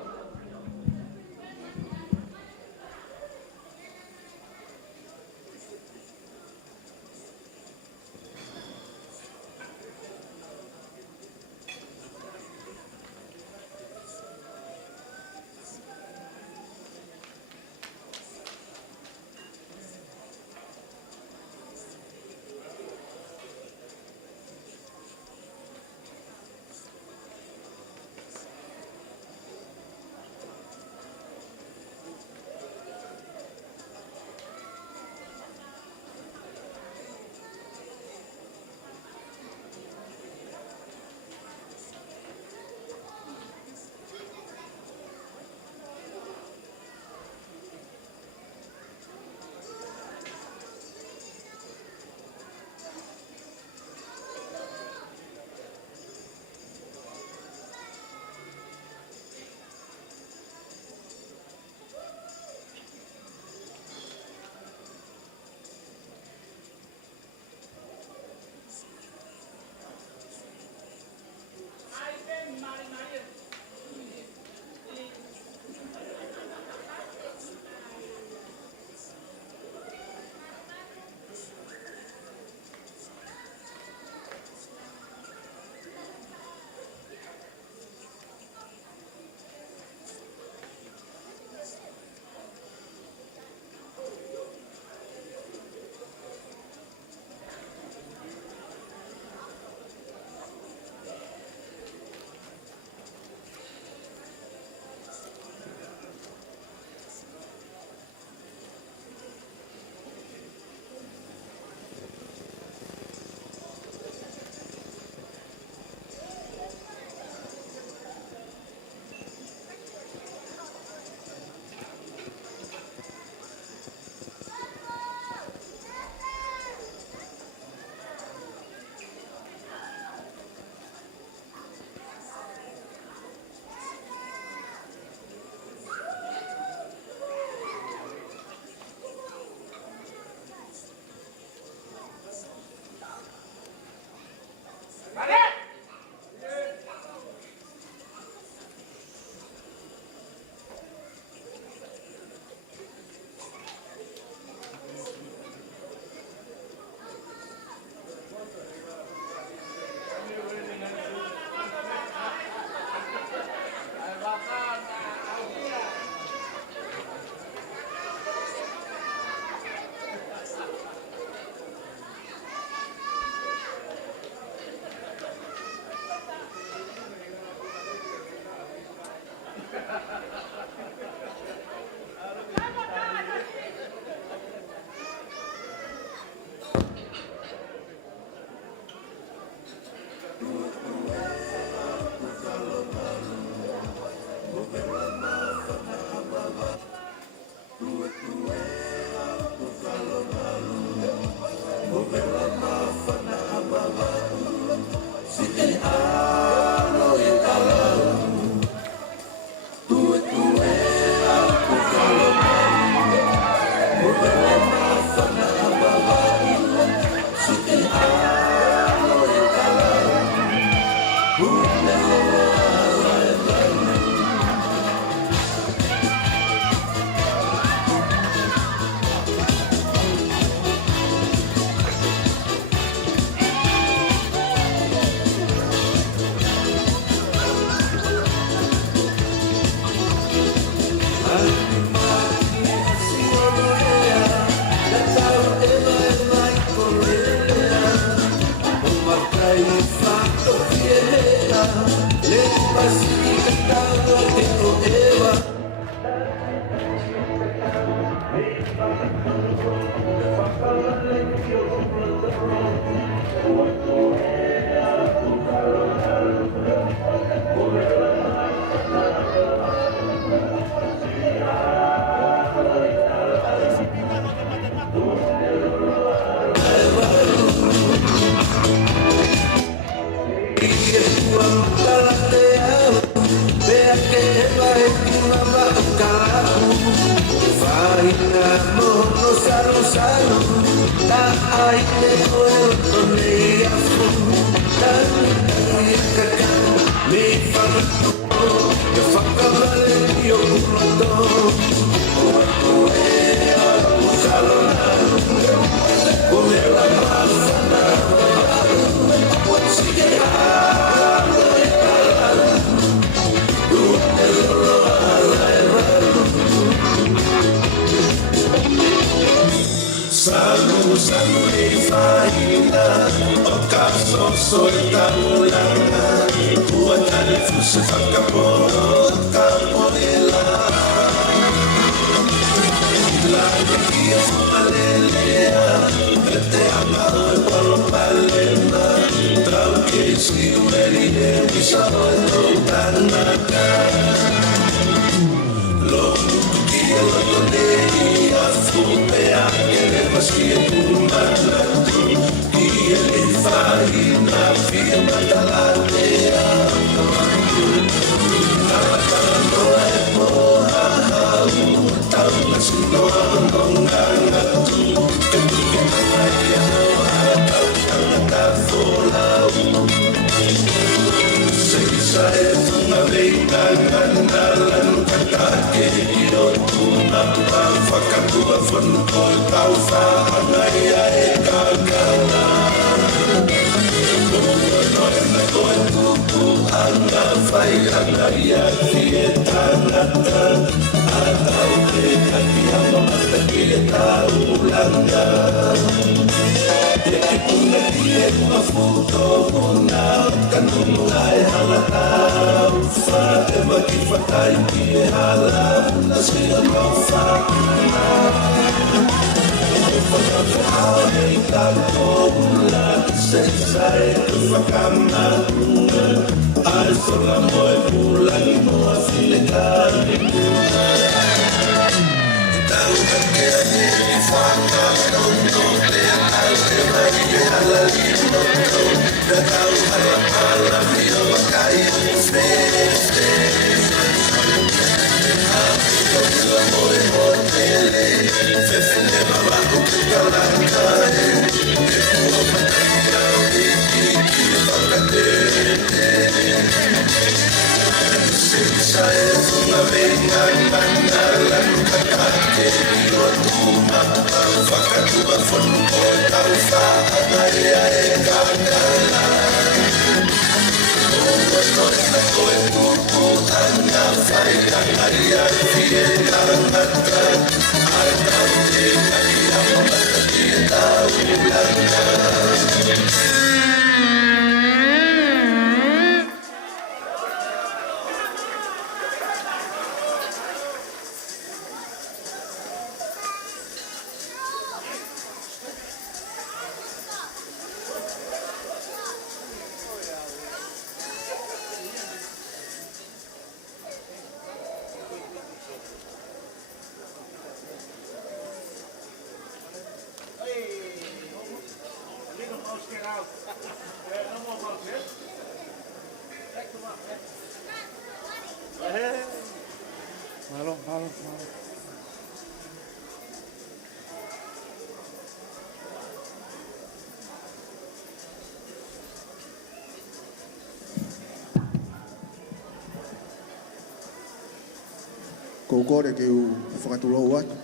Ko kore ke u whakatulou atu.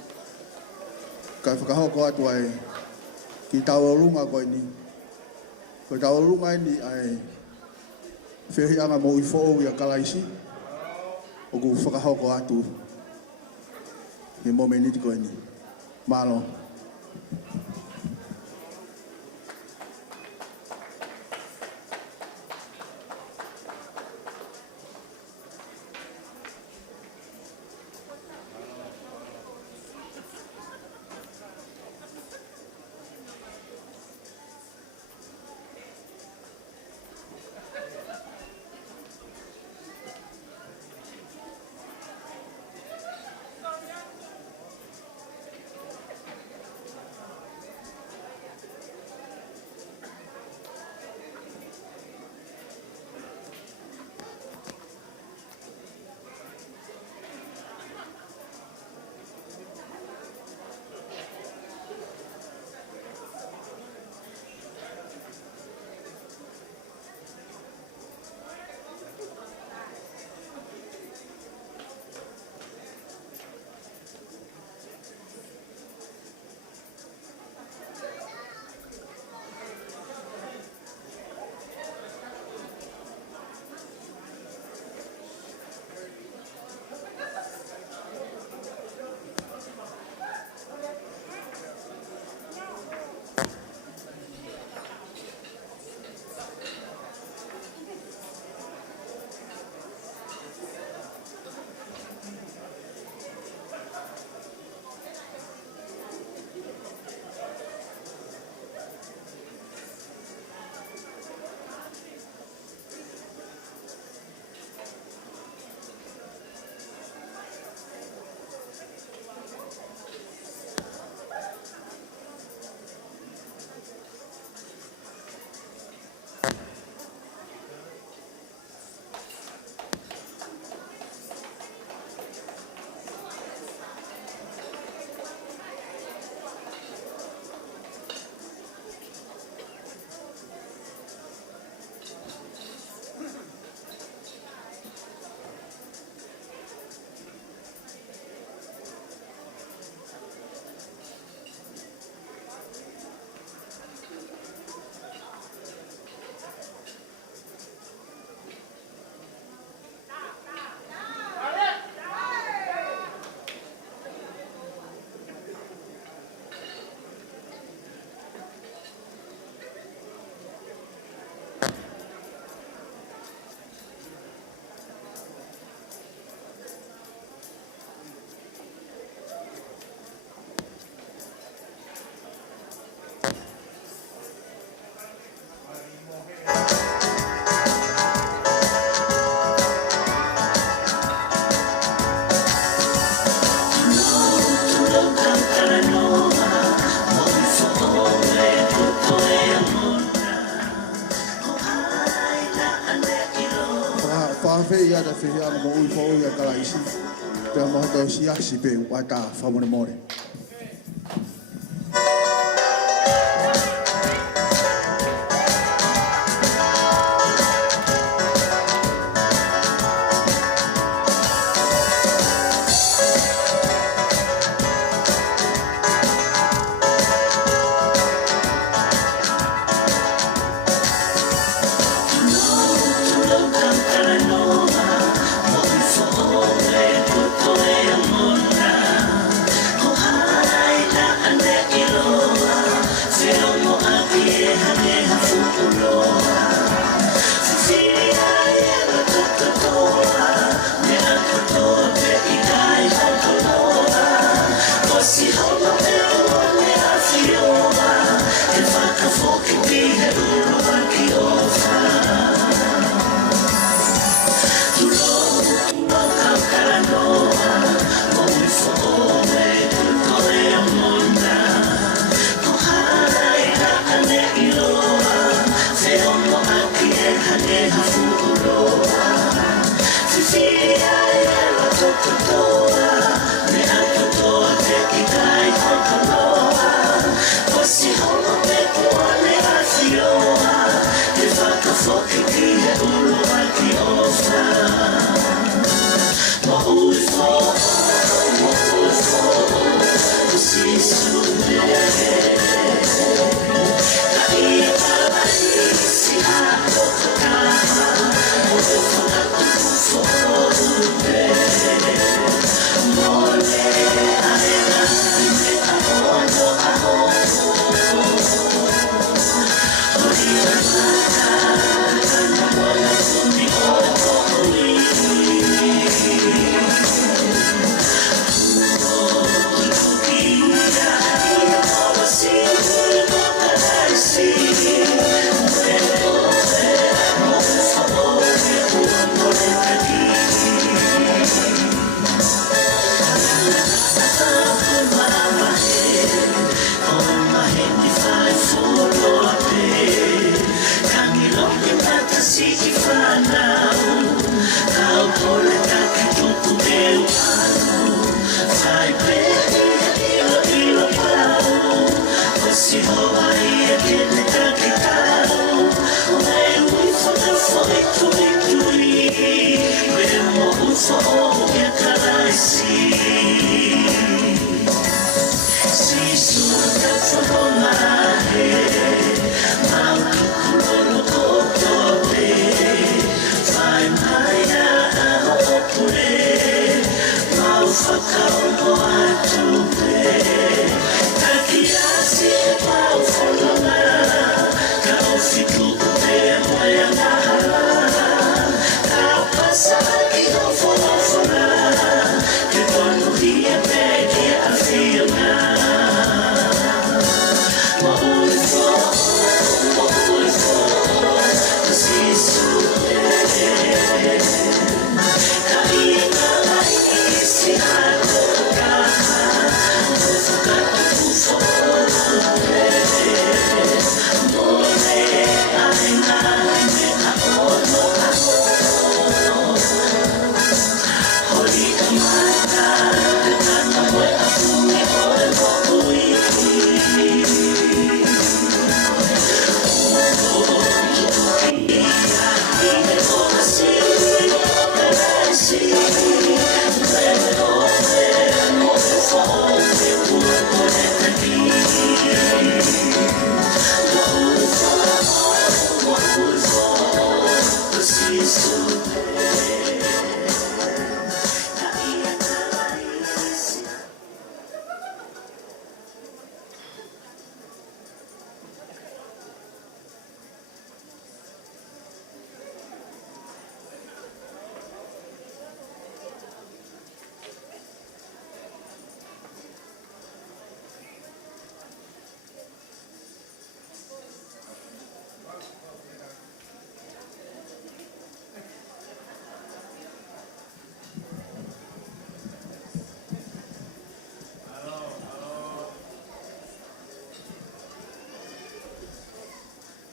Kai whakahoko atu ai ki taurunga koe ni. Ko taurunga ni ai whihi anga mo i who'o i a kalaisi. O ku whakahoko atu he mo meniti koe ni. Malo. whaafe ia da whihi ana mo ui whau ia kalaisi. Te amohata o si asi pe wata whamone more.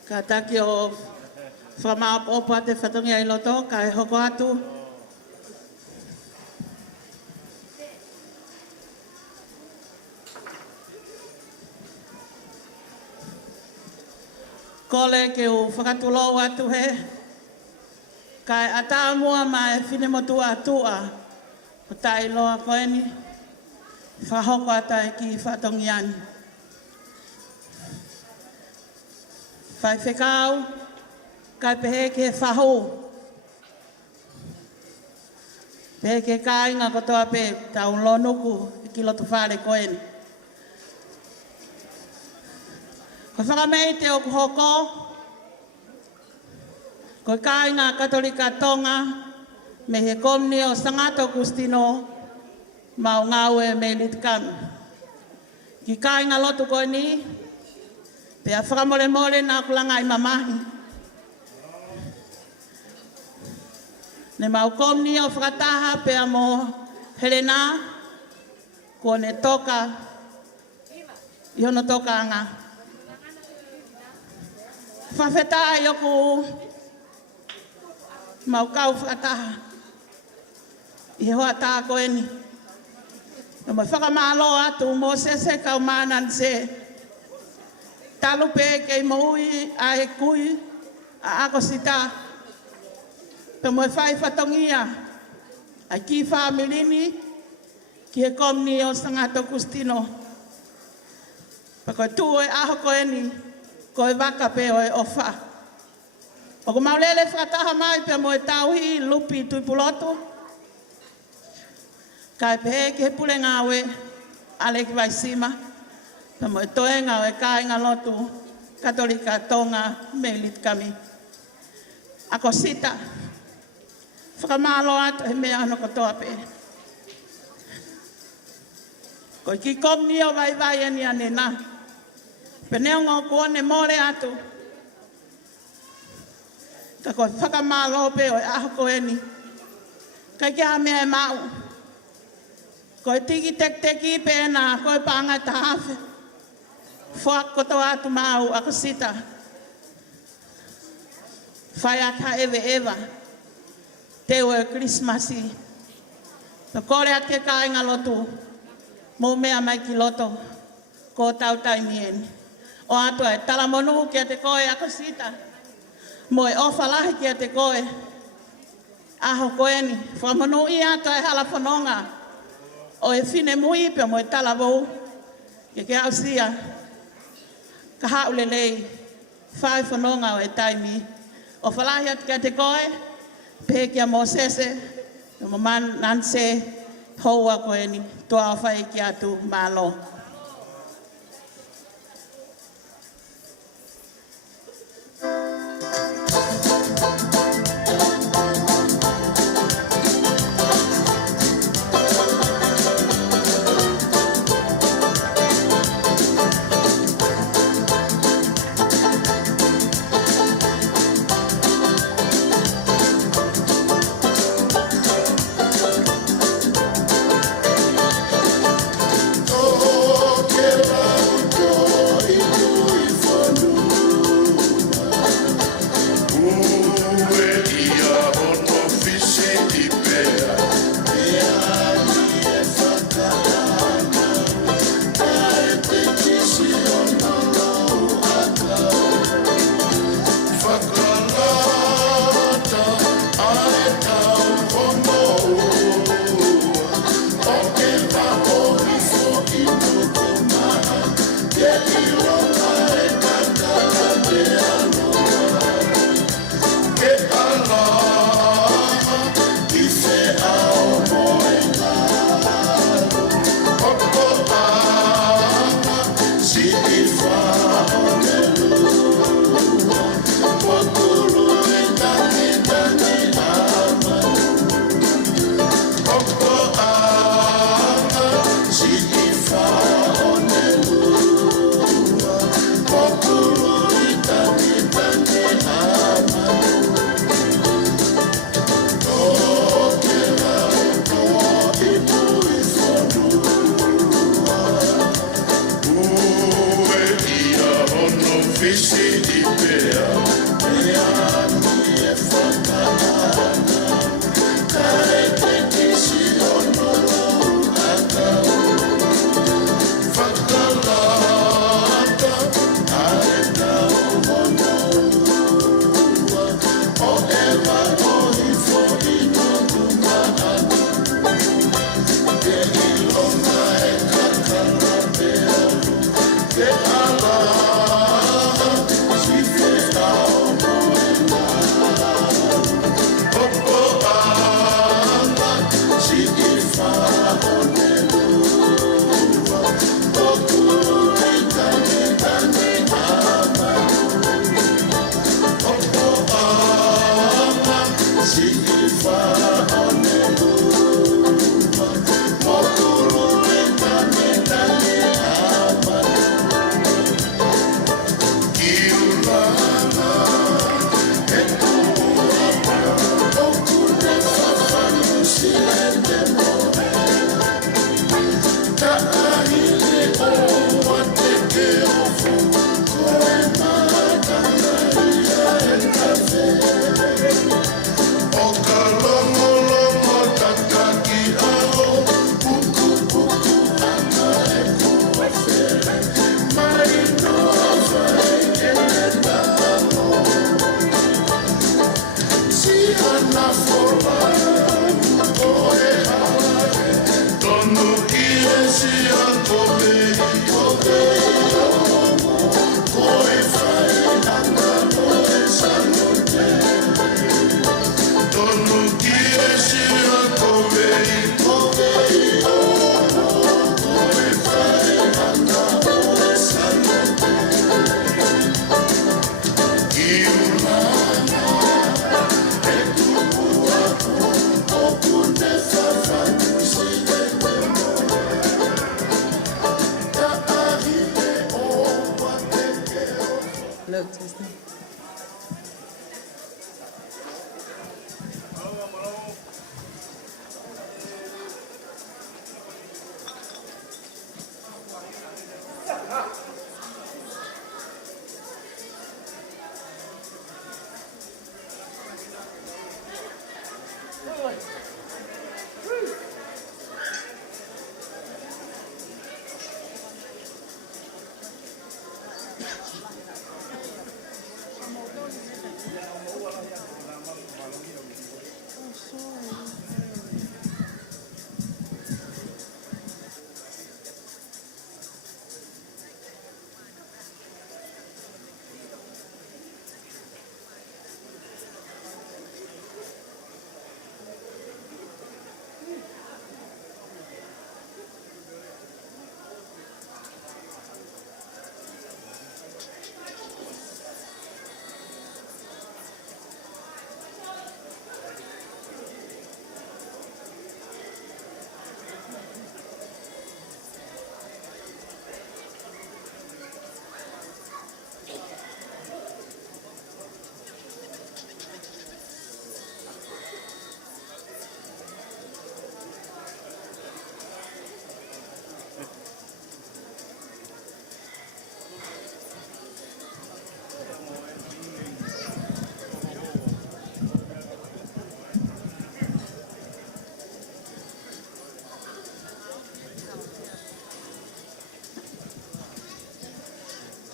Ka take o Whamaapopa te whatongia i loto, kai hoko atu. Kole ke u whakatulou atu he. Kai ata mua mai whine motua atua. O tai loa koeni. Whahoko ata ki whatongi ani. Whai whekau. Kai pehe ke whaho. Pehe ke kāinga kotoa pe tau lonuku ki loto whare koeni. Ko whakamei te o kuhoko, ko kāinga katolika tonga, me he komni o Sangato Kustino, mau ngaue me litkami. Ki kāinga lotu koe ni, pe a whakamore more nā kulanga i mamahi. Ne mau komni o whakataha pe a mo Helena, ko ne toka, i hono toka anga. Whawheta i oku mau kau whakataha. I he hoa tā koe ni. No mai whakamalo atu mo sese kau mānan se. Talupe kei moui a he kui a Akosita. Pe mo whai whatongia. A ki whamilini ki he komni o Sangato Kustino. Pa koe tū e aho koe ni. Ko e waka pe o e ofa. O ko maulele whakataha mai pe mo e tauhi lupi tuipulotu. Kai pehe ke he pule ngawe ale ki vai sima. Pe mo e toe ngawe kāinga lotu katolika tonga me litkami. Akosita. Whakamalo atu he mea ano kotoa pe. Ko ki komni o vai vai eni ane na. Peneo ngā kuone more atu. Ka koe whakamalo pe o e aho koe ni. Kai kia mea e mau. Koe tiki tek teki pe e nā koe pāngai ta hawhe. Whak koto atu mau Akosita. Whai aka ewe ewa. Te o e Christmasi. No kore ate kāinga lotu. Mō mea mai ki loto. Ko tau taimi eni. O atua e talamonu kia te koe Akosita. Mo e ofa lahi kia te koe. Aho koe ni. Whamonu i atua e hala whanonga. O e whine mui pe mo e talavou. Ke au sia. Ka haule lei. Whai whanonga o e taimi. O whalahi atu kia te koe. Pe kia mo sese. Mo man nanse. Houa koe ni. Toa o whai kia atu malo. Oh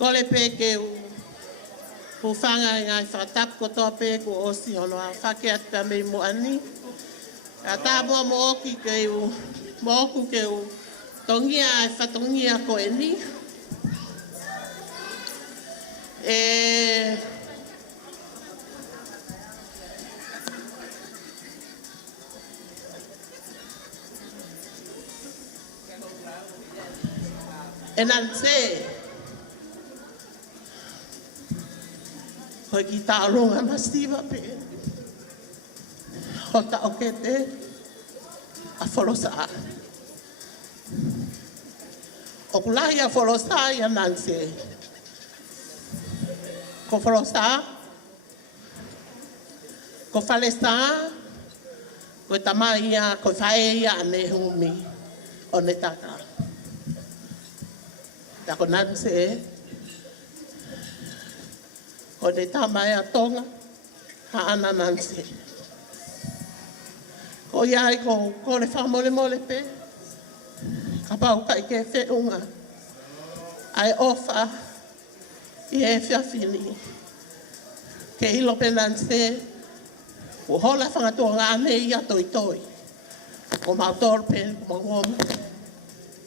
Kole pe ke u whanga ngai whakatap ko toa pe ko osi hono a whake at pa mei mo ani. A tā mua mo oki ke mo oku ke tongia ai whatongia ko e ni. E nan se, hoi ki tā ronga masiva pe. Ho ta o ke te a wholosa. O kulahi a wholosa i a nanse. Ko wholosa, ko whalesa, ko tamaia, ko whaeia ane humi o ne taka. Ta ko nanse, ko ne tamai a tonga, ha ana nanse. Ko iai ko le whamole mole pe, ka pau kai ke whiunga, ai ofa i e whiawhini. Ke ilo pe nanse, ko hola whangatua ngā nei a toi toi, ko mautor pe, ko mangoma,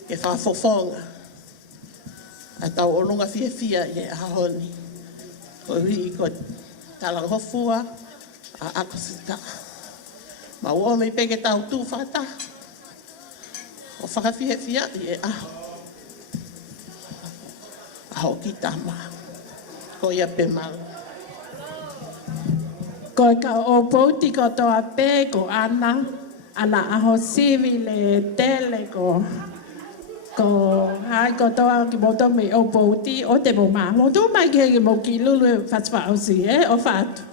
ke whafofonga. A tau olunga fia i e ahoni. Ko hui ko talangofua a Akosita. Ma ua me peke tau tū whata. O whakawhia i e aho. Aho ki tama. Ko ia pe malu. Ko ka o pouti ko toa pē ko ana aho sivi le tele ko hai ko toa ki moto me o pouti o te mo ma. Mo tō mai ke mo ki lulu e whatswa o si o whatu.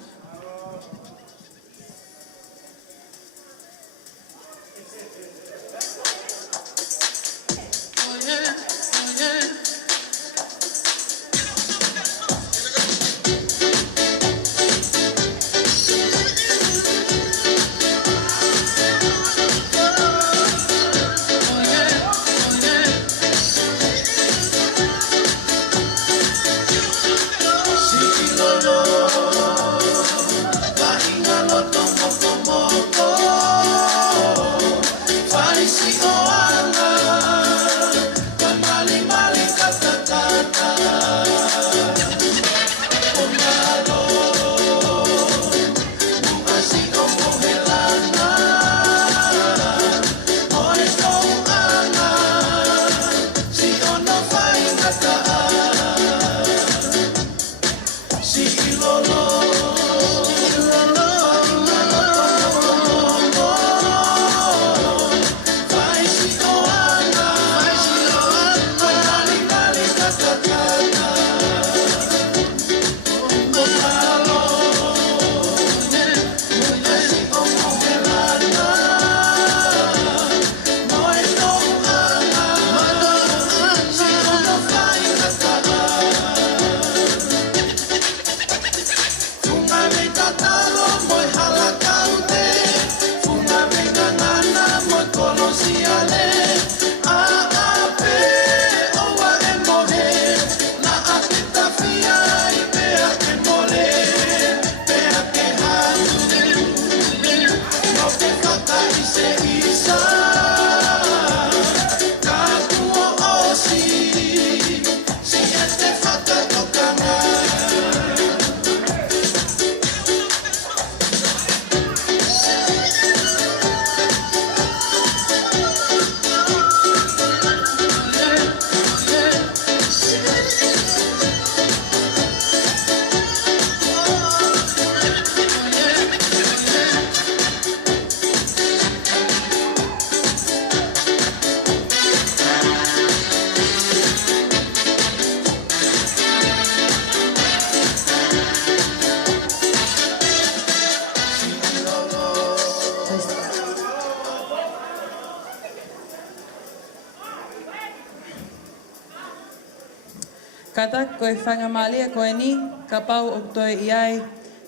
Kata koe whangamalia koe ni, ka pau o toi iai,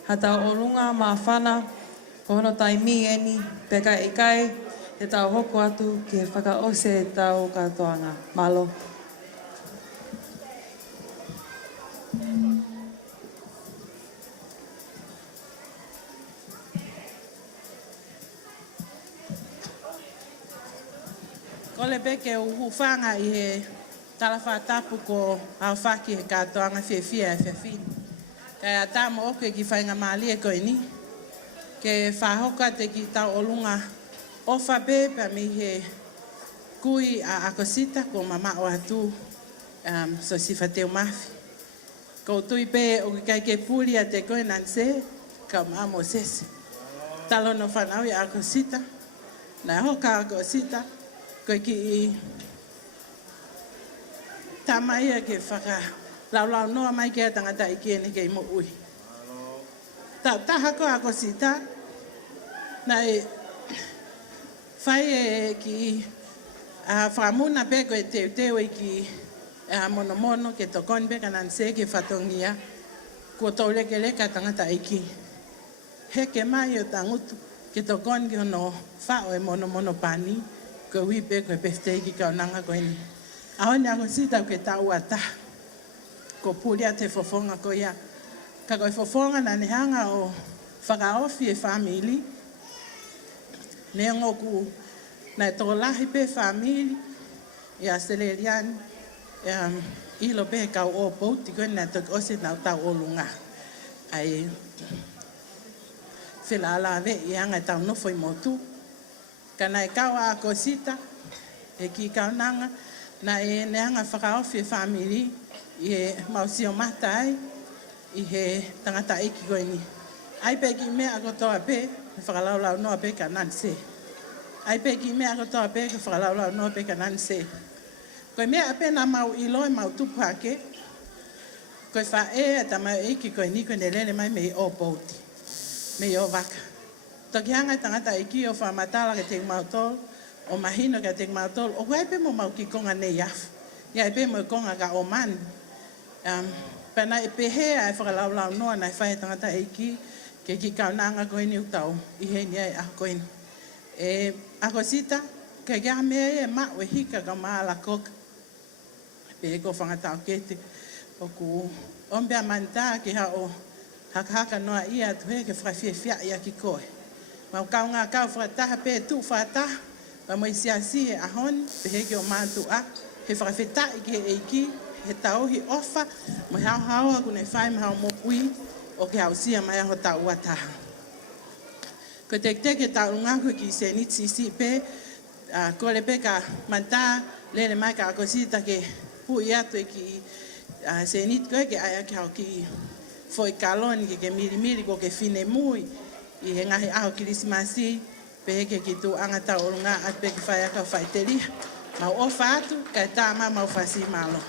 hata o lunga mā whana, ko hono tai mi eni, peka i kai, e tau hoko atu ki he whakaose e tau katoanga. Malo. Ko le beke uhu whanga i he talawha tapu ko au whaki he katoanga whiawhia e whiawhini. Kai a tāma oke ki whainga mālia koe ni. Ke whahoka te ki tau olunga o whape pa mi he kui a Akosita ko mama o atu so si whateo mawhi. Ko tui pe o ki kai ke puli a te koe nanse ka mamo sese. Talo no whanau i Akosita. Na hoka Akosita. Koe ki i tamaia ke whaka lau noa mai ke tangata i kene ke i mo ui. Taha ko Akosita, na e whai e ki whamuna pe koe teo i ki mono ke tokon pe kanan se ke whatongia ko tau leke leka tangata i ki. Heke mai o tangutu ke tokon ki hono whao e mono pani. Ko wipe ko pestei ki kaunanga ko ni. Ahone Akosita ke tau ata. Ko pulia te fofonga ko ia. Ka ko fofonga na ne hanga o whakaofi e family. Ne ngoku na to lahi pe family. Ia selerian ilo pe ka o pouti ko na to ose na tau olunga. Ai fela ala ve ia nga tau no foi motu. Kana e kaua Akosita, e ki kaunanga, na e neanga whakaofi e family, i he mausio matai, i he tangata iki koe ni. Ai pe ki mea kotoa pe, e whakalaulau noa pe ka nanse. Ai pe ki mea kotoa pe, e whakalaulau noa pe ka nanse. Koe mea pe na mau ilo e mau tupu hake, koe wha e ta mau iki koe ni koe ne lele mai me i o pouti, me i o waka. Toki hanga tangata iki o whamatala ke te mautol, o mahino ke te mautol, o koe pe mo mau ki konga ne iafu. Ia pe mo konga ka o man. Pena e pehea e whakalaulau noa na e whae tangata iki, ke ki kaunanga koe ni utau, i he ni ai a koe ni. E Akosita, ke kia mea e mau e hika ka maala koka. Pe ko whangatau kete, o ku ombea manta ki ha o haka noa ia tu he ke whaiwhiawhia ia ki koe. Mau kau ngā kau whakataha pe tu whakataha, pa mo isiasi e ahon, pe heke o mātu a, he whakawheta i ki he eiki, he tauhi ofa, mo hao haoa kune whai ma hao mopui, o ke hausia mai aho tau ataha. Ko te teke tau ngaku ki se nitsisi pe, ko le pe ka manta, lele mai ka Akosita ke pui atu e ki se nit koe ke aia ki hao ki foi kaloni ke miri ko ke fine mui, i he ngahi aho kirismasi, pe heke ki tu angata o runga at pe ki whai aka whai te riha. Mau ofa atu, kai tāma mau whasi malo.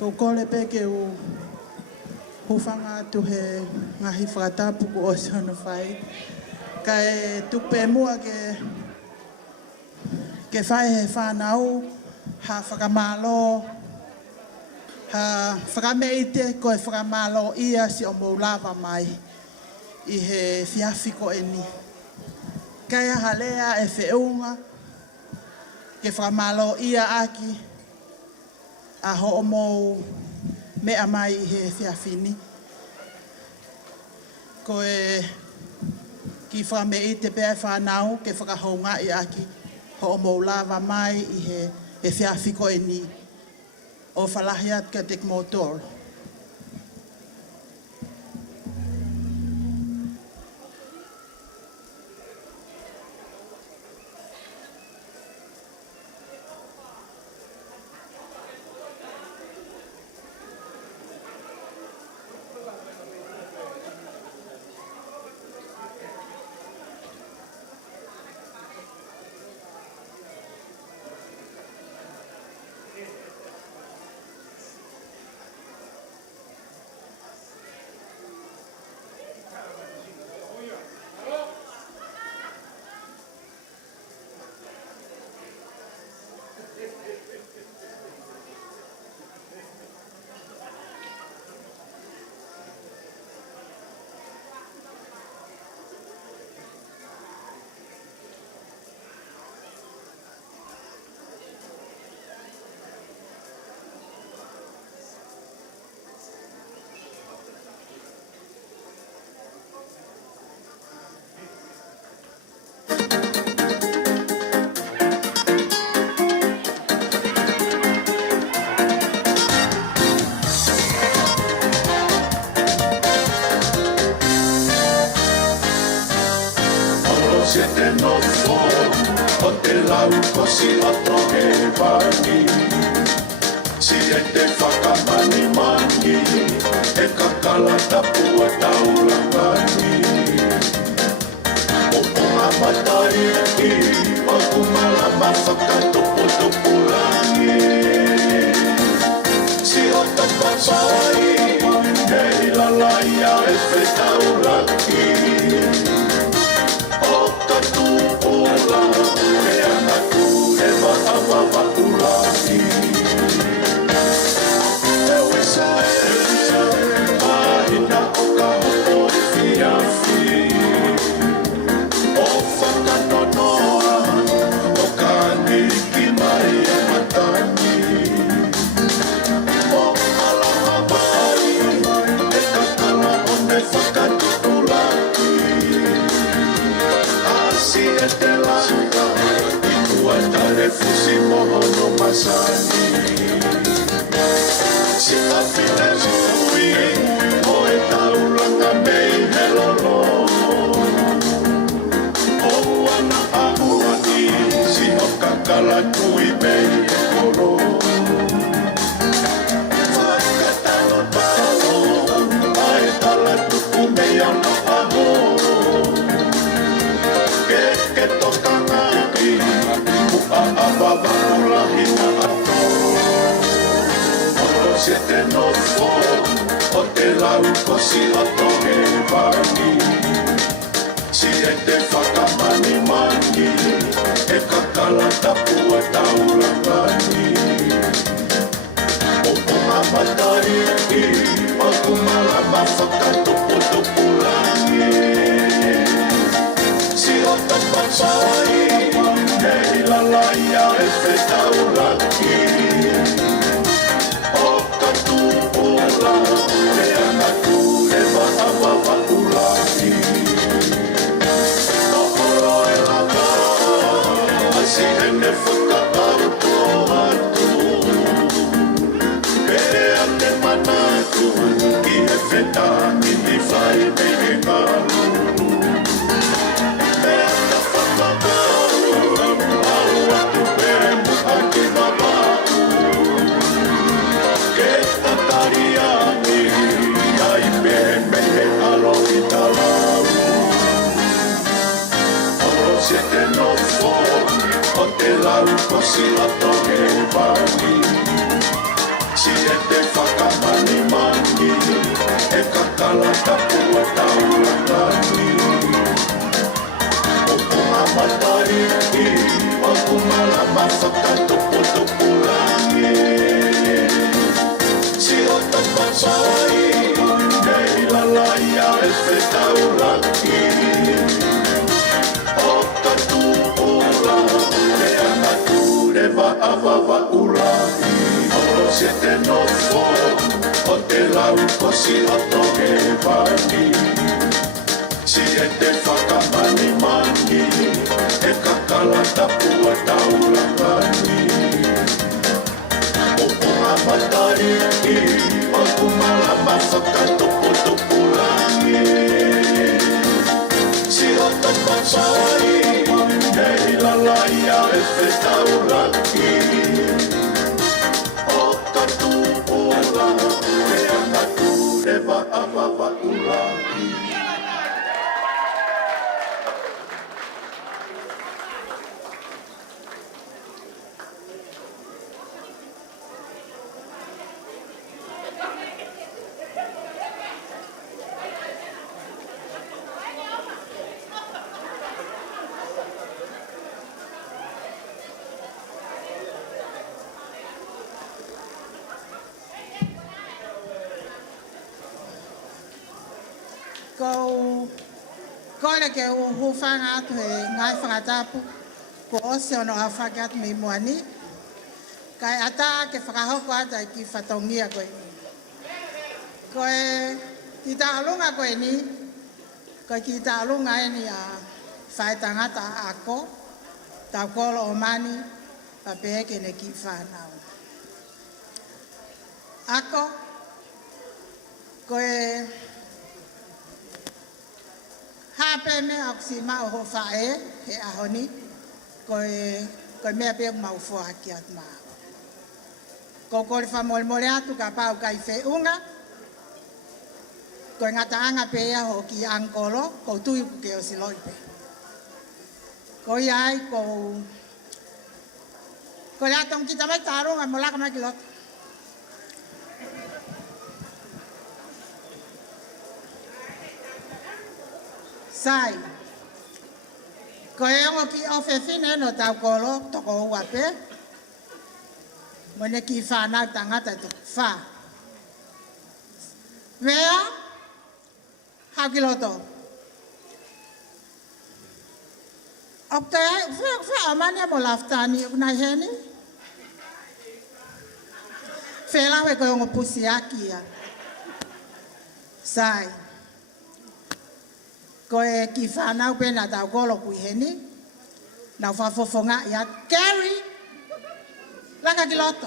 Ko kore pe ke u hufanga tu he ngahi whakatapu ko o sono whai. Ka e tupe mua ke whai he whanau ha whakamalo ha whakameite ko e whakamalo ia si o moulawa mai i he whiawhi ko e ni. Kai halea e whiunga ke whakamalo ia aki a ho o mou mea mai i he whiawhini. Ko e ki whameite pēr whanau ke whakahonga i aki ho o moulawa mai i he whiawhi ko e ni o whalahiat ka tek motor. Siete no fo, o te lau kosi o toke wani. Siete whakamani mani, e kakala tapu e taurangani. O ponga matai ki, o kumala mawhakatupu tupulangi. Si o tapapai, e ilalaia e whetaurangi. Ola, e anatu e whaawawatulaki. E wesa mahina o ka hopo e whiawhi. O whakanonoa, o ka niki mai e matani. O alaha mai, e kakala o ne whakatutulaki. Si e te langa, i tua tare fusi moho no masani. Si a fine sui, o e tauranga mei he lolo. O ana ahua i, si o kakala tui mei e koro. Whakatalo talo, a e tala tuku mei ana aho. Que toca aquí, a bababula y ato. Oro siete no fo, o te lau kosi o toke wani. Siete whakamani mani, e kakala tapu e taurangani. O ponga matai ki, o kumala mawhakatupu tupulangi. Si o tapapai, e ilalaia e whetaurangi. O katupula, e anatu e whaawawatulaki. O oro e lava, asi ene whakatauto atu. E ane manatu, ki e whetani ni whai mei ngalu. Siete no fo, o te lau kosi o toke wani. Si e te whakamani mangi, e kakala tapua taurangani. O punga matai, o punga lama whakatuputupulangi. Si o tapasai, nei lalaia e whetaurangi. O katupula, e anature va ulahi. Olo se te nofo, o te lau kosi o toge vani. Si e te whakamani mangi, e kakala tapua taurangani. O punga matai, o kumalama whakatuputupulangi. Si o tapasai, nei lalaia e whetaurangi. O katupula, e anature va ulahi. Kole ke hufanga atu he ngai whakatapu ko ose ono a whakiatu me moani. Kai ata ke whakahoko ata ki whatongia koe ni. Koe ki tālunga koe ni, koe ki tālunga e ni a whaetangata ako, tau kolo o mani, pa peke ne ki whanau. Ako, koe hape me aksi ma ho fae he ahoni koe mea pe mau fo aki at ma ko ko fa mol mole atu ka pau kai fe unga ko ngata anga pe ya ho ki angkolo ko tu ke o siloipe ko yai ko ya tong kita mai tarung amola ka mai kilot sai ko e ngo ki ofefine no tau kolo toko wape mone ki fa na tangata to fa Vaea hakiloto opte fa amane mo laftani na heni fela we ko ngo pusiaki ya sai ko e ki whanau pena tau kolo kui heni, nau whafofonga ia Gary, laka ki loto.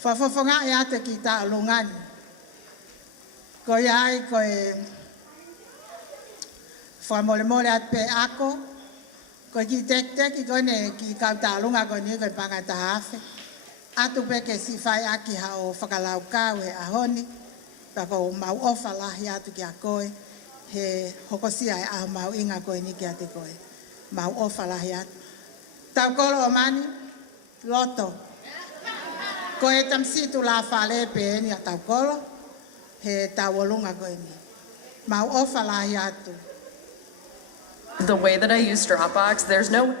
Whafofonga ia te ki tā lungani. Ko iai ko e whamole at pe ako, ko ki tek ko ne ki kau tā lunga ko ni ko panga ta hafe. Atu pe ke si whai aki hao whakalau kau he ahoni, Tako mau ofa lahi atu ki a koe, he hokosia e aho mau inga koe ni ki a te koe. Mau ofa lahi atu. Tau kolo o mani, loto. Koe tamsitu la whale pe ni a tau kolo, he tau olunga koe ni. Mau ofa lahi atu. The way that I use Dropbox, there's no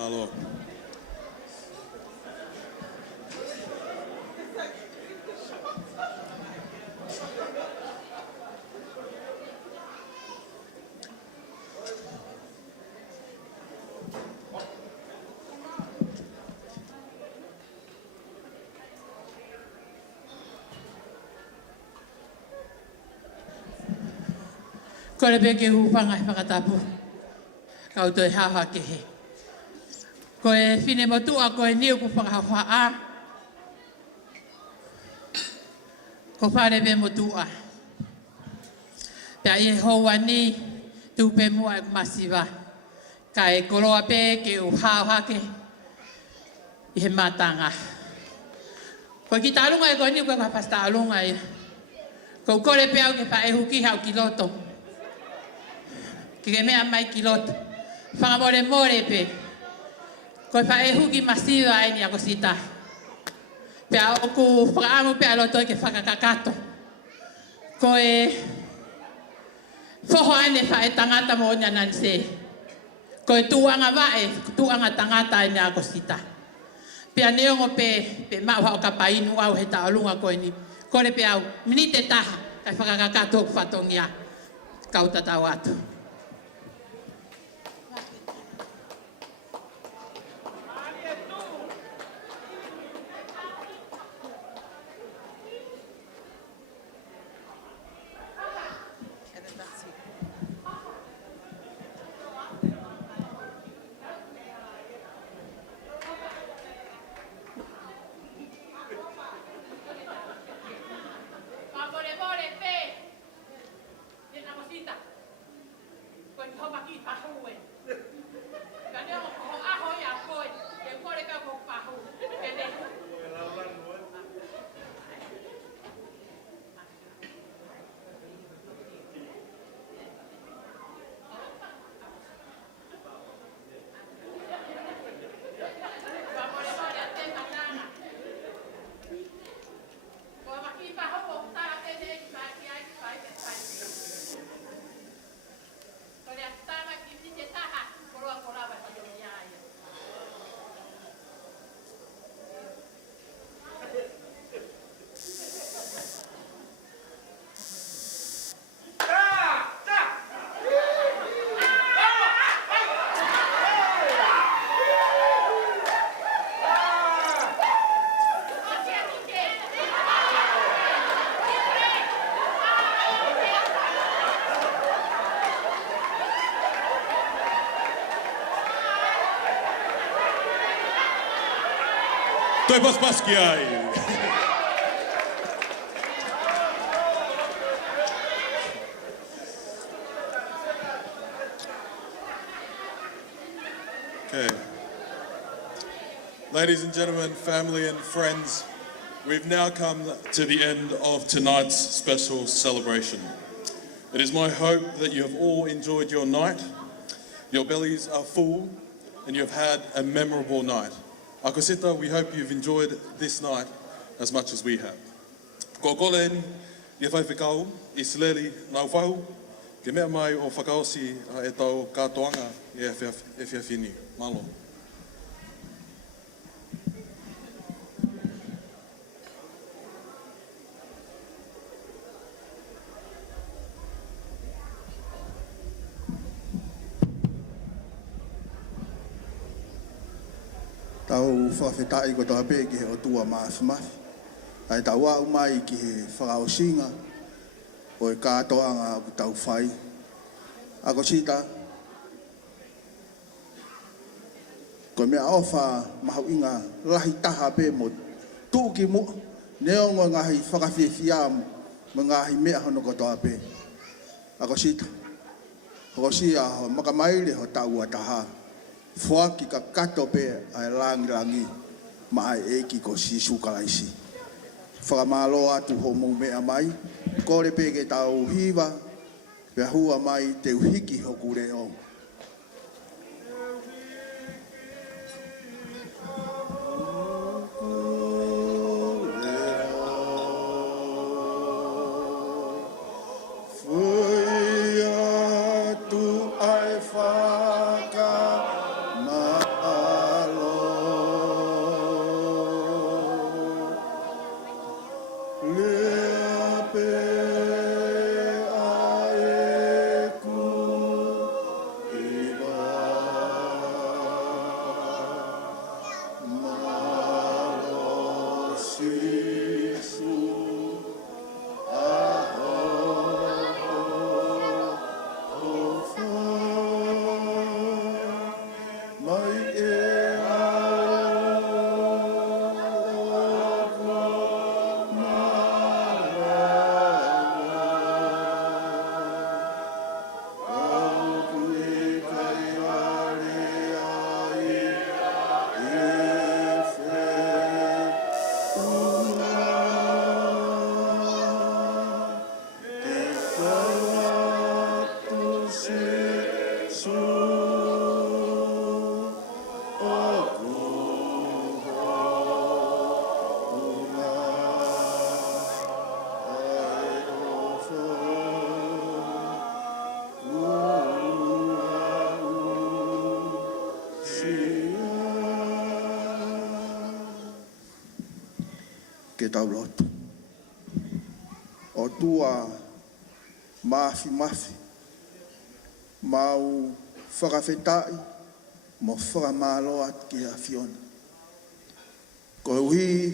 Malo. Kore pe ke hupanga e whakatapu. Kau toi haha ke he. Ko e whine motua ko e niu ku whakahawha a. Ko whare pe motua. Pea i hoa ni tupe mua e masiwa. Ka e koroa pe ke u haha ke. I he matanga. Ko ki tarunga e ko niu ko kapasta alunga e. Ko kore pe au ke pa e huki hau ki loto. Ke mea mai ki loto. Whangamore more pe. Ko pa e huki masiwa ai ni Akosita. Pea o ku whakaamu pe aloto ke whakakakato. Ko e whoho ane wha e tangata mo nia nanse. Ko e tuanga wae, tuanga tangata ai ni Akosita. Pea neongo pe maua o ka painu au he taolunga ko e ni. Kore pe au, minite taha, kai whakakakato o whatongia. Kauta tau atu. Toi paspaski ai. Okay. Ladies and gentlemen, family and friends, we've now come to the end of tonight's special celebration. It is my hope that you have all enjoyed your night, your bellies are full, and you've had a memorable night. Akosita, we hope you've enjoyed this night as much as we have. Ko kolen, i whai whikau, i Sileri nau whau, ke mea mai o whakaosi e tau kātoanga e whiawhini. Malo. Tau whawhetai ko taha pē ki he o tua mafi. Ai tau au mai ki he whakaosinga o e kātoanga o tau whai. Akosita, ko mea ofa mahu inga lahi taha pē mo tūki mo neongo ngahi whakawhiawhiamu mo ngahi mea hono ko taha pē. Akosita, Akosia ho makamaile ho tau ataha. Fuaki ka kato pe ai langi ma ai eki ko sisu kalaisi. whakamalo atu ho mou mea mai, kore peke tau hiwa, pia hua mai te uhiki hoku reo. Ke tau lotu. O tua mafi, mau whakawhetai, mo whakamalo at ki a Fiona. Ko uhi,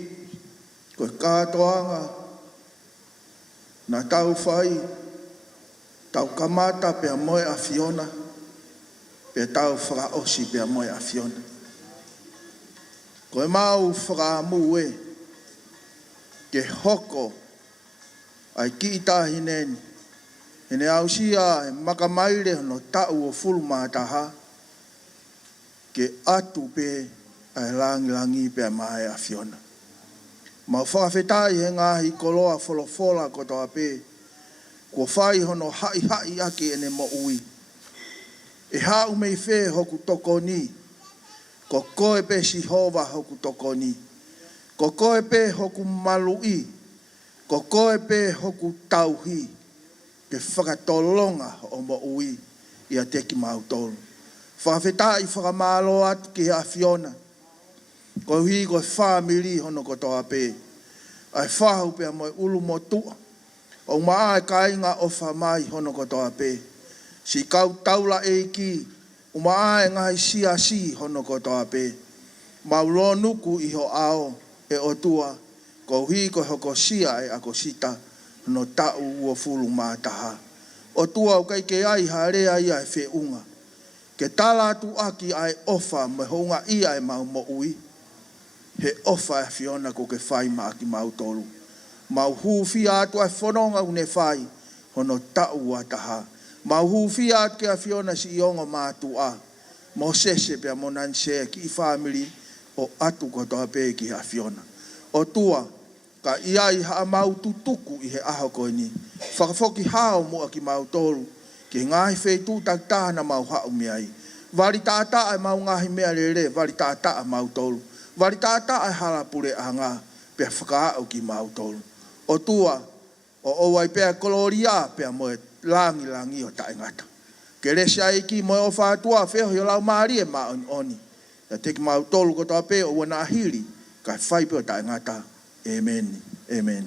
ko kātoanga, na tau whai, tau kamata pia moe a Fiona, pia tau whakaosi pia moe a Fiona. Ko e mau whakamu e, ke hoko ai ki itahi neni. Hene au sia e makamaire no tau o fulma taha ke atu pe ai langi pe mai a Fiona. Ma whakawhetai he ngahi koloa wholofola ko toa pe ko whai hono hai ake ene mo ui. E hau mei whe hoku toko ni ko koe pe si hova hoku toko ni. Ko koe pe hoku malui, ko koe pe hoku tauhi, ke whakatolonga o mo ui i a teki mautolu. Whakawhetai whakamalo atu ki a Fiona, ko hui ko whamiri hono ko toa pe, ai whahu pe a moe ulu mo tua, o maa e kainga o whamai hono ko toa pe, si kau taula e ki, o maa e ngai si hono ko toa pe, maulo nuku i ho ao, e o tua, ko hui ko hoko sia e Akosita, no tau ua fulu mātaha. O tua o kai ke ai harea ia e whiunga. Ke tala tu aki ai ofa me honga ia e mau mo ui. He ofa e Fiona ko ke whai ma aki mau tolu. Mau huwhi atu ai whanonga une whai, hono tau ua taha. Mau huwhi atu ke a Fiona si iongo mātu a. Mo sese pia mo nanse ki i family, o atu ko toa pe ki a Fiona. O tua, ka iai haa mau tutuku i he aho koe ni. Whakafoki hao mua ki mau tolu, ki ngahi whei tu taktāna mau hao miai. Wari tāta ai mau ngahi mea rere, wari tāta ai mau tolu. Wari tāta ai harapure a ngā, pia whakaau ki mau tolu. O tua, o owai pia koloria, pia moe langi o tae ngata. Ke resia iki moe o whātua, wheho yo lau maari e maa oni. Ya teki mau tolu ko toa pe o wana ahiri, kai whai peo tae ngata. Amen. Amen.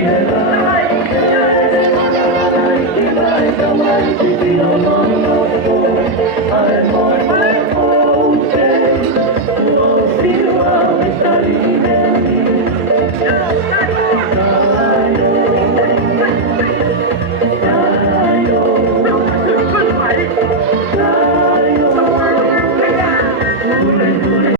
Thank you.